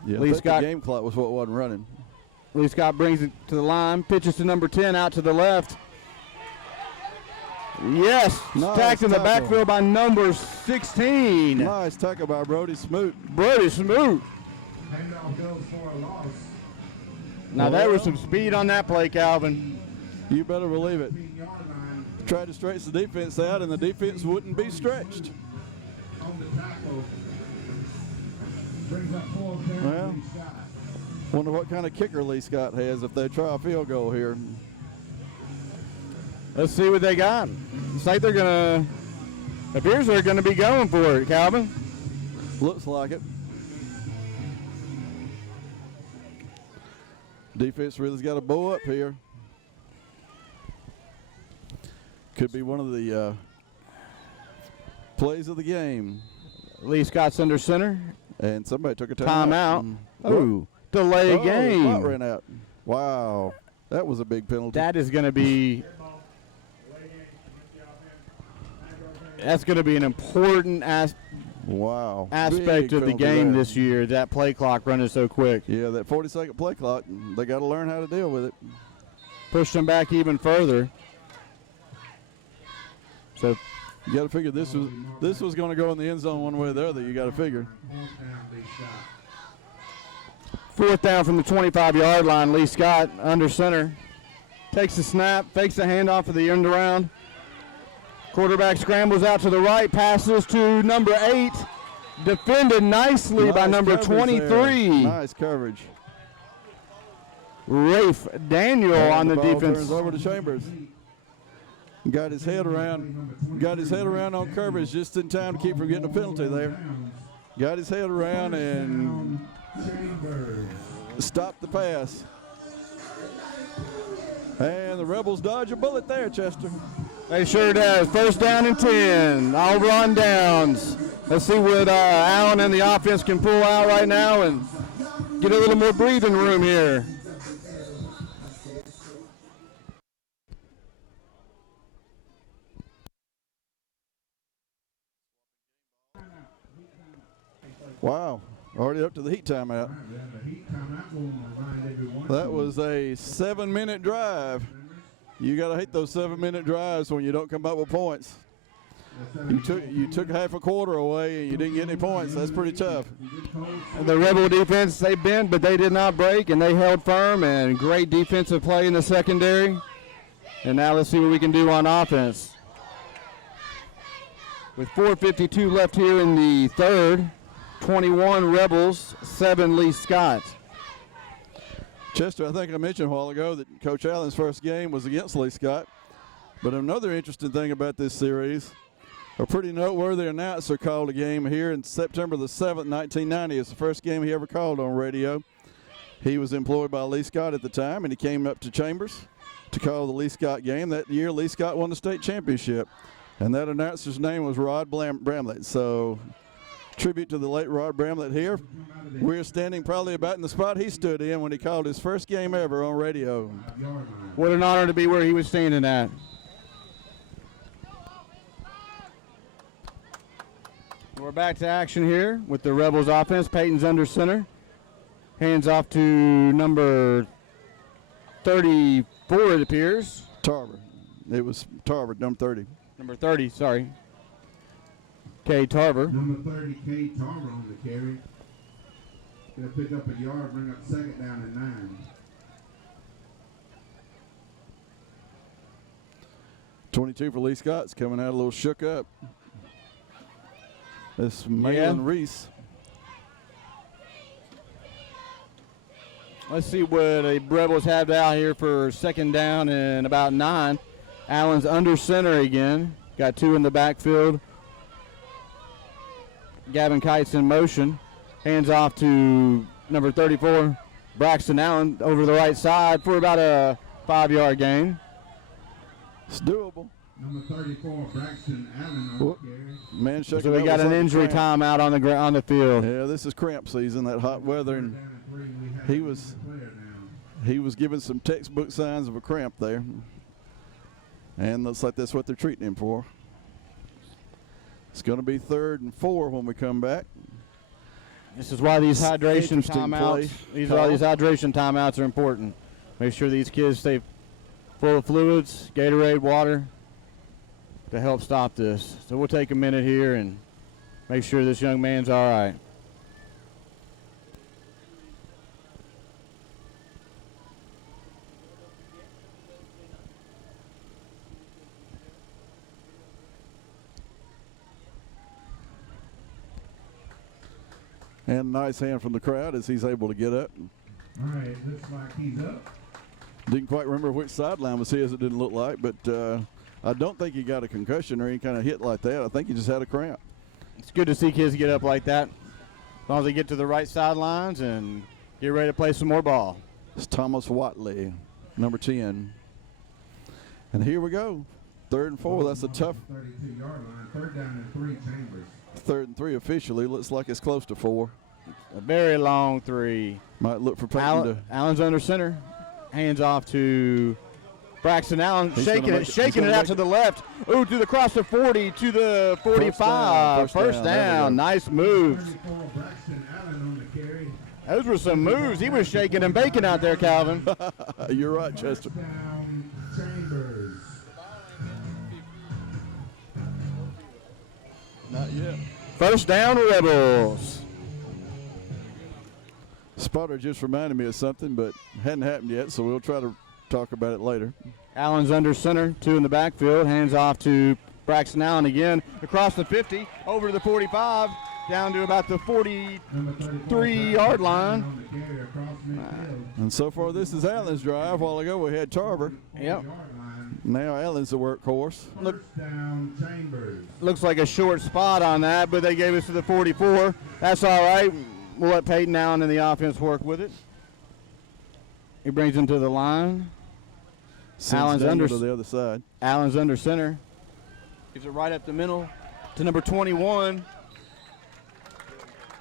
Yeah, Lee Scott, the game clock was what wasn't running. Lee Scott brings it to the line, pitches to number 10 out to the left. Yes, nice stacked in the tackle. backfield by number 16. Nice tackle by Brody Smoot. Brody Smoot. Handoff goes for a loss. Now there was some speed on that play, Calvin. You better believe it. Tried to stretch the defense out, and the defense wouldn't be stretched. On the tackle. Brings up 4th down, Well, Lee Scott. wonder what kind of kicker Lee Scott has if they try a field goal here. Let's see what they got. It's like appears they're gonna be going for it, Calvin. Looks like it. Defense really's got a bow up here. Could be one of the plays of the game. Lee Scott's under center. And somebody took a timeout. Oh, delay game. The clock ran out. Wow, that was a big penalty. That is going to be. That's going to be an important aspect of the game this year. That play clock running so quick. Yeah, that 40-second play clock. They got to learn how to deal with it. Push them back even further. So you got to figure this was going to go in the end zone one way or the other. You got to figure. 4th down from the 25-yard line. Lee Scott under center. Takes the snap, fakes the handoff for the end around. Quarterback scrambles out to the right, passes to number 8. Defended nicely by number 23. There. Nice coverage. Rafe Daniel on the defense. Turns over to Chambers. Got his head around on coverage just in time to keep from getting a penalty there. Got his head around and stopped the pass. And the Rebels dodge a bullet there, Chester. They sure does. 1st down and 10. All run downs. Let's see what Allen and the offense can pull out right now and get a little more breathing room here. Wow, already up to the heat timeout. That was a 7-minute drive. You got to hate those 7-minute drives when you don't come up with points. You took half a quarter away and you didn't get any points. That's pretty tough. And the Rebel defense, they bent, but they did not break, and they held firm, and great defensive play in the secondary. And now let's see what we can do on offense. With 4:52 left here in the 3rd, 21 Rebels, 7 Lee Scott. Chester, I think I mentioned a while ago that Coach Allen's first game was against Lee Scott. But another interesting thing about this series, a pretty noteworthy announcer called a game here in September the 7th, 1990. It's the first game he ever called on radio. He was employed by Lee Scott at the time, and he came up to Chambers to call the Lee Scott game. That year, Lee Scott won the state championship. And that announcer's name was Rod Bramlett. So tribute to the late Rod Bramlett here. We're standing probably about in the spot he stood in when he called his first game ever on radio. What an honor to be where he was standing at. We're back to action here with the Rebels offense. Peyton's under center. Hands off to number 34, it appears. Tarver. It was Tarver, number 30. Number 30, sorry. K. Tarver. Number 30, K. Tarver on the carry. Gonna pick up a yard, bring up second down and 9. 22 for Lee Scott's coming out a little shook up. That's Malin Reese. Let's see what the Rebels have out here for second down and about 9. Allen's under center again. Got 2 in the backfield. Gavin Kite's in motion. Hands off to number 34, Braxton Allen, over the right side for about a 5-yard gain. It's doable. Number 34, Braxton Allen on the carry. Man, so we got an injury timeout on the field. Yeah, this is cramp season, that hot weather, and he was giving some textbook signs of a cramp there. And looks like that's what they're treating him for. It's going to be 3rd and 4 when we come back. This is why these hydration timeouts. These hydration timeouts are important. Make sure these kids stay full of fluids, Gatorade, water, to help stop this. So we'll take a minute here and make sure this young man's all right. And a nice hand from the crowd as he's able to get up. All right, looks like he's up. Didn't quite remember which sideline was his, it didn't look like, but I don't think he got a concussion or any kind of hit like that. I think he just had a cramp. It's good to see kids get up like that, as long as they get to the right sidelines and get ready to play some more ball. It's Thomas Watley, number 10. And here we go. 3rd and 4, that's a tough. 32-yard line, 3rd down and 3, Chambers. 3rd and 3 officially. Looks like it's close to 4. A very long 3. Might look for Peyton Allen's under center. Hands off to Braxton Allen. Shaking it out to the left. Ooh, to the cross of 40 to the 45. First down. Nice move. Braxton Allen on the carry. Those were some moves. He was shaking and baking out there, Calvin. You're right, Chester. Down, Chambers. Not yet. First down, Rebels. Spotter just reminded me of something, but hadn't happened yet, so we'll try to talk about it later. Allen's under center, 2 in the backfield. Hands off to Braxton Allen again. Across the 50, over to the 45, down to about the 43-yard line. And so far, this is Allen's drive. A while ago, we had Tarver. Yep. Now Allen's the workhorse. Down, Chambers. Looks like a short spot on that, but they gave us to the 44. That's all right. We'll let Peyton Allen and the offense work with it. He brings him to the line. Allen's under to the other side. Allen's under center. Gives it right up the middle to number 21,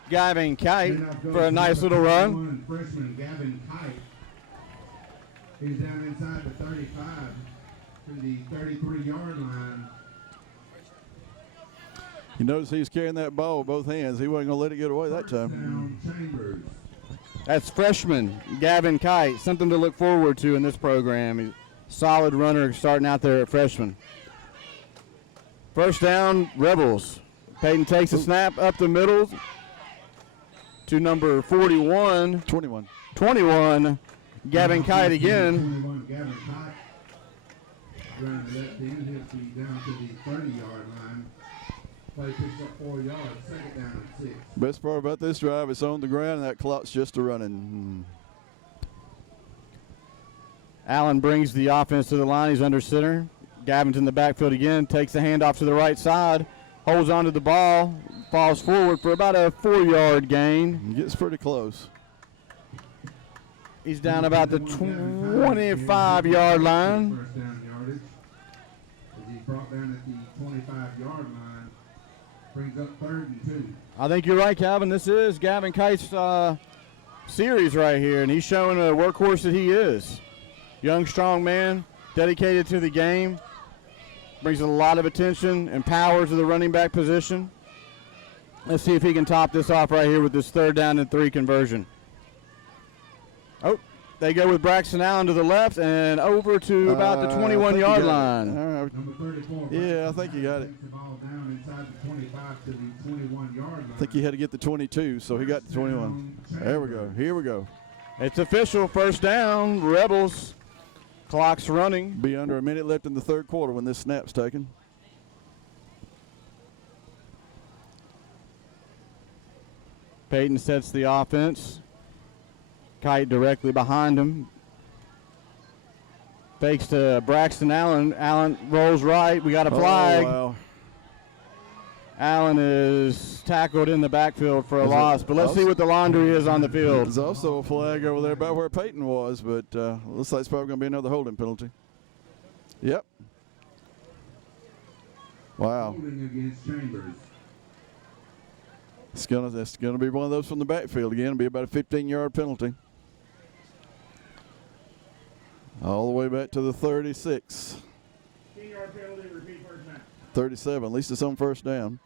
Gavin Kite, for a nice little run. Freshman Gavin Kite. He's down inside the 35 to the 33-yard line. You notice he's carrying that ball with both hands. He wasn't going to let it get away that time. Chambers. That's freshman Gavin Kite. Something to look forward to in this program. He's a solid runner starting out there at freshman. First down, Rebels. Peyton takes a snap up the middle to number 21. 21, Gavin Kite again. 21, Gavin Kite. Around the left end, he'll be down to the 30-yard line. Play picks up 4 yards, second down and 6. Best part about this drive, it's on the ground, and that clock's just a running. Allen brings the offense to the line. He's under center. Gavin's in the backfield again. Takes the handoff to the right side. Holds onto the ball. Falls forward for about a 4-yard gain. Gets pretty close. He's down about the 25-yard line. First down yardage. As he's brought down at the 25-yard line. Brings up 3rd and 2. I think you're right, Calvin. This is Gavin Kite's series right here, and he's showing a workhorse that he is. Young, strong man, dedicated to the game. Brings a lot of attention and power to the running back position. Let's see if he can top this off right here with this 3rd down and 3 conversion. Oh, they go with Braxton Allen to the left and over to about the 21-yard line. Number 34. Yeah, I think you got it. Takes the ball down inside the 25 to the 21-yard line. I think he had to get the 22, so he got the 21. There we go. Here we go. It's official, 1st down, Rebels. Clock's running. Be under a minute left in the 3rd quarter when this snap's taken. Peyton sets the offense. Kite directly behind him. Fakes to Braxton Allen. Allen rolls right. We got a flag. Oh, wow. Allen is tackled in the backfield for a loss, but let's see what the laundry is on the field. There's also a flag over there about where Peyton was, but looks like it's probably going to be another holding penalty. Yep. Wow. Holding against Chambers. That's gonna be one of those from the backfield again. It'll be about a 15-yard penalty. All the way back to the 36. 10-yard penalty, repeat 1st down. 37, at least it's on 1st down.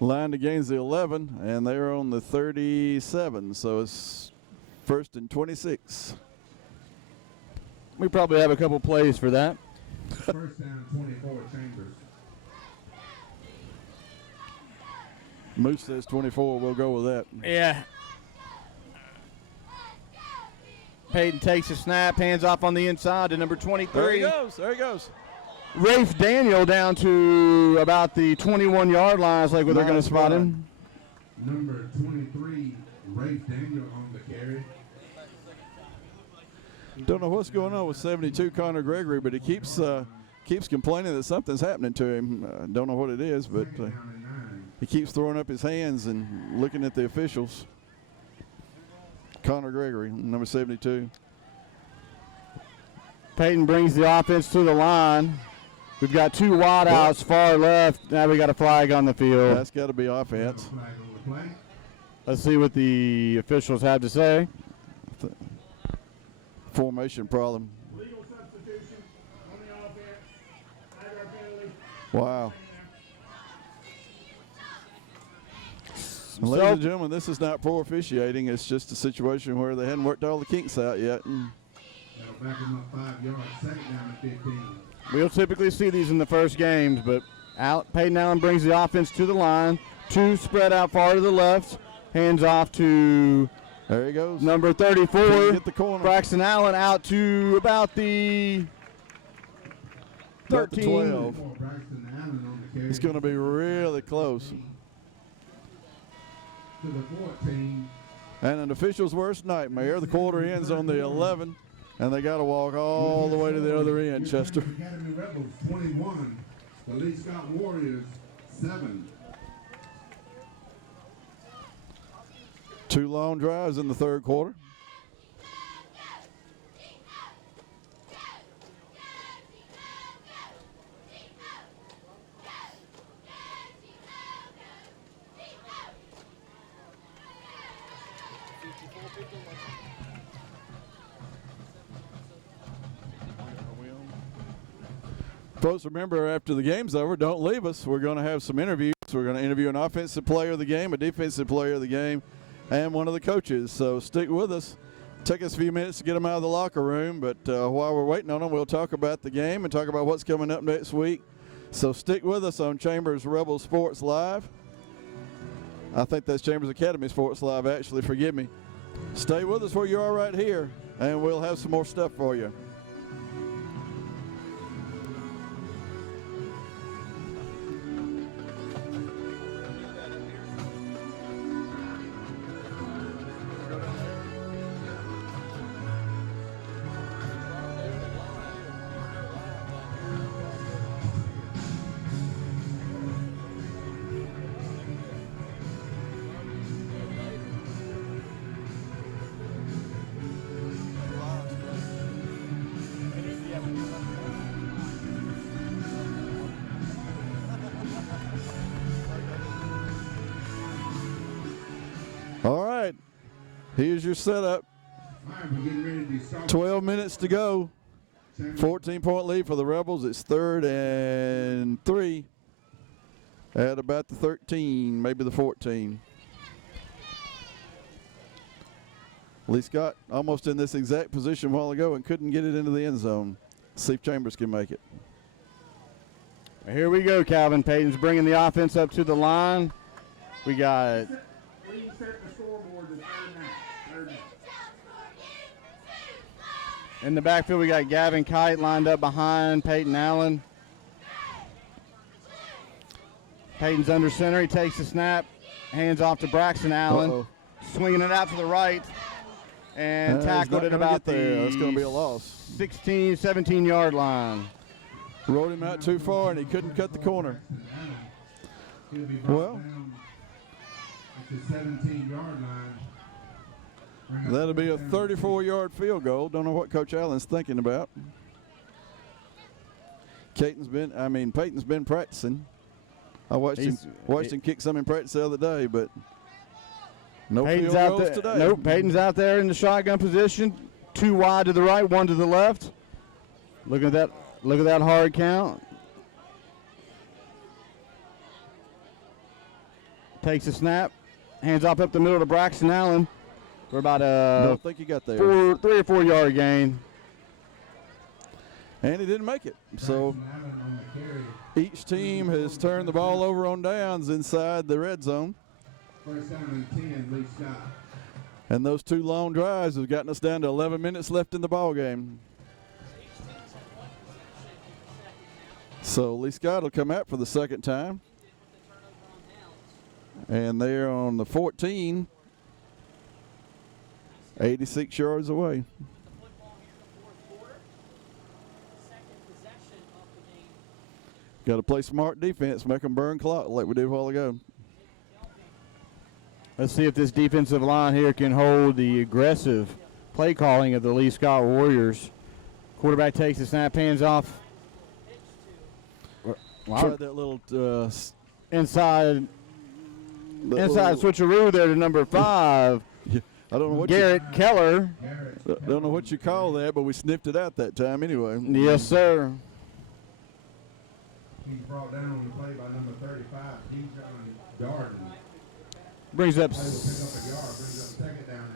Line to gains the 11, and they're on the 37, so it's 1st and 26. We probably have a couple plays for that. 1st down, 24, Chambers. Moose says 24. We'll go with that. Yeah. Peyton takes a snap, hands off on the inside to number 23. There he goes. There he goes. Rafe Daniel down to about the 21-yard line. It's like where they're going to spot him. Number 23, Rafe Daniel on the carry. Don't know what's going on with 72 Connor Gregory, but he keeps complaining that something's happening to him. Don't know what it is, but he keeps throwing up his hands and looking at the officials. Connor Gregory, number 72. Peyton brings the offense to the line. We've got 2 wideouts far left. Now we got a flag on the field. That's got to be offense. Let's see what the officials have to say. Formation problem. Legal substitution on the offense. 5-yard penalty. Wow. Ladies and gentlemen, this is not poor officiating. It's just a situation where they hadn't worked all the kinks out yet. That'll back him up 5 yards. 2nd down and 15. We'll typically see these in the first games, but Peyton Allen brings the offense to the line. 2 spread out far to the left. Hands off to there he goes. Number 34. Hit the corner. Braxton Allen out to about the 13. 12. It's going to be really close. To the 14. And an official's worst nightmare. The quarter ends on the 11, and they got to walk all the way to the other end, Chester. Academy Rebels 21. The Lee Scott Warriors 7. 2 long drives in the 3rd quarter. Folks, remember, after the game's over, don't leave us. We're going to have some interviews. We're going to interview an offensive player of the game, a defensive player of the game, and one of the coaches. So stick with us. Take us a few minutes to get them out of the locker room, but while we're waiting on them, we'll talk about the game and talk about what's coming up next week. So stick with us on Chambers Rebel Sports Live. I think that's Chambers Academy Sports Live, actually. Forgive me. Stay with us where you are right here, and we'll have some more stuff for you. All right, here's your setup. 12 minutes to go. 14-point lead for the Rebels. It's 3rd and 3 at about the 13, maybe the 14. Lee Scott almost in this exact position a while ago and couldn't get it into the end zone. See if Chambers can make it. Here we go, Calvin. Peyton's bringing the offense up to the line. We got in the backfield, we got Gavin Kite lined up behind Peyton Allen. Peyton's under center. He takes the snap, hands off to Braxton Allen, swinging it out to the right, and tackled at about the It's going to be a loss. 16, 17-yard line. Rode him out too far, and he couldn't cut the corner. Well, at the 17-yard line. That'll be a 34-yard field goal. Don't know what Coach Allen's thinking about. Peyton's been practicing. I watched him kick some in practice the other day, but no Peyton's field out goals there. today. Nope, Peyton's out there in the shotgun position. 2 wide to the right, 1 to the left. Look at that hard count. Takes a snap, hands off up the middle to Braxton Allen for about a don't think he got there. 3 or 4 yard gain. And he didn't make it. So each team has turned the ball over on downs inside the red zone. First down and 10, Lee Scott. And those 2 long drives have gotten us down to 11 minutes left in the ball game. So Lee Scott will come out for the second time. And they're on the 14, 86 yards away. Got to play smart defense, make them burn clock like we did a while ago. Let's see if this defensive line here can hold the aggressive play calling of the Lee Scott Warriors. Quarterback takes the snap, hands off. Tried that little inside switcheroo there to number 5. Yeah, I don't know what Garrett Keller. Don't know what you call that, but we sniffed it out that time anyway. Yes, sir. He's brought down on the play by number 35, Darden. Brings up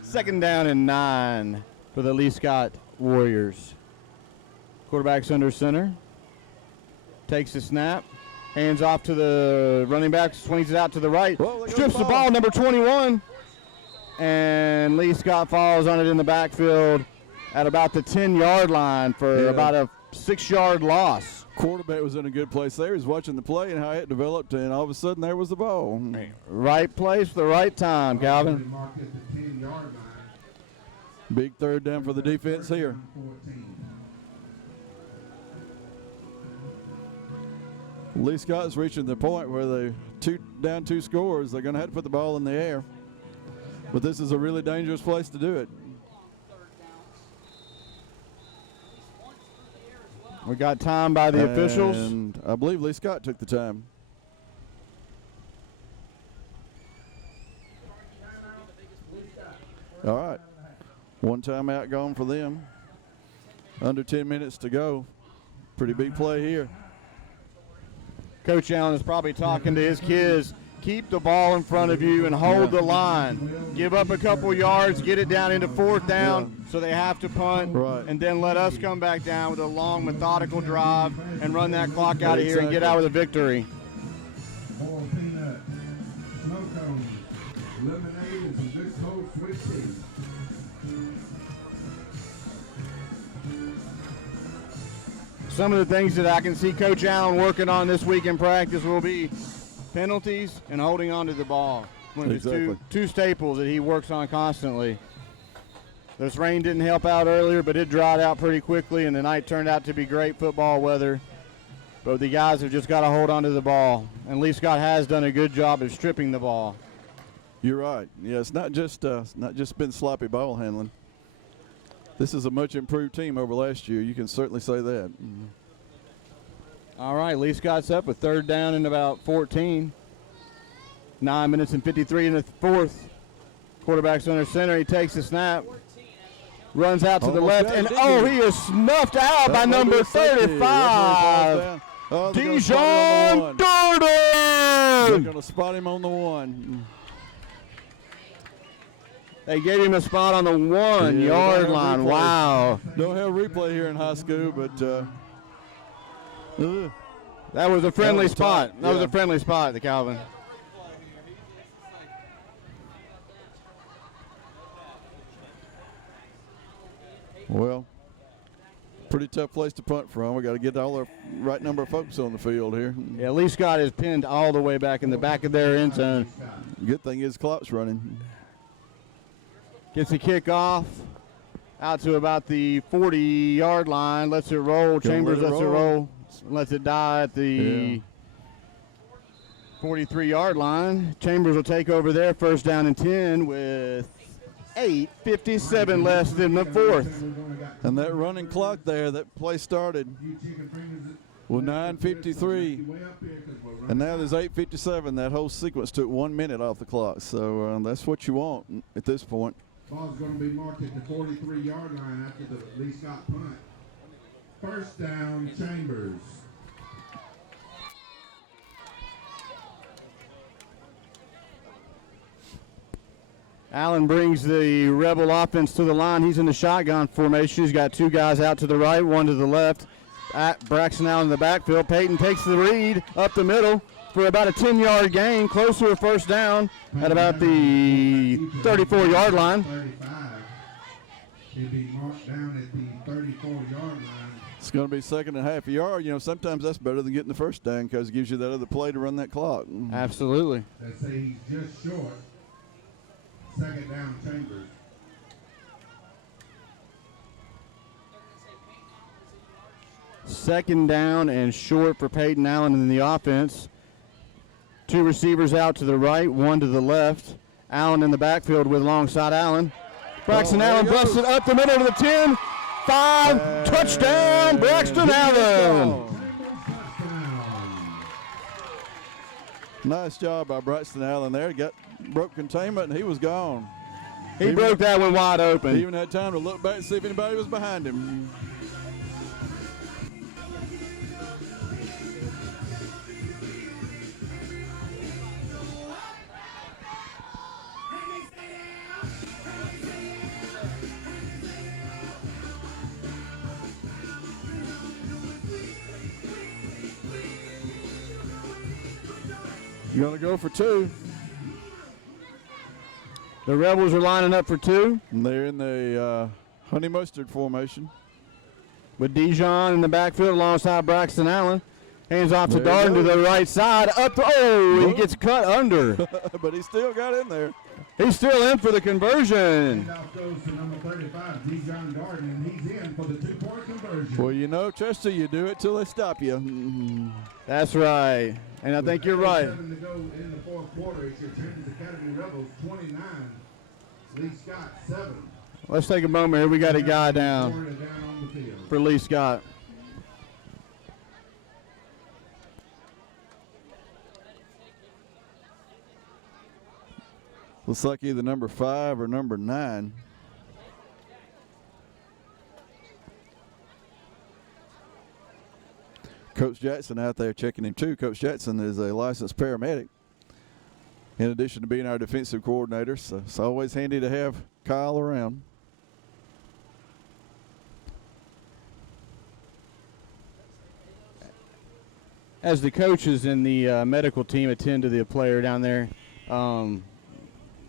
second down and 9 for the Lee Scott Warriors. Quarterback's under center. Takes the snap. Hands off to the running back. Swings it out to the right. Strips the ball, number 21. And Lee Scott falls on it in the backfield at about the 10-yard line for about a 6-yard loss. Quarterback was in a good place there. He was watching the play and how it developed, and all of a sudden there was the ball. Right place, the right time, Calvin. Big third down for the defense here. Lee Scott's reaching the point where they down 2 scores. They're going to have to put the ball in the air. But this is a really dangerous place to do it. We got time by the officials. And I believe Lee Scott took the time. All right. 1 timeout gone for them. Under 10 minutes to go. Pretty big play here. Coach Allen is probably talking to his kids. Keep the ball in front of you and hold the line. Give up a couple yards, get it down into 4th down, so they have to punt, and then let us come back down with a long, methodical drive and run that clock out of here and get out with a victory. Boiled peanut, snow cones, lemonade, and some good cold sweet tea. Some of the things that I can see Coach Allen working on this week in practice will be penalties and holding on to the ball. One of his two staples that he works on constantly. This rain didn't help out earlier, but it dried out pretty quickly, and the night turned out to be great football weather. But the guys have just got to hold on to the ball, and Lee Scott has done a good job of stripping the ball. You're right. Yeah, it's not just been sloppy ball handling. This is a much improved team over last year. You can certainly say that. All right, Lee Scott's up with 3rd down and about 14. 9 minutes and 53 in the 4th. Quarterback's under center. He takes the snap. runs out to the Almost left, got it, and didn't he? he is snuffed out by That may be number a safety. Referee calls 35, down. Oh, they're gonna spot him on the Dijon one. They're Darden. going to spot him on the one. They gave him a spot on the 1 Yeah, yard they don't have line. replay. Wow. Don't have replay here in high school, but That was a friendly was spot. tight, That was yeah. a friendly spot, the Calvin. well, pretty tough place to punt from. We got to get all the right number of folks on the field here. Yeah, Lee Scott is pinned all the way back in the back of their end zone. Good thing his clock's running. Gets the kick off out to about the 40-yard line. Lets it roll. Gonna Chambers let it lets it roll. Lets it die at the 43-yard line. Chambers will take over there. First down and 10 with 8:57 left in the fourth. And that running clock there, that play started with 9:53. And now there's 8:57. That whole sequence took 1 minute off the clock. So that's what you want at this point. Ball's going to be marked at the 43-yard line after the Lee Scott punt. First down, Chambers. Allen brings the Rebel offense to the line. He's in the shotgun formation. He's got two guys out to the right, one to the left. Braxton Allen in the backfield. Peyton takes the read up the middle for about a 10-yard gain, close to a first down at about the 34-yard line. 35. He'll be marked down at the 34-yard line. It's going to be second and half a yard. You know, sometimes that's better than getting the first down because it gives you that other play to run that clock. Absolutely. They say he's just short. Second down, Chambers. Second down and short for Peyton Allen in the offense. Two receivers out to the right, one to the left. Allen in the backfield with alongside Allen. Braxton there Allen he goes. busted up the middle to the 10. 5, touchdown, Braxton Allen. Nice job by Braxton Allen there. Broke containment, and he was gone. He broke that one wide open. He even had time to look back and see if anybody was behind him. You're going to go for two. The Rebels are lining up for two. And they're in the honey mustard formation. With Dijon in the backfield alongside Braxton Allen. Hands off to There he Darden to goes. the right side. He gets cut under. But he still got in there. He's still in for the conversion. Handoff goes to number 35, Dijon Darden, and he's in for the two-point conversion. Well, you know, Chester, you do it till they stop you. That's right. And I think you're right. 7 to go in the fourth quarter. It's your Chambers Academy Rebels 29, Lee Scott 7. Let's take a moment here. We got a guy down Florida down on the field. for Lee Scott. Looks like either number 5 or number 9. Coach Jackson out there checking him too. Coach Jackson is a licensed paramedic. In addition to being our defensive coordinator, so it's always handy to have Kyle around. As the coaches and the medical team attend to the player down there, want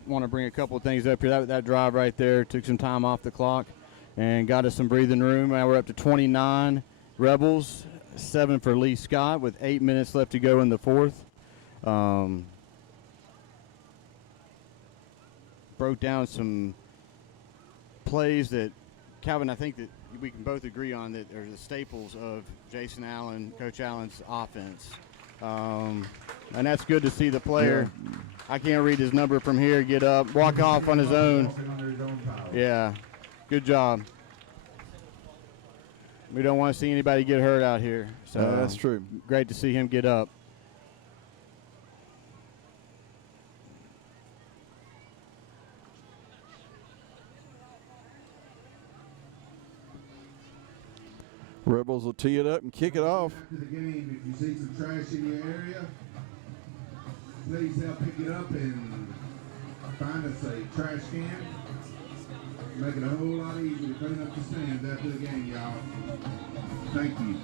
to bring a couple of things up here. That drive right there took some time off the clock and got us some breathing room. Now we're up to 29 Rebels, 7 for Lee Scott with 8 minutes left to go in the fourth. Broke down some plays that, Calvin, I think that we can both agree on that are the staples of Jason Allen, Coach Allen's offense. And that's good to see the player. Yeah. I can't read his number from here. Get up, walk off on his own. Walking under his own power. Yeah, good job. We don't want to see anybody get hurt out here. So That's true. Great to see him get up. Rebels will tee it up and kick it off. After the game, if you see some trash in your area, please help pick it up and find us a trash can. Make it a whole lot easier to clean up the stands after the game, y'all. Thank you.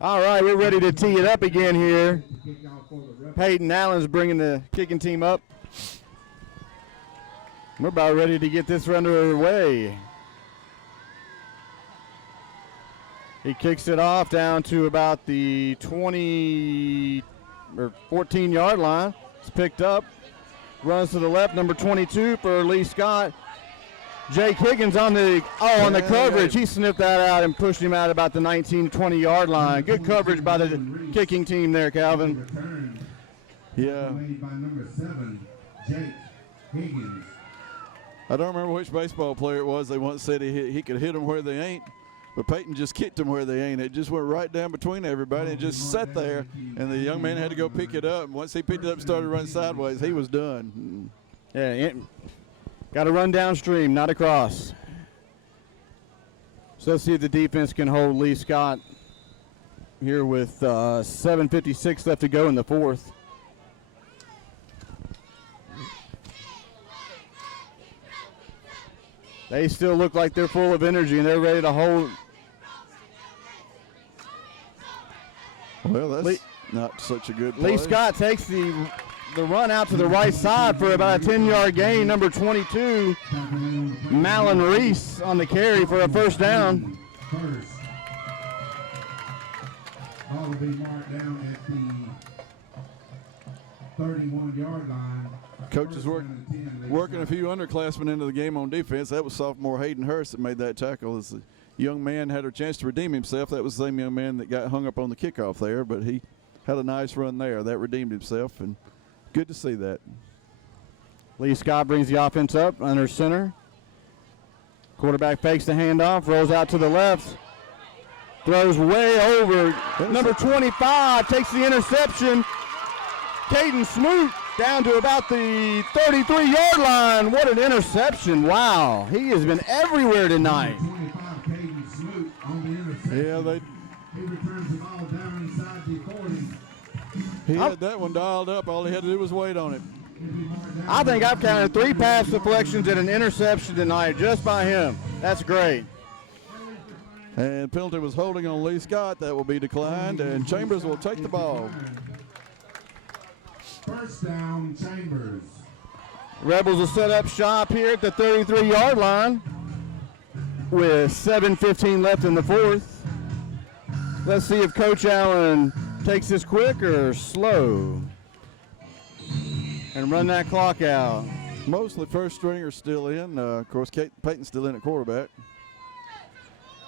All right, we're ready to tee it up again here. Peyton Allen's bringing the kicking team up. We're about ready to get this underway. He kicks it off down to about the 20 or 14-yard line. It's picked up. Runs to the left, number 22 for Lee Scott. Jake Higgins on the coverage. He sniffed that out and pushed him out about the 19, 20-yard line. Good coverage by the kicking team there, Calvin. Yeah. Made by number 7, Jake Higgins. I don't remember which baseball player it was. They once said he could hit them where they ain't, but Peyton just kicked them where they ain't. It just went right down between everybody and just sat there, and the young man had to go pick it up. And once he picked it up and started running sideways, he was done. Yeah, got to run downstream, not across. So let's see if the defense can hold Lee Scott here with 7:56 left to go in the fourth. They still look like they're full of energy and they're ready to hold. Well, that's not such a good play. Lee Scott takes the run out to the right side for about a 10-yard gain. Number 22, Malin Reese on the carry for a first down. First. Ball will be marked down at the 31-yard line. Coach is working a few underclassmen into the game on defense. That was sophomore Hayden Hurst that made that tackle. As the young man had a chance to redeem himself, that was the same young man that got hung up on the kickoff there, but he had a nice run there. That redeemed himself, and good to see that. Lee Scott brings the offense up under center. Quarterback fakes the handoff, rolls out to the left. Throws way over. Number 25 takes the interception. Caden Smoot down to about the 33-yard line. What an interception. Wow. He has been everywhere tonight. 25, Caden Smoot on the interception. Yeah, he returns the ball down inside the 40. He had that one dialed up. All he had to do was wait on it. I think I've counted 3 pass deflections and an interception tonight just by him. That's great. And penalty was holding on Lee Scott. That will be declined, and Chambers will take the ball. First down, Chambers. Rebels will set up shop here at the 33-yard line with 7:15 left in the fourth. Let's see if Coach Allen takes this quick or slow and run that clock out. Mostly first stringers still in. Of course, Peyton's still in at quarterback.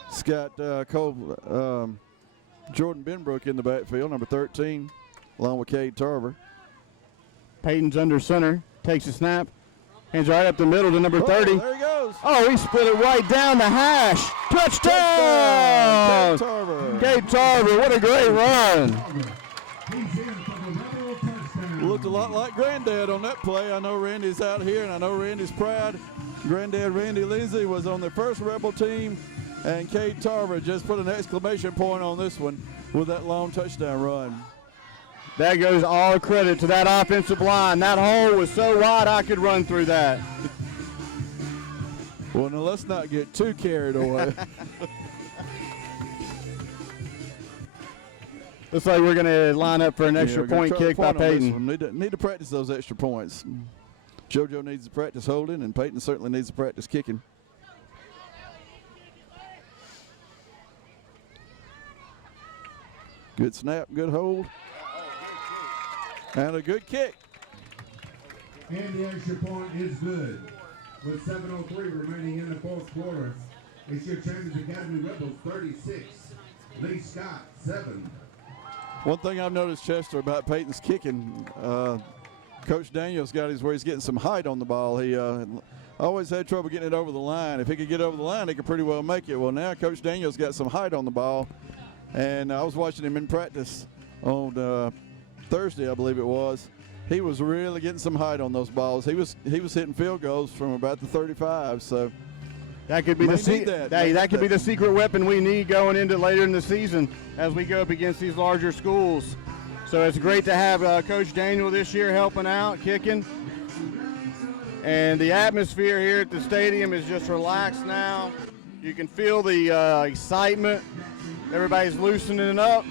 It's got Jordan Benbrook in the backfield, number 13, along with Cade Tarver. Peyton's under center, takes a snap, hands right up the middle to number 30. There he goes. Oh, he split it right down the hash. Touchdown! Cade Tarver. Cade Tarver, what a great run. He's in for the Rebel touchdown. Looked a lot like Granddad on that play. I know Randy's out here, and I know Randy's proud. Granddad Randy Lindsay was on the first Rebel team, and Cade Tarver just put an exclamation point on this one with that long touchdown run. That goes all credit to that offensive line. That hole was so wide I could run through that. Well, now let's not get too carried away. Looks like we're going to line up for an extra point kick by Peyton. Need to practice those extra points. JoJo needs to practice holding, and Peyton certainly needs to practice kicking. Good snap, good hold. And a good kick. And the extra point is good. With 7:03 remaining in the fourth quarter, It's your Chambers Academy Rebels 36, Lee Scott 7. One thing I've noticed, Chester, about Peyton's kicking, Coach Daniels got his where he's getting some height on the ball. He always had trouble getting it over the line. If he could get over the line, he could pretty well make it. Well, now Coach Daniels got some height on the ball, and I was watching him in practice on Thursday, I believe it was. He was really getting some height on those balls. He was hitting field goals from about the 35. So that could be that could be the secret weapon we need going into later in the season as we go up against these larger schools. So it's great to have Coach Daniel this year helping out, kicking. And the atmosphere here at the stadium is just relaxed now. You can feel the excitement. Everybody's loosening up.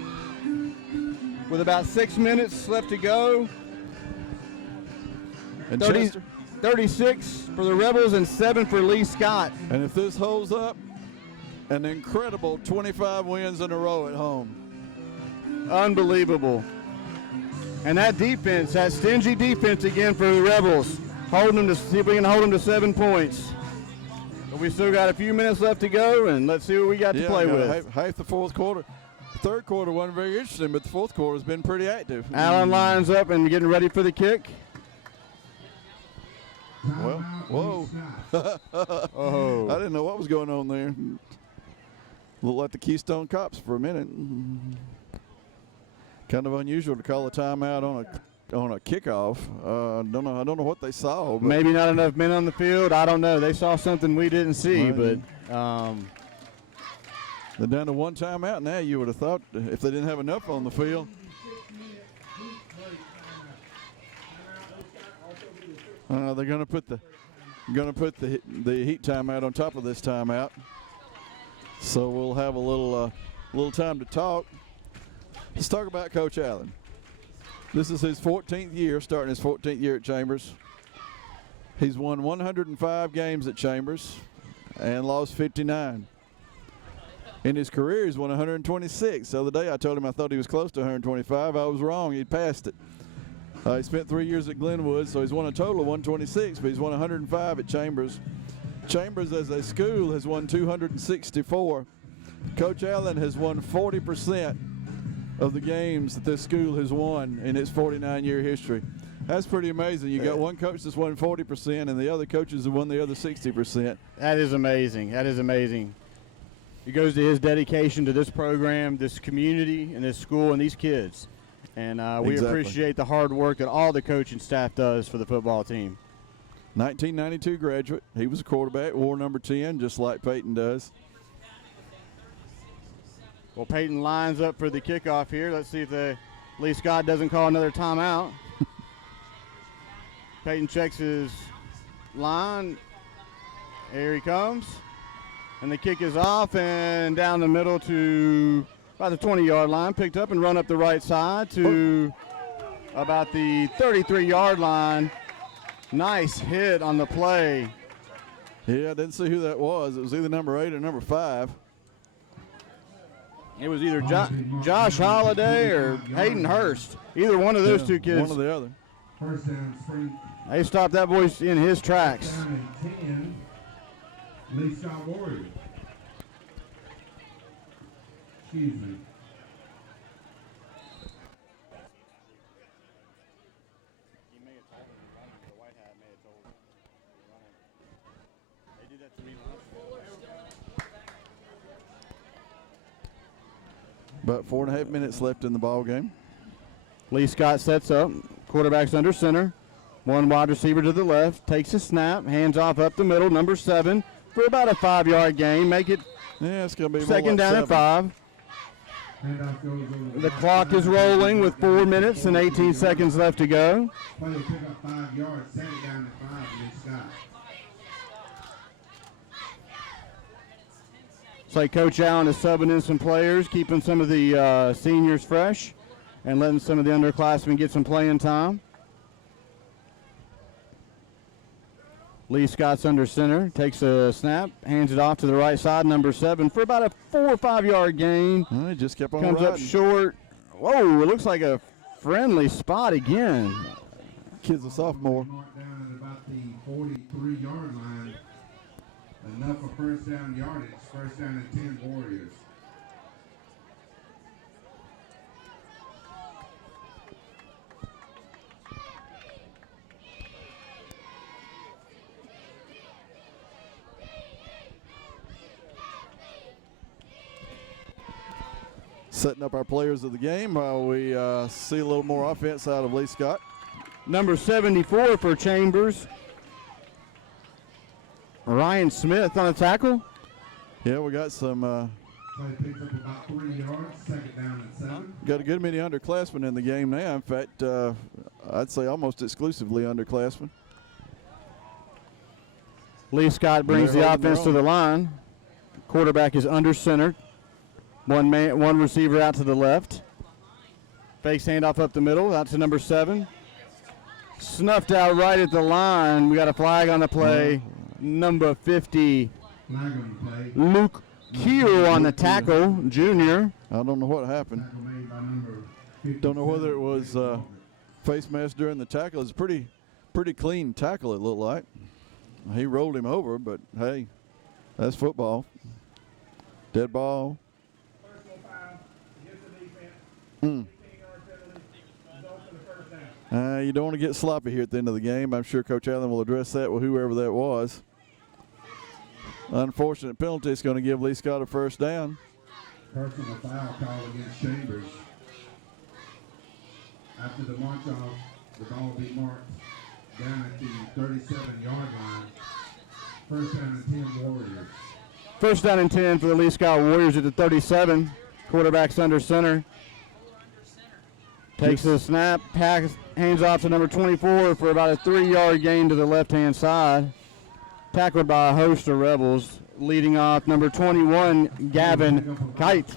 With about 6 minutes left to go. And 36 for the Rebels and 7 for Lee Scott. And if this holds up, an incredible 25 wins in a row at home. Unbelievable. And that defense, that stingy defense again for the Rebels, holding them to see if we can hold them to 7 points. But we still got a few minutes left to go, and let's see what we got to play with. Half the fourth quarter. Third quarter wasn't very interesting, but the fourth quarter has been pretty active. Allen lines up and getting ready for the kick. Well, whoa. Oh. I didn't know what was going on there. Looked like the Keystone Cops for a minute. Kind of unusual to call a timeout on a kickoff. I don't know what they saw. But maybe not enough men on the field. I don't know. They saw something we didn't see, but they're down to one timeout now. You would have thought if they didn't have enough on the field. They're going to put the heat timeout on top of this timeout. So we'll have a little time to talk. Let's talk about Coach Allen. This is his 14th year, starting his 14th year at Chambers. He's won 105 games at Chambers and lost 59. In his career, he's won 126. The other day I told him I thought he was close to 125. I was wrong. He'd passed it. He spent 3 years at Glenwood, so he's won a total of 126, but he's won 105 at Chambers. Chambers as a school has won 264. Coach Allen has won 40% of the games that this school has won in its 49-year history. That's pretty amazing. You got one coach that's won 40% and the other coaches have won the other 60%. That is amazing. That is amazing. It goes to his dedication to this program, this community, and this school, and these kids. And we appreciate the hard work that all the coaching staff does for the football team. 1992 graduate. He was a quarterback, wore number 10, just like Peyton does. Well, Peyton lines up for the kickoff here. Let's see if Lee Scott doesn't call another timeout. Peyton checks his line. Here he comes. And the kick is off and down the middle to about the 20-yard line. Picked up and run up the right side to about the 33-yard line. Nice hit on the play. Yeah, I didn't see who that was. It was either number 8 or number 5. It was either Josh Holliday or Hayden Hurst. Either one of those two kids. One or the other. First down, spring. They stopped that boy in his tracks. Down at 10, Lee Scott Warriors. Excuse me. About 4.5 minutes left in the ball game. Lee Scott sets up. Quarterback's under center. One wide receiver to the left. Takes a snap. Hands off up the middle. Number 7 for about a 5-yard gain. Make it it's gonna be second down at 5. The clock is rolling with 4 minutes and 18 seconds left to go. Play pick up 5 yards. Set it down at 5. Lee Scott. It's like Coach Allen is subbing in some players, keeping some of the seniors fresh and letting some of the underclassmen get some playing time. Lee Scott's under center, takes a snap, hands it off to the right side, number 7, for about a 4 or 5 yard gain. He just kept on Comes riding. up short. Whoa, it looks like a friendly spot again. Kid's a sophomore. Marked down at about the 43-yard line. Enough for first down yardage. First down and 10 Warriors. Setting up our players of the game while we see a little more offense out of Lee Scott. Number 74 for Chambers, Ryan Smith on a tackle. Yeah, we got some. Play picks up about 3 yards. Second down and 7. Got a good many underclassmen in the game now. In fact, I'd say almost exclusively underclassmen. Lee Scott brings They're the holding their offense to own. the line. Quarterback is under center. One receiver out to the left. Fakes handoff up the middle, out to number 7. Snuffed out right at the line. We got a flag on the play. Number 50, Flag on the play. Luke Keel on the tackle, junior. I don't know what happened. Tackle made by number 57. Don't know whether it was face mask during the tackle. It's a pretty clean tackle, it looked like. He rolled him over, but hey, that's football. Dead ball. Personal foul against the defense. 15-yard penalty. Result for the first down. You don't want to get sloppy here at the end of the game. I'm sure Coach Allen will address that with whoever that was. Unfortunate penalty is going to give Lee Scott a first down. Personal foul call against Chambers. After the march off, the ball will be marked down at the 37-yard line. First down and 10 Warriors. First down and 10 for the Lee Scott Warriors at the 37. Quarterback's under center. Takes the snap, hands off to number 24 for about a 3-yard gain to the left-hand side. Tackled by a host of Rebels. Leading off number 21, Gavin Kite.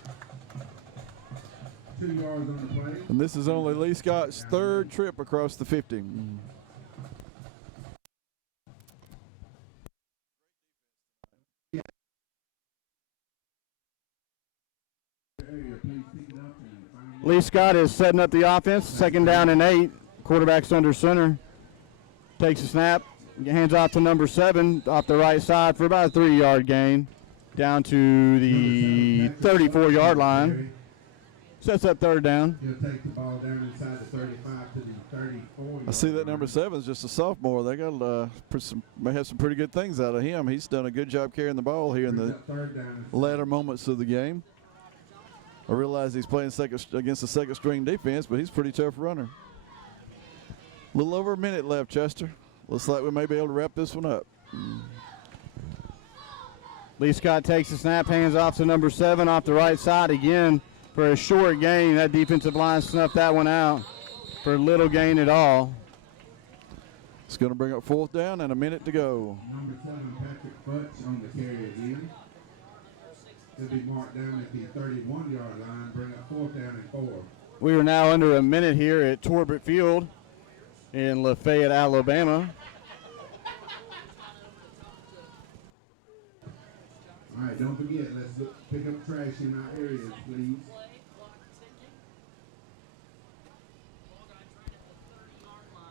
2 yards on the play. And this is only Lee Scott's third trip across the 50. Lee Scott is setting up the offense. Second down and 8. Quarterback's under center. Takes a snap. Hands off to number 7 off the right side for about a 3-yard gain. Down to the 34-yard line. Sets up third down. He'll take the ball down inside the 35 to the 34. I see that number 7 is just a sophomore. They got may have some pretty good things out of him. He's done a good job carrying the ball here in the latter moments of the game. I realize he's playing against a second-string defense, but he's a pretty tough runner. A little over a minute left, Chester. Looks like we may be able to wrap this one up. Lee Scott takes the snap, hands off to number 7 off the right side again for a short gain. That defensive line snuffed that one out for little gain at all. It's going to bring up fourth down and a minute to go. Number 7, Patrick Butch on the carry again. He'll be marked down at the 31-yard line, bring up fourth down and 4. We are now under a minute here at Torbert Field in Lafayette, Alabama. All right, don't forget, let's pick up trash in our areas, please.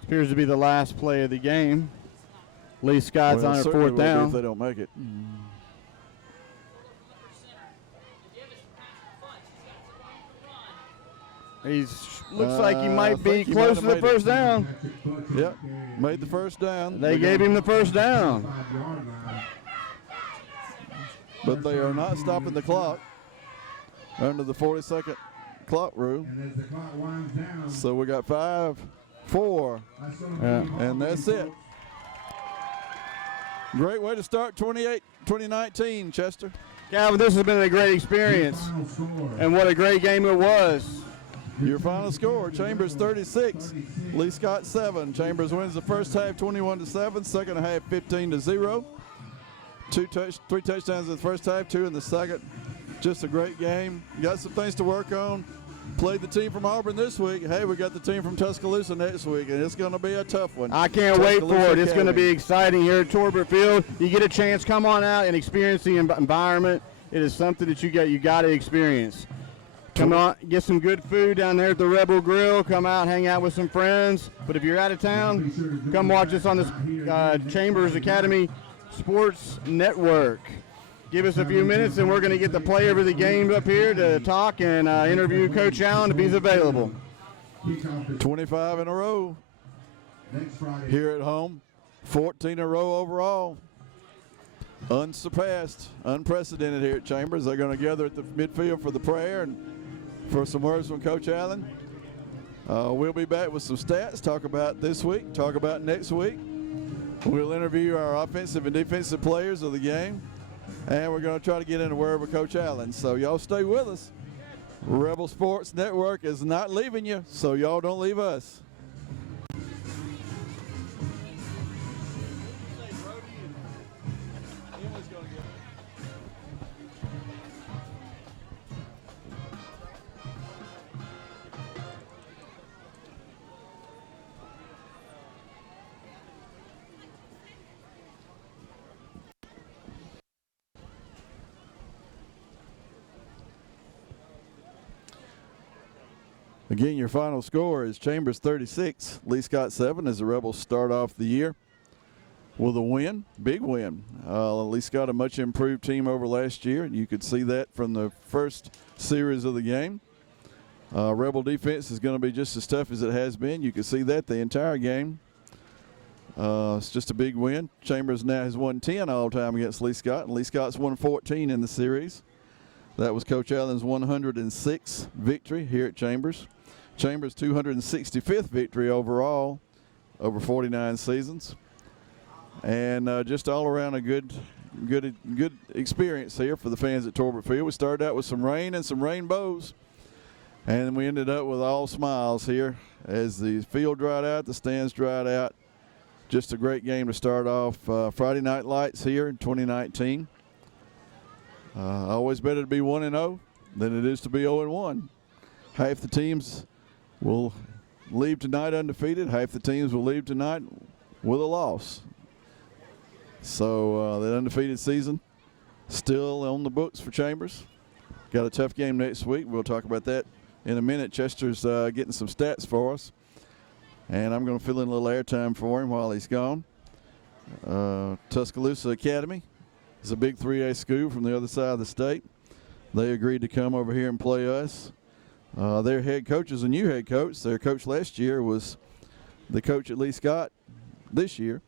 Appears to be the last play of the game. Lee Scott's Well, on a certainly fourth will be down. if they don't make it. Looks like he might I be think he close might to have the made it. first down. Yep, made the first down. They gave him the first down. 5-yard line. But they are not stopping the clock under the 40-second clock rule. And as the clock winds down, So we got 5, 4, that's gonna be Yeah. all and that's folks. it. Great way to start 2019, Chester. Calvin, this has been a great experience. Final score. And what a great game it was. Your final score, Chambers 36, Lee Scott 7. Chambers wins the first half 21-7, second half 15-0. 3 touchdowns in the first half, 2 in the second. Just a great game. Got some things to work on. Played the team from Auburn this week. Hey, we got the team from Tuscaloosa next week, and it's going to be a tough one. I can't wait for Tuscaloosa it. It's going to be Academy. exciting here at Torbert Field. You get a chance, come on out and experience the environment. It is something that you got to experience. Come on, get some good food down there at the Rebel Grill. Come out, hang out with some friends. But if you're out of town, come watch us on the Chambers Academy Sports Network. Give us a few minutes, and we're going to get the player of the game up here to talk and interview Coach Allen if he's available. 25 in a row here at home, 14 in a row overall. Unsurpassed, unprecedented here at Chambers. They're going to gather at the midfield for the prayer and for some words from Coach Allen. We'll be back with some stats, talk about this week, talk about next week. We'll interview our offensive and defensive players of the game, and we're going to try to get into word with Coach Allen. So y'all stay with us. Rebel Sports Network is not leaving you, so y'all don't leave us. Again, your final score is Chambers 36, Lee Scott 7 as the Rebels start off the year with a win, big win. Lee Scott a much improved team over last year, and you could see that from the first series of the game. Rebel defense is going to be just as tough as it has been. You could see that the entire game. It's just a big win. Chambers now has won 10 all time against Lee Scott, and Lee Scott's won 14 in the series. That was Coach Allen's 106th victory here at Chambers. Chambers' 265th victory overall over 49 seasons. And just all around a good experience here for the fans at Torbert Field. We started out with some rain and some rainbows, and we ended up with all smiles here as the field dried out, the stands dried out. Just a great game to start off Friday Night Lights here in 2019. Always better to be 1-0 than it is to be 0-1. Half the teams will leave tonight undefeated. Half the teams will leave tonight with a loss. So that undefeated season still on the books for Chambers. Got a tough game next week. We'll talk about that in a minute. Chester's getting some stats for us, and I'm going to fill in a little airtime for him while he's gone. Tuscaloosa Academy is a big 3A school from the other side of the state. They agreed to come over here and play us. Their head coach is a new head coach. Their coach last year was the coach at Lee Scott this year.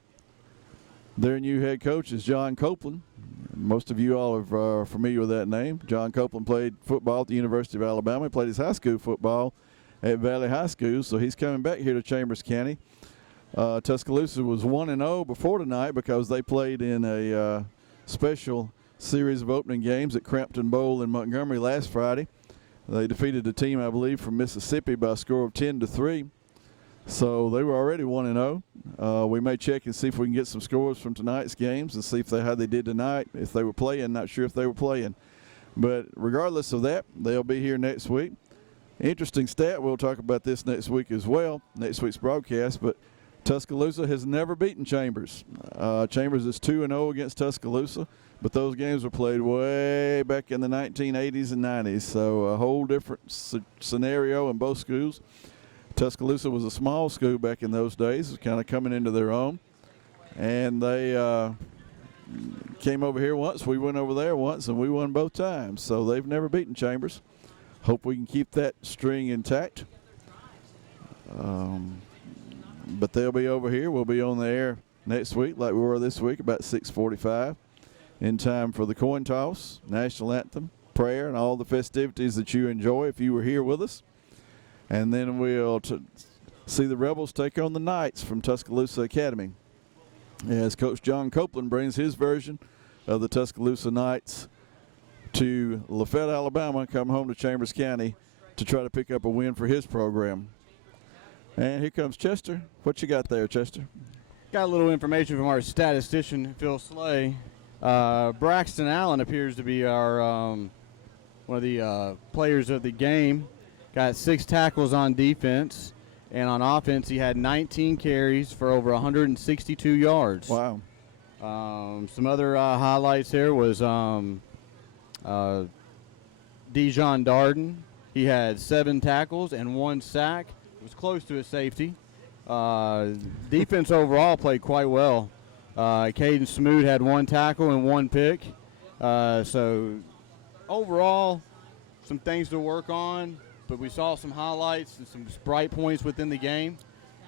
Their new head coach is John Copeland. Most of you all are familiar with that name. John Copeland played football at the University of Alabama. He played his high school football at Valley High School, so he's coming back here to Chambers County. Tuscaloosa was 1-0 before tonight because they played in a special series of opening games at Crampton Bowl in Montgomery last Friday. They defeated a team, I believe, from Mississippi by a score of 10-3. So they were already 1-0. We may check and see if we can get some scores from tonight's games and see how they did tonight, if they were playing. Not sure if they were playing. But regardless of that, they'll be here next week. Interesting stat, we'll talk about this next week as well, next week's broadcast, but Tuscaloosa has never beaten Chambers. Chambers is 2-0 against Tuscaloosa, but those games were played way back in the 1980s and 90s, so a whole different scenario in both schools. Tuscaloosa was a small school back in those days, kind of coming into their own, and they came over here once. We went over there once, and we won both times, so they've never beaten Chambers. Hope we can keep that string intact. But they'll be over here. We'll be on the air next week like we were this week, about 6:45, in time for the coin toss, national anthem, prayer, and all the festivities that you enjoy if you were here with us. And then we'll see the Rebels take on the Knights from Tuscaloosa Academy as Coach John Copeland brings his version of the Tuscaloosa Knights to Lafayette, Alabama, come home to Chambers County to try to pick up a win for his program. And here comes Chester. What you got there, Chester? Got a little information from our statistician, Phil Slay. Braxton Allen appears to be our one of the players of the game. Got 6 tackles on defense, and on offense he had 19 carries for over 162 yards. Wow. Some other highlights there was Dijon Darden. He had 7 tackles and 1 sack. It was close to a safety. Defense overall played quite well. Caden Smoot had 1 tackle and 1 pick. So overall, some things to work on, but we saw some highlights and some bright points within the game.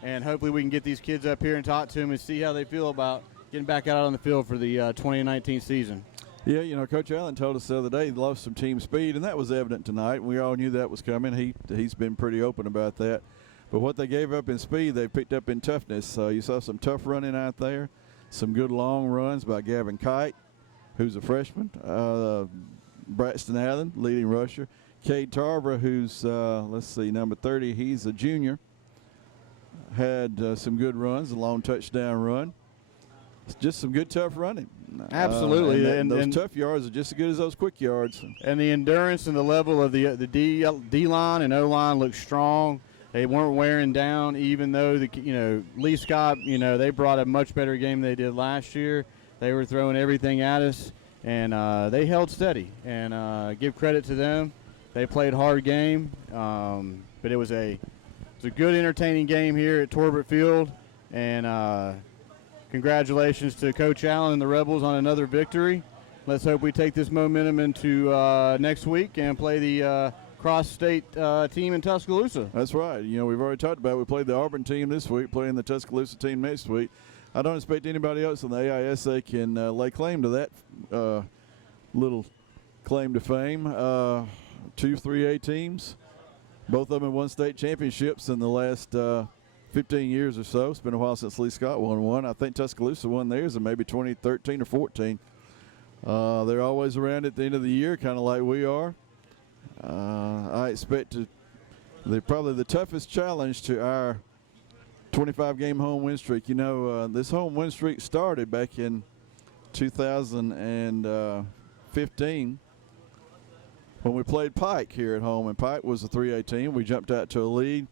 And hopefully we can get these kids up here and talk to them and see how they feel about getting back out on the field for the 2019 season. Yeah, you know, Coach Allen told us the other day he lost some team speed, and that was evident tonight. We all knew that was coming. He's been pretty open about that. But what they gave up in speed, they picked up in toughness. You saw some tough running out there, some good long runs by Gavin Kite, who's a freshman, Braxton Allen, leading rusher, Cade Tarver, who's, number 30, he's a junior, had some good runs, a long touchdown run. It's just some good, tough running. Absolutely. And those tough yards are just as good as those quick yards. And the endurance and the level of the D-line and O-line looked strong. They weren't wearing down, even though, Lee Scott, they brought a much better game than they did last year. They were throwing everything at us, and they held steady. And give credit to them. They played a hard game, but it was a good, entertaining game here at Torbert Field. And congratulations to Coach Allen and the Rebels on another victory. Let's hope we take this momentum into next week and play the cross-state team in Tuscaloosa. That's right. We've already talked about it. We played the Auburn team this week, playing the Tuscaloosa team next week. I don't expect anybody else in the AISA can lay claim to that little claim to fame. 2 3A teams, both of them won state championships in the last 15 years or so. It's been a while since Lee Scott won one. I think Tuscaloosa won theirs in maybe 2013 or 14. They're always around at the end of the year, kind of like we are. I expect they're probably the toughest challenge to our 25-game home win streak. This home win streak started back in 2015 when we played Pike here at home, and Pike was a 3A team. We jumped out to a lead.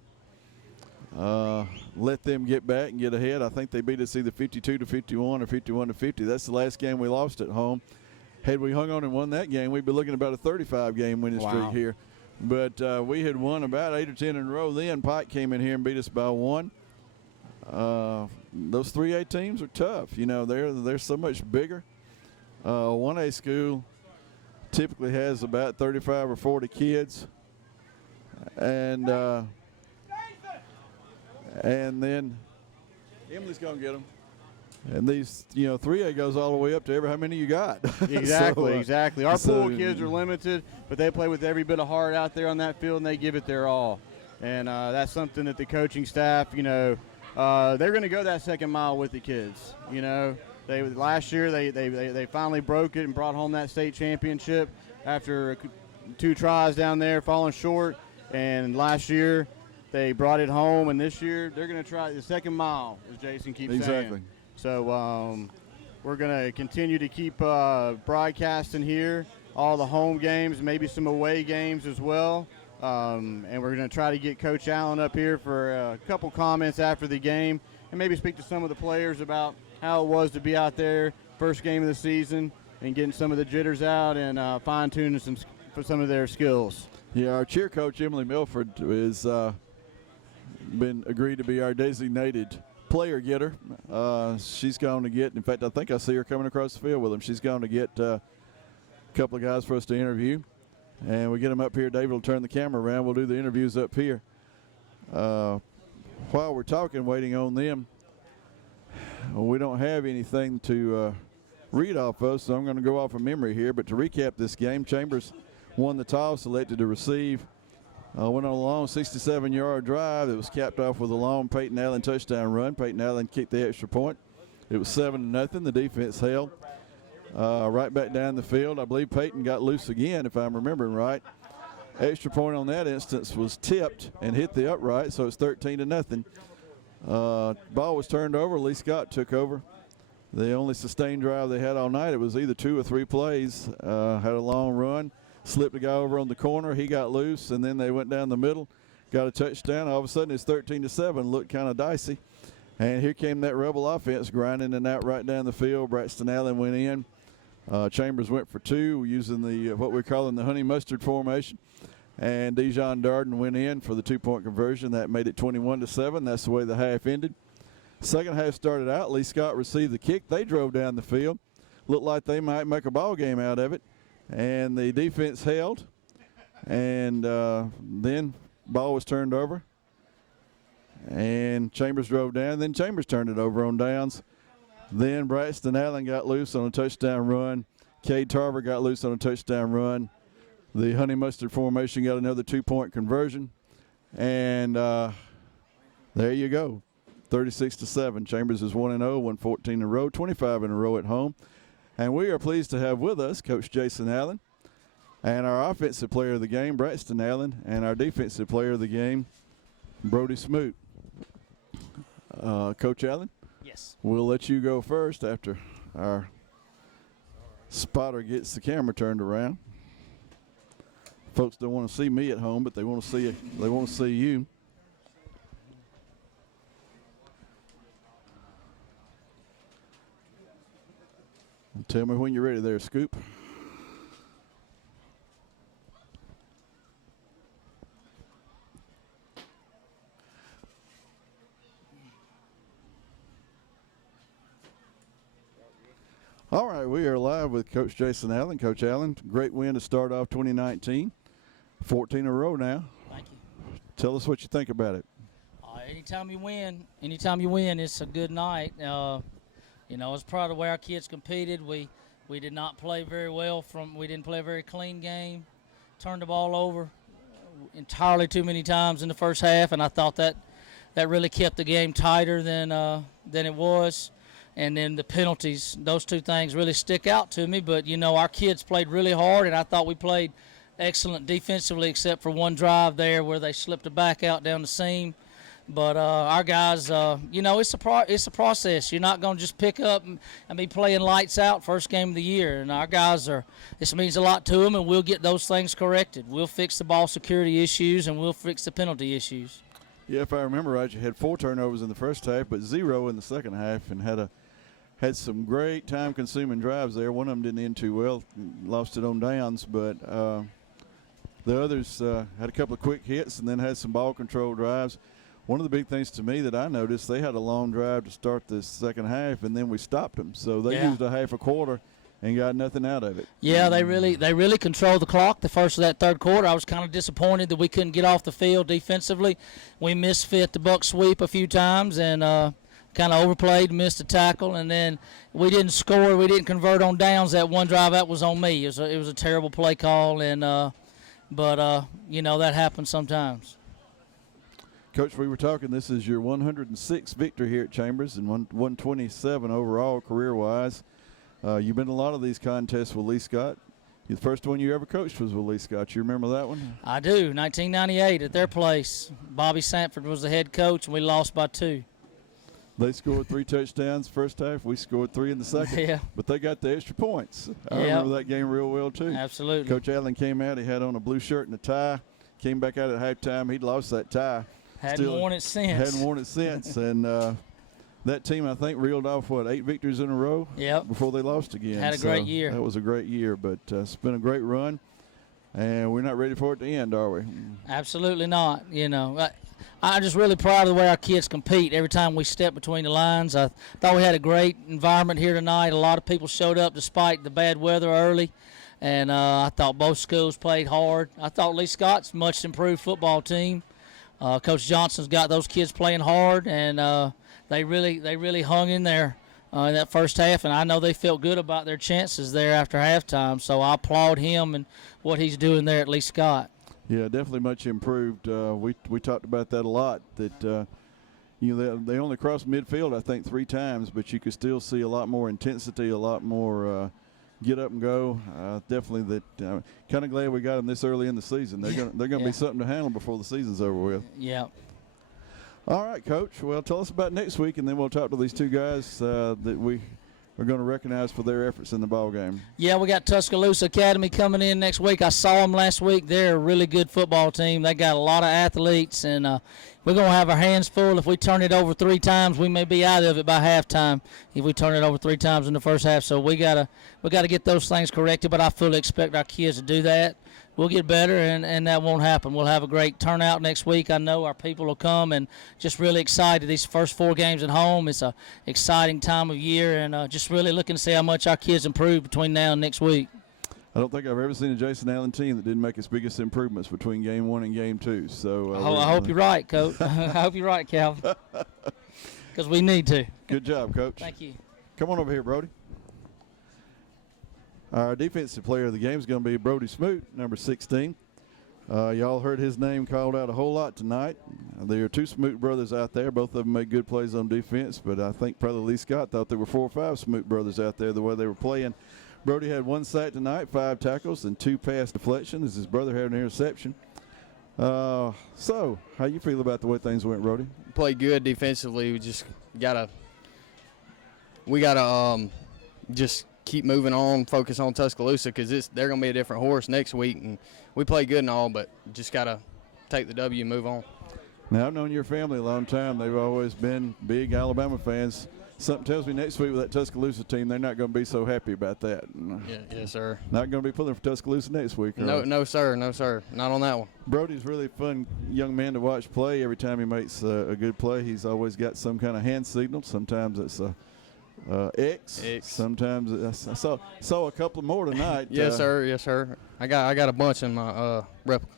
Let them get back and get ahead. I think they beat us either 52-51 or 51-50. That's the last game we lost at home. Had we hung on and won that game, we'd be looking at about a 35-game winning streak here. But we had won about 8 or 10 in a row. Then Pike came in here and beat us by 1. Those 3A teams are tough. They're so much bigger. 1A school typically has about 35 or 40 kids. And then Emily's going to get them. And these, 3A goes all the way up to how many you got. Exactly, exactly. Our pool of kids are limited, but they play with every bit of heart out there on that field, and they give it their all. And that's something that the coaching staff, they're going to go that second mile with the kids. Last year they finally broke it and brought home that state championship after 2 tries down there, falling short. And last year they brought it home, and this year they're going to try the second mile, as Jason keeps saying. Exactly. So we're going to continue to keep broadcasting here, all the home games, maybe some away games as well. And we're going to try to get Coach Allen up here for a couple comments after the game and maybe speak to some of the players about how it was to be out there, first game of the season, and getting some of the jitters out and fine-tuning some of their skills. Yeah, our cheer coach, Emily Milford, is been agreed to be our designated player getter. She's going to get, in fact, I think I see her coming across the field with them. She's going to get a couple of guys for us to interview. And we get them up here. David will turn the camera around. We'll do the interviews up here. While we're talking, waiting on them, we don't have anything to read off of, so I'm going to go off of memory here. But to recap this game, Chambers won the toss, elected to receive. Went on a long 67-yard drive. It was capped off with a long Peyton Allen touchdown run. Peyton Allen kicked the extra point. It was 7-0. The defense held right back down the field. I believe Peyton got loose again, if I'm remembering right. Extra point on that instance was tipped and hit the upright, so it's 13-0. Ball was turned over. Lee Scott took over. The only sustained drive they had all night, it was either 2 or 3 plays. Had a long run. Slipped a guy over on the corner. He got loose, and then they went down the middle, got a touchdown. All of a sudden, it's 13-7. Looked kind of dicey. And here came that Rebel offense grinding and out right down the field. Braxton Allen went in. Chambers went for 2 using the what we're calling the honey mustard formation. And Dijon Darden went in for the 2-point conversion. That made it 21-7. That's the way the half ended. Second half started out. Lee Scott received the kick. They drove down the field. Looked like they might make a ball game out of it. And the defense held. And then ball was turned over. And Chambers drove down. Then Chambers turned it over on downs. Then Braxton Allen got loose on a touchdown run. Cade Tarver got loose on a touchdown run. The Honey Mustard formation got another 2-point conversion. And there you go, 36-7. Chambers is 1-0, won 14 in a row, 25 in a row at home. And we are pleased to have with us Coach Jason Allen and our offensive player of the game, Braxton Allen, and our defensive player of the game, Brody Smoot. Coach Allen? Yes. We'll let you go first after our spotter gets the camera turned around. Folks don't want to see me at home, but they want to see you. Tell me when you're ready there, Scoop. All right, we are live with Coach Jason Allen. Coach Allen, great win to start off 2019. 14 in a row now. Thank you. Tell us what you think about it. Anytime you win, it's a good night. You know, I was proud of the way our kids competed. We did not play very well. We didn't play a very clean game. Turned the ball over entirely too many times in the first half, and I thought that really kept the game tighter than it was. And then the penalties, those two things really stick out to me. But, you know, our kids played really hard, and I thought we played excellent defensively except for one drive there where they slipped a back out down the seam. But our guys, you know, it's a process. You're not going to just pick up and be playing lights out first game of the year. And our guys this means a lot to them, and we'll get those things corrected. We'll fix the ball security issues, and we'll fix the penalty issues. Yeah, if I remember right, you had 4 turnovers in the first half, but 0 in the second half, and had some great time-consuming drives there. One of them didn't end too well, lost it on downs, but the others had a couple of quick hits and then had some ball control drives. One of the big things to me that I noticed, they had a long drive to start the second half, and then we stopped them. So they used a half a quarter and got nothing out of it. Yeah, they really controlled the clock the first of that third quarter. I was kind of disappointed that we couldn't get off the field defensively. We misfit the buck sweep a few times and kind of overplayed, missed a tackle, and then we didn't score. We didn't convert on downs. That one drive, that was on me. It was a terrible play call, and but you know, that happens sometimes. Coach, we were talking, this is your 106th victory here at Chambers and 127 overall career-wise. You've been in a lot of these contests with Lee Scott. The first one you ever coached was with Lee Scott. You remember that one? I do, 1998 at their place. Bobby Sanford was the head coach, and we lost by 2. They scored 3 touchdowns first half. We scored 3 in the second. Yeah. But they got the extra points. I remember that game real well, too. Absolutely. Coach Allen came out. He had on a blue shirt and a tie. Came back out at halftime. He'd lost that tie. Hadn't worn it since. And that team, I think, reeled off, 8 victories in a row before they lost again. Had a great year. That was a great year, but it's been a great run. And we're not ready for it to end, are we? Absolutely not. You know, I'm just really proud of the way our kids compete every time we step between the lines. I thought we had a great environment here tonight. A lot of people showed up despite the bad weather early. And I thought both schools played hard. I thought Lee Scott's much improved football team. Coach Johnson's got those kids playing hard, and they really hung in there in that first half, and I know they felt good about their chances there after halftime. So I applaud him and what he's doing there at Lee Scott. Yeah, definitely much improved. We talked about that a lot. That you know, they only crossed midfield I think 3 times, but you could still see a lot more intensity, a lot more get up and go. Definitely that. Kind of glad we got them this early in the season. They're gonna be something to handle before the season's over with. Yeah. All right, Coach. Well, tell us about next week, and then we'll talk to these 2 guys that we are going to recognize for their efforts in the ball game. Yeah, we got Tuscaloosa Academy coming in next week. I saw them last week. They're a really good football team. They got a lot of athletes, and we're going to have our hands full. If we turn it over 3 times, we may be out of it by halftime if we turn it over 3 times in the first half. So we gotta get those things corrected, but I fully expect our kids to do that. we'll get better, and that won't happen. We'll have a great turnout next week. I know our people will come, and just really excited. These first 4 games at home, it's a exciting time of year, and just really looking to see how much our kids improve between now and next week. I don't think I've ever seen a Jason Allen team that didn't make its biggest improvements between game 1 and game 2. So I hope you're right, Coach. I hope you're right, Calvin, because we need to. Good job, Coach. Thank you. Come on over here, Brody. Our defensive player of the game is going to be Brody Smoot, number 16. Y'all heard his name called out a whole lot tonight. There are 2 Smoot brothers out there. Both of them made good plays on defense, but I think probably Lee Scott thought there were 4 or 5 Smoot brothers out there the way they were playing. Brody had 1 sack tonight, 5 tackles, and 2 pass deflections. His brother had an interception. So, how you feel about the way things went, Brody? Played good defensively. We just gotta just keep moving on, focus on Tuscaloosa, because they're gonna be a different horse next week. And we played good and all, but just gotta take the W and move on. Now, I've known your family a long time. They've always been big Alabama fans. Something tells me next week with that Tuscaloosa team, they're not going to be so happy about that. Yeah, yes, sir. Not going to be pulling for Tuscaloosa next week. No, sir. No, sir. Not on that one. Brody's really a fun young man to watch play. Every time he makes a good play, he's always got some kind of hand signal. Sometimes it's X. Sometimes I saw a couple more tonight. Yes, sir. Yes, sir. I got a bunch in my replica.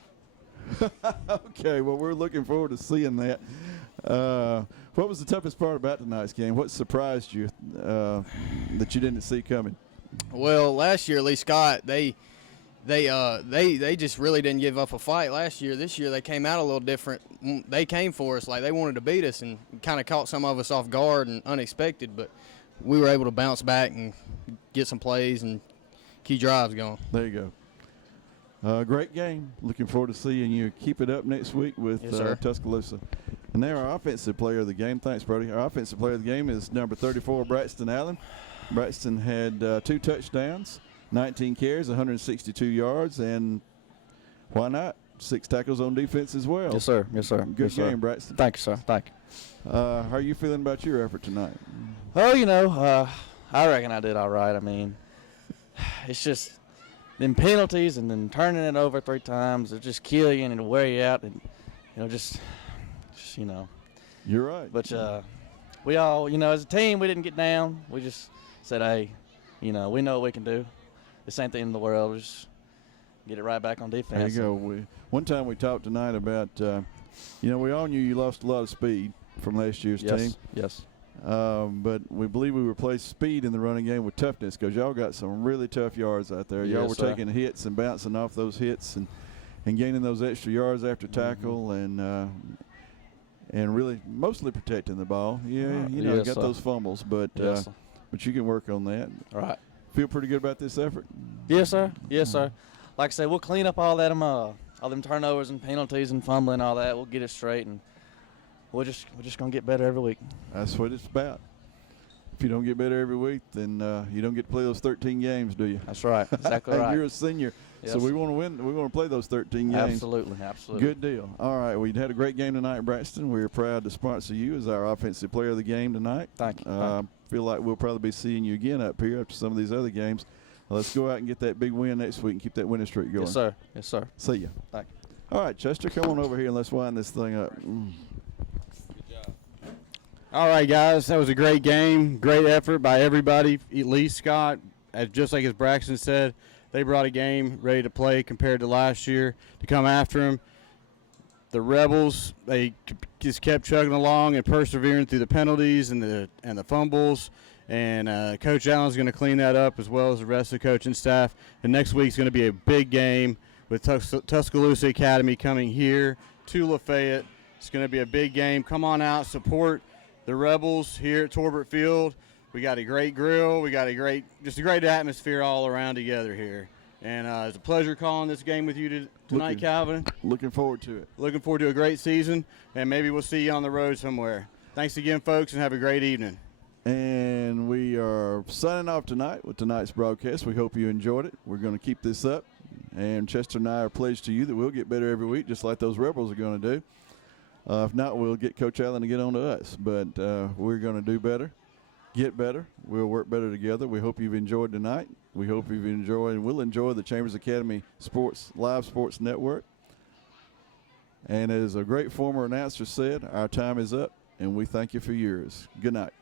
Okay, well, we're looking forward to seeing that. What was the toughest part about tonight's game? What surprised you that you didn't see coming? Well, last year, Lee Scott, they just really didn't give up a fight last year. This year, they came out a little different. They came for us like they wanted to beat us, and kind of caught some of us off guard and unexpected. But we were able to bounce back and get some plays and key drives going. There you go. Great game. Looking forward to seeing you keep it up next week with Tuscaloosa. And there, our offensive player of the game. Thanks, Brody. Our offensive player of the game is number 34, Braxton Allen. Braxton had 2 touchdowns, 19 carries, 162 yards, and why not? 6 tackles on defense as well. Yes, sir. Yes, sir. Good game, Braxton. Thank you, sir. Thank you. How are you feeling about your effort tonight? Oh, I reckon I did all right. I mean, it's just them penalties and then turning it over 3 times, it just kill you and it'll wear you out, and just You're right. But we all, as a team, we didn't get down. We just said, hey, we know what we can do. This ain't the end of the world. We'll just get it right back on defense. There you go. One time we talked tonight about, we all knew you lost a lot of speed from last year's team. Yes. But we believe we replaced speed in the running game with toughness, because y'all got some really tough yards out there. Y'all were taking hits and bouncing off those hits and gaining those extra yards after tackle, and really mostly protecting the ball. Yeah, you got those fumbles, but you can work on that. All right. Feel pretty good about this effort? Yes, sir. Yes, sir. Like I said, we'll clean up all that, all them turnovers and penalties and fumbling and all that. We'll get it straight, and we're just gonna get better every week. That's what it's about. If you don't get better every week, then you don't get to play those 13 games, do you? That's right. Exactly right. You're a senior, so we want to win. We want to play those 13 games. Absolutely. Good deal. All right, we had a great game tonight, Braxton. We're proud to sponsor you as our offensive player of the game tonight. Thank you. Feel like we'll probably be seeing you again up here after some of these other games. Let's go out and get that big win next week and keep that winning streak going. Yes, sir. Yes, sir. See ya. Thank you. All right, Chester, come on over here and let's wind this thing up. All right, guys, that was a great game. Great effort by everybody. Lee Scott, just like as Braxton said, they brought a game ready to play compared to last year to come after him. The Rebels, they just kept chugging along and persevering through the penalties and the fumbles. And Coach Allen's going to clean that up, as well as the rest of the coaching staff. And next week's going to be a big game with Tuscaloosa Academy coming here to Lafayette. It's going to be a big game. Come on out, support the Rebels here at Torbert Field. We got a great grill. We got a great atmosphere all around together here. And it's a pleasure calling this game with you tonight, Calvin. Looking forward to it. Looking forward to a great season, and maybe we'll see you on the road somewhere. Thanks again, folks, and have a great evening. And we are signing off tonight with tonight's broadcast. We hope you enjoyed it. We're going to keep this up. And Chester and I are pledged to you that we'll get better every week, just like those Rebels are going to do. If not, we'll get Coach Allen to get on to us. But we're going to do better. get better. We'll work better together. We hope you've enjoyed tonight. We hope you've enjoyed and will enjoy the Chambers Academy Live Sports Network. And as a great former announcer said, our time is up, and we thank you for yours. Good night.